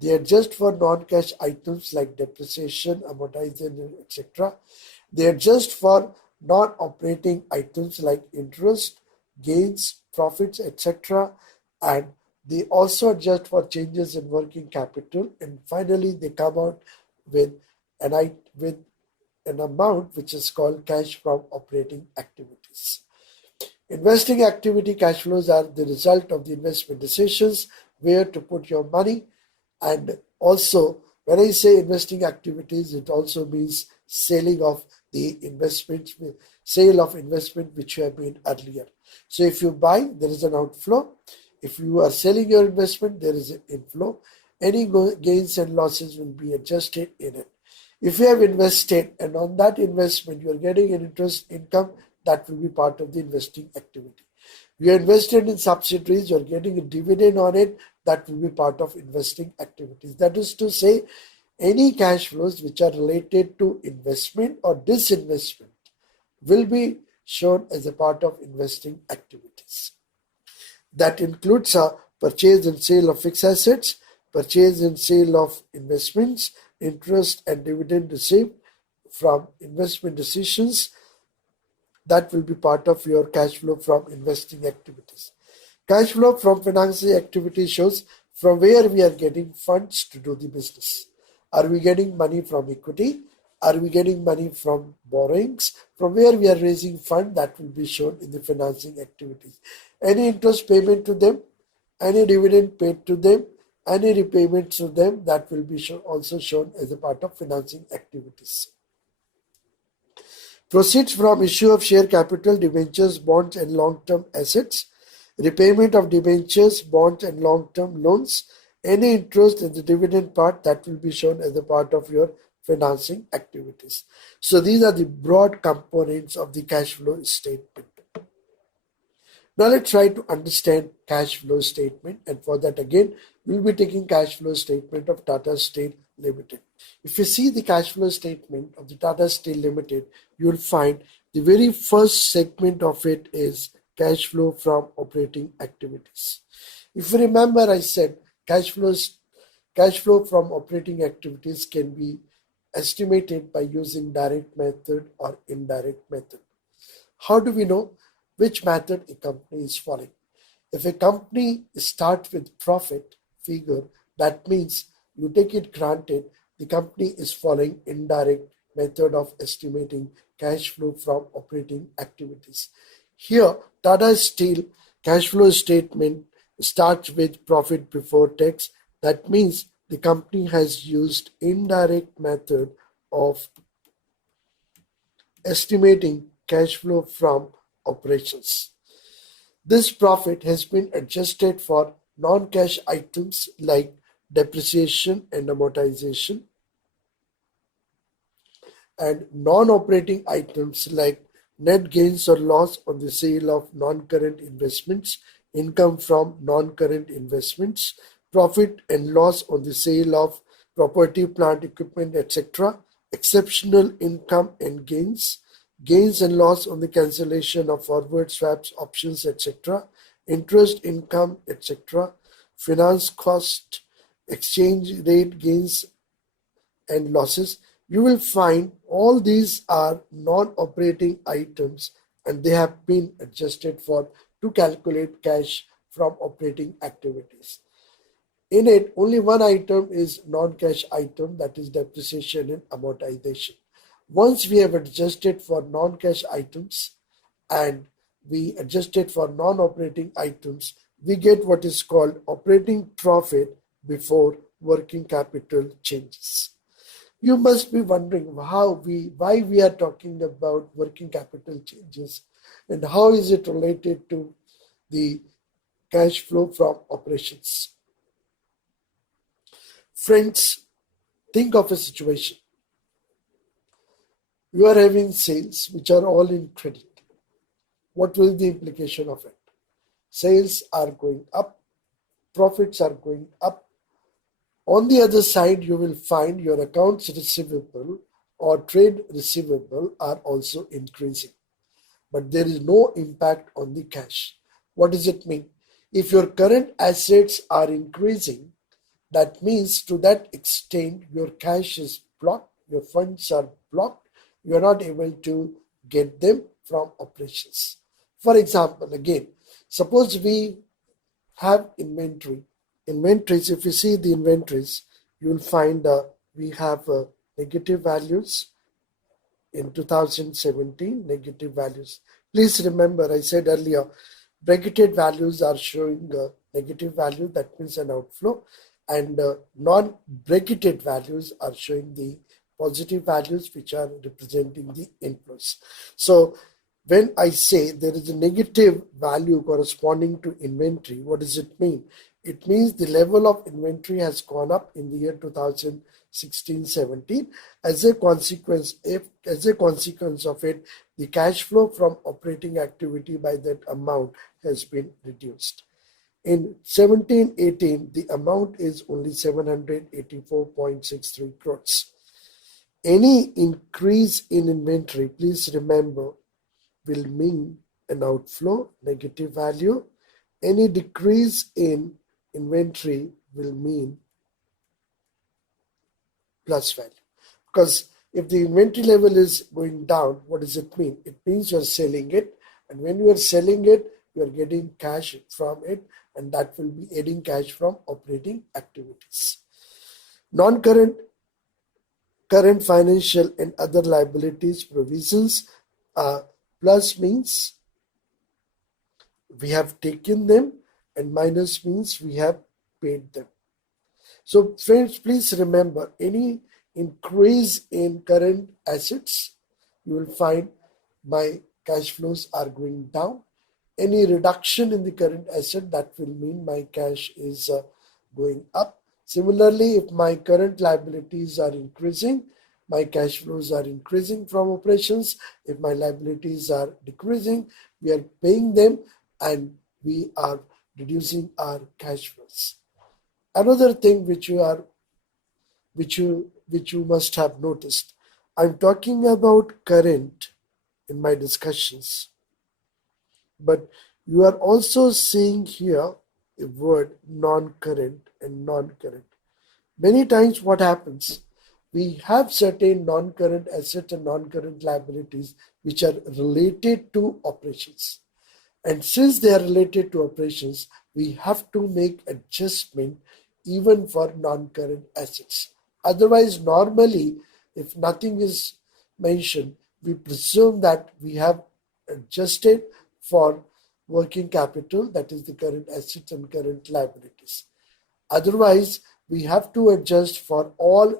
They adjust for non-cash items like depreciation, amortization, etc. They adjust for non-operating items like interest, gains, profits, etc. And they also adjust for changes in working capital. And finally, they come out with an amount which is called cash from operating activities. Investing activity cash flows are the result of the investment decisions, where to put your money, and also When I say investing activities, it also means selling of the investment, sale of investment which you have made earlier. So if you buy, there is an outflow. If you are selling your investment, there is an inflow. Any gains and losses will be adjusted in it. If you have invested and on that investment you are getting an interest income, that will be part of the investing activity. You invested in subsidiaries, you are getting a dividend on it, that will be part of investing activities. That is to say, any cash flows which are related to investment or disinvestment will be shown as a part of investing activities. That includes a purchase and sale of fixed assets, purchase and sale of investments, interest and dividend received from investment decisions. That will be part of your cash flow from investing activities. Cash flow from financing activities shows from where we are getting funds to do the business. Are we getting money from equity? Are we getting money from borrowings? From where we are raising fund, that will be shown in the financing activities. Any interest payment to them, any dividend paid to them, any repayments to them, that will be also shown as a part of financing activities. Proceeds from issue of share capital, debentures, bonds and long-term assets, repayment of debentures, bonds and long-term loans, any interest in the dividend part, that will be shown as a part of your financing activities. So these are the broad components of the cash flow statement. Now let's try to understand cash flow statement, and for that again we'll be taking cash flow statement of Tata Steel Limited. If you see the cash flow statement of the Tata Steel Limited, you will find the very first segment of it is cash flow from operating activities. If you remember, I said cash flow from operating activities can be estimated by using direct method or indirect method. How do we know which method a company is following? If a company starts with profit figure, that means you take it granted the company is following indirect method of estimating cash flow from operating activities. Here, Tata Steel cash flow statement starts with profit before tax. That means the company has used indirect method of estimating cash flow from operations. This profit has been adjusted for non-cash items like depreciation and amortization, and non-operating items like net gains or loss on the sale of non-current investments, income from non-current investments, profit and loss on the sale of property, plant, equipment, etc., exceptional income and gains, gains and loss on the cancellation of forward swaps, options, etc., interest income, etc., finance cost, exchange rate gains and losses. You will find all these are non-operating items and they have been adjusted for to calculate cash from operating activities. In it, only one item is non-cash item, that is depreciation and amortization. Once we have adjusted for non-cash items and we adjusted for non-operating items, we get what is called operating profit before working capital changes. You must be wondering why we are talking about working capital changes and how is it related to the cash flow from operations. Friends, think of a situation. You are having sales which are all in credit. What will the implication of it? Sales are going up, profits are going up. On the other side, you will find your accounts receivable or trade receivable are also increasing. But there is no impact on the cash. What does it mean? If your current assets are increasing, that means to that extent your cash is blocked, your funds are blocked, you are not able to get them from operations. For example, again, suppose we have inventory. Inventories, if you see the inventories, you will find we have negative values in 2017, negative values. Please remember, I said earlier, bracketed values are showing a negative value, that means an outflow. and non-bracketed values are showing the positive values, which are representing the inflows. So when I say there is a negative value corresponding to inventory, what does it mean? It means the level of inventory has gone up in the year 2016-17. As a consequence, of it, the cash flow from operating activity by that amount has been reduced. In 17-18, the amount is only 784.63 crores. Any increase in inventory, please remember, will mean an outflow, negative value. Any decrease in inventory will mean plus value. Because if the inventory level is going down, what does it mean? It means you're selling it. And when you are selling it, you're getting cash from it. And that will be adding cash from operating activities. Non-current, current financial and other liabilities provisions. Plus means we have taken them, and minus means we have paid them. So friends, please remember, any increase in current assets, you will find my cash flows are going down. Any reduction in the current asset, that will mean my cash is going up. Similarly, if my current liabilities are increasing, my cash flows are increasing from operations. If my liabilities are decreasing, we are paying them and we are reducing our cash flows. Another thing which you must have noticed, I'm talking about current in my discussions, but you are also seeing here a word non-current and non-current. Many times what happens, we have certain non-current assets and non-current liabilities which are related to operations. And since they are related to operations, we have to make adjustment even for non-current assets. Otherwise, normally, if nothing is mentioned, we presume that we have adjusted for working capital, that is the current assets and current liabilities. Otherwise, we have to adjust for all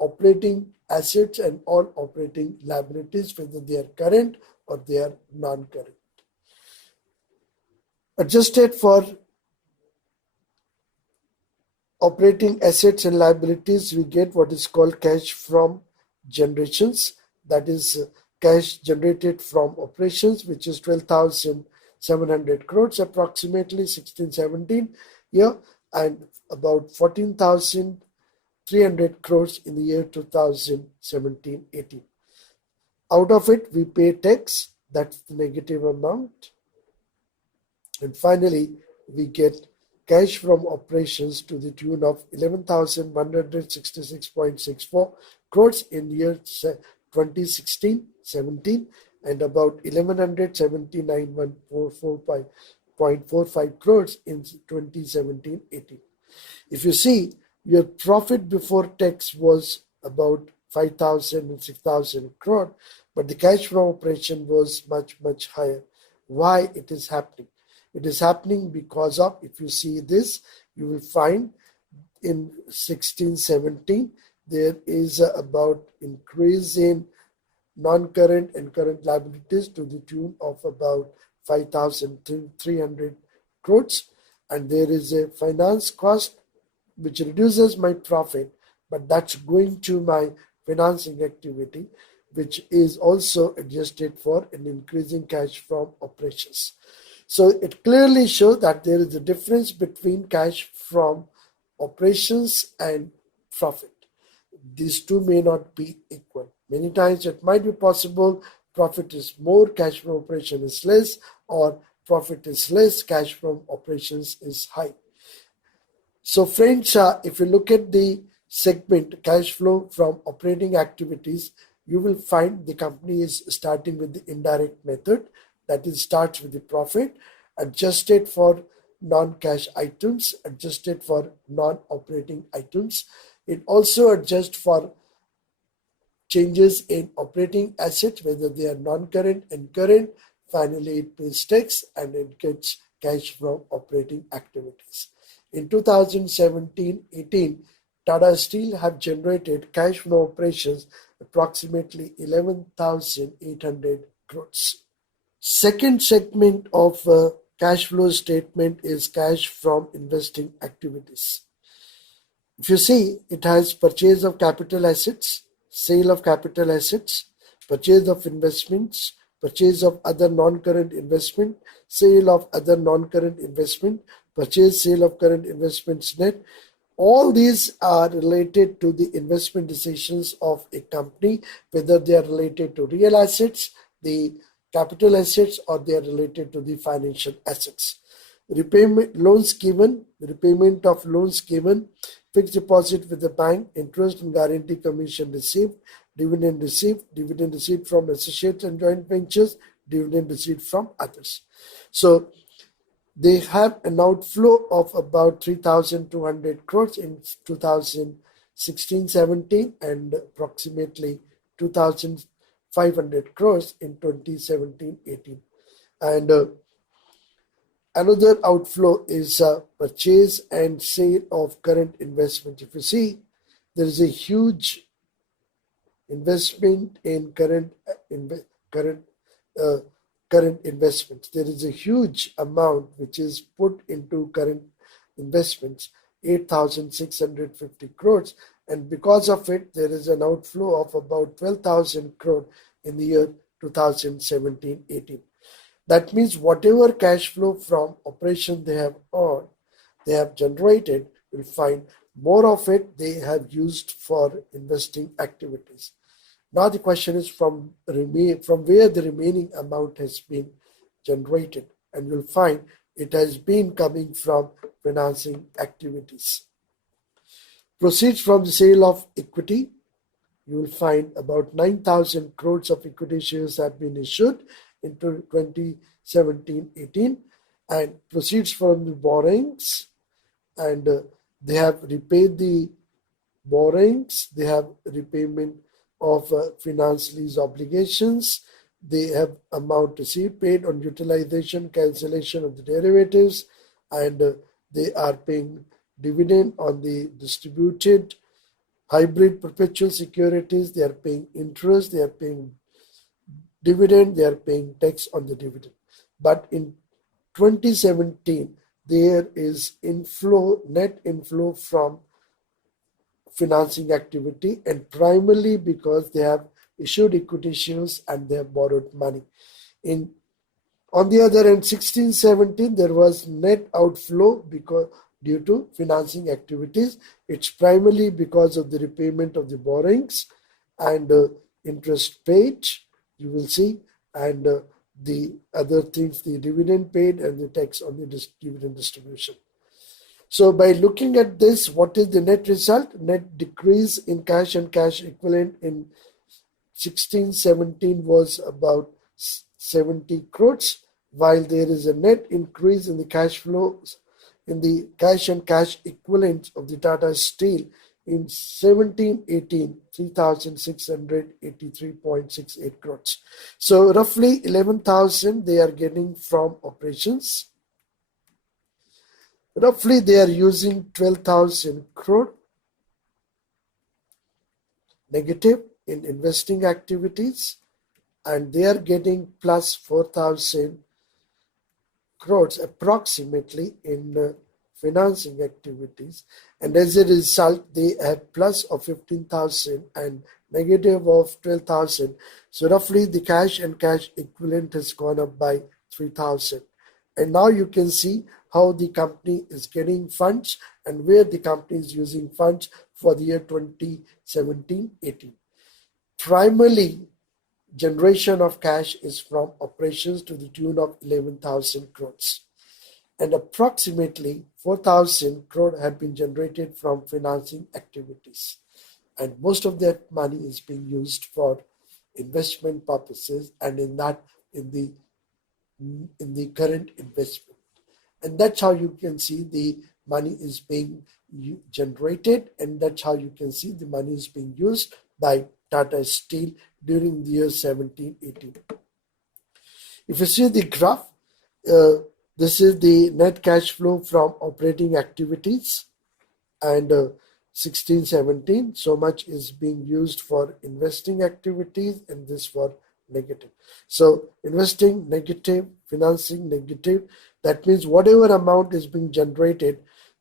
operating assets and all operating liabilities, whether they are current or they are non-current. Adjusted for operating assets and liabilities, we get what is called cash from generations. That is cash generated from operations, which is 12,700 crores, approximately 16-17 year, and about 14,300 crores in the year 2017-18. Out of it, we pay tax, that's the negative amount. And finally, we get cash from operations to the tune of 11,166.64 crores in year 2016-17 and about 1,179.45 crores in 2017-18. If you see, your profit before tax was about 5,000 and 6,000 crore, but the cash from operation was much, much higher. Why it is happening? It is happening because of, if you see this, you will find in 16-17, there is about increase in non-current and current liabilities to the tune of about 5,300 crores. And there is a finance cost which reduces my profit, but that's going to my financing activity, which is also adjusted for an increasing cash from operations. So it clearly shows that there is a difference between cash from operations and profit. These two may not be equal. Many times it might be possible profit is more, cash from operation is less, or profit is less, cash from operations is high. So friends, if you look at the segment cash flow from operating activities, you will find the company is starting with the indirect method, that is starts with the profit, adjusted for non-cash items, adjusted for non-operating items. It also adjusts for changes in operating assets, whether they are non-current and current. Finally, it pays tax and it gets cash from operating activities. In 2017-18, Tata Steel have generated cash from operations approximately 11,800 crores. Second segment of cash flow statement is cash from investing activities. If you see, it has purchase of capital assets, sale of capital assets, purchase of investments, purchase of other non-current investment, sale of other non-current investment, purchase, sale of current investments net. All these are related to the investment decisions of a company, whether they are related to real assets, the capital assets, or they are related to the financial assets. Repayment loans given, repayment of loans given, fixed deposit with the bank, interest and guarantee commission received, dividend received from associates and joint ventures, dividend received from others. So they have an outflow of about 3,200 crores in 2016-17 and approximately 2,500 crores in 2017-18. And another outflow is purchase and sale of current investment. If you see, there is a huge investment in current investments. There is a huge amount which is put into current investments, 8,650 crores, and because of it, there is an outflow of about 12,000 crore in the year 2017-18. That means whatever cash flow from operation they have generated, will find more of it they have used for investing activities. Now the question is from where the remaining amount has been generated, and you'll find it has been coming from financing activities. Proceeds from the sale of equity, you will find about 9,000 crores of equity shares have been issued in 2017-18, and proceeds from the borrowings, and they have repaid the borrowings, they have repayment of finance lease obligations, they have amount received paid on utilization, cancellation of the derivatives, and they are paying dividend on the distributed hybrid perpetual securities, they are paying interest, they are paying dividend, they are paying tax on the dividend. But in 2017, there is net inflow from financing activity, and primarily because they have issued equity shares and they have borrowed money. On the other hand, 16-17, there was net outflow due to financing activities. It's primarily because of the repayment of the borrowings and interest paid, you will see, and the other things, the dividend paid and the tax on the dividend distribution. So by looking at this, what is the net result? Net decrease in cash and cash equivalent in 16-17 was about 70 crores, while there is a net increase in the cash flows in the cash and cash equivalents of the Tata Steel in 17-18, 3,683.68 crores. So roughly 11,000 they are getting from operations. Roughly they are using 12,000 crore negative in investing activities, and they are getting plus 4,000 crores approximately in financing activities, and as a result they have plus of 15,000 and negative of 12,000. So roughly the cash and cash equivalent has gone up by 3,000. And now you can see how the company is getting funds and where the company is using funds for the year 2017-18. Primarily, generation of cash is from operations to the tune of 11,000 crores. And approximately 4,000 crore have been generated from financing activities. And most of that money is being used for investment purposes, and in the current investment. And that's how you can see the money is being generated, and that's how you can see the money is being used by Tata Steel during the year 17-18. If you see the graph, This is the net cash flow from operating activities, and 16, 17, so much is being used for investing activities and this for negative. So investing negative, financing negative, that means whatever amount is being generated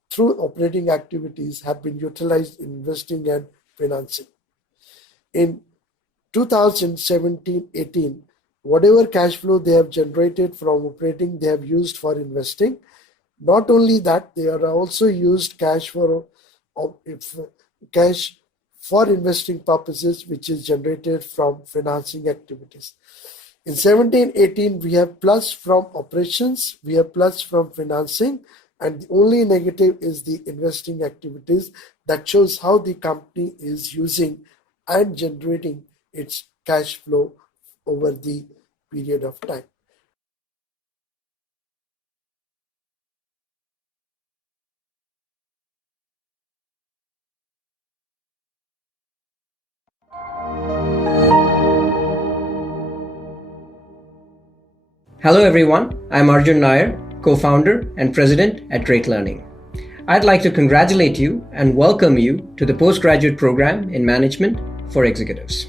through operating activities have been utilized in investing and financing. In 2017-18, whatever cash flow they have generated from operating, they have used for investing. Not only that, they are also used cash cash for investing purposes, which is generated from financing activities. In 17-18, we have plus from operations, we have plus from financing, and the only negative is the investing activities. That shows how the company is using and generating its cash flow over the period of time. Hello everyone, I'm Arjun Nair, co-founder and president at Rate Learning. I'd like to congratulate you and welcome you to the postgraduate program in management for executives.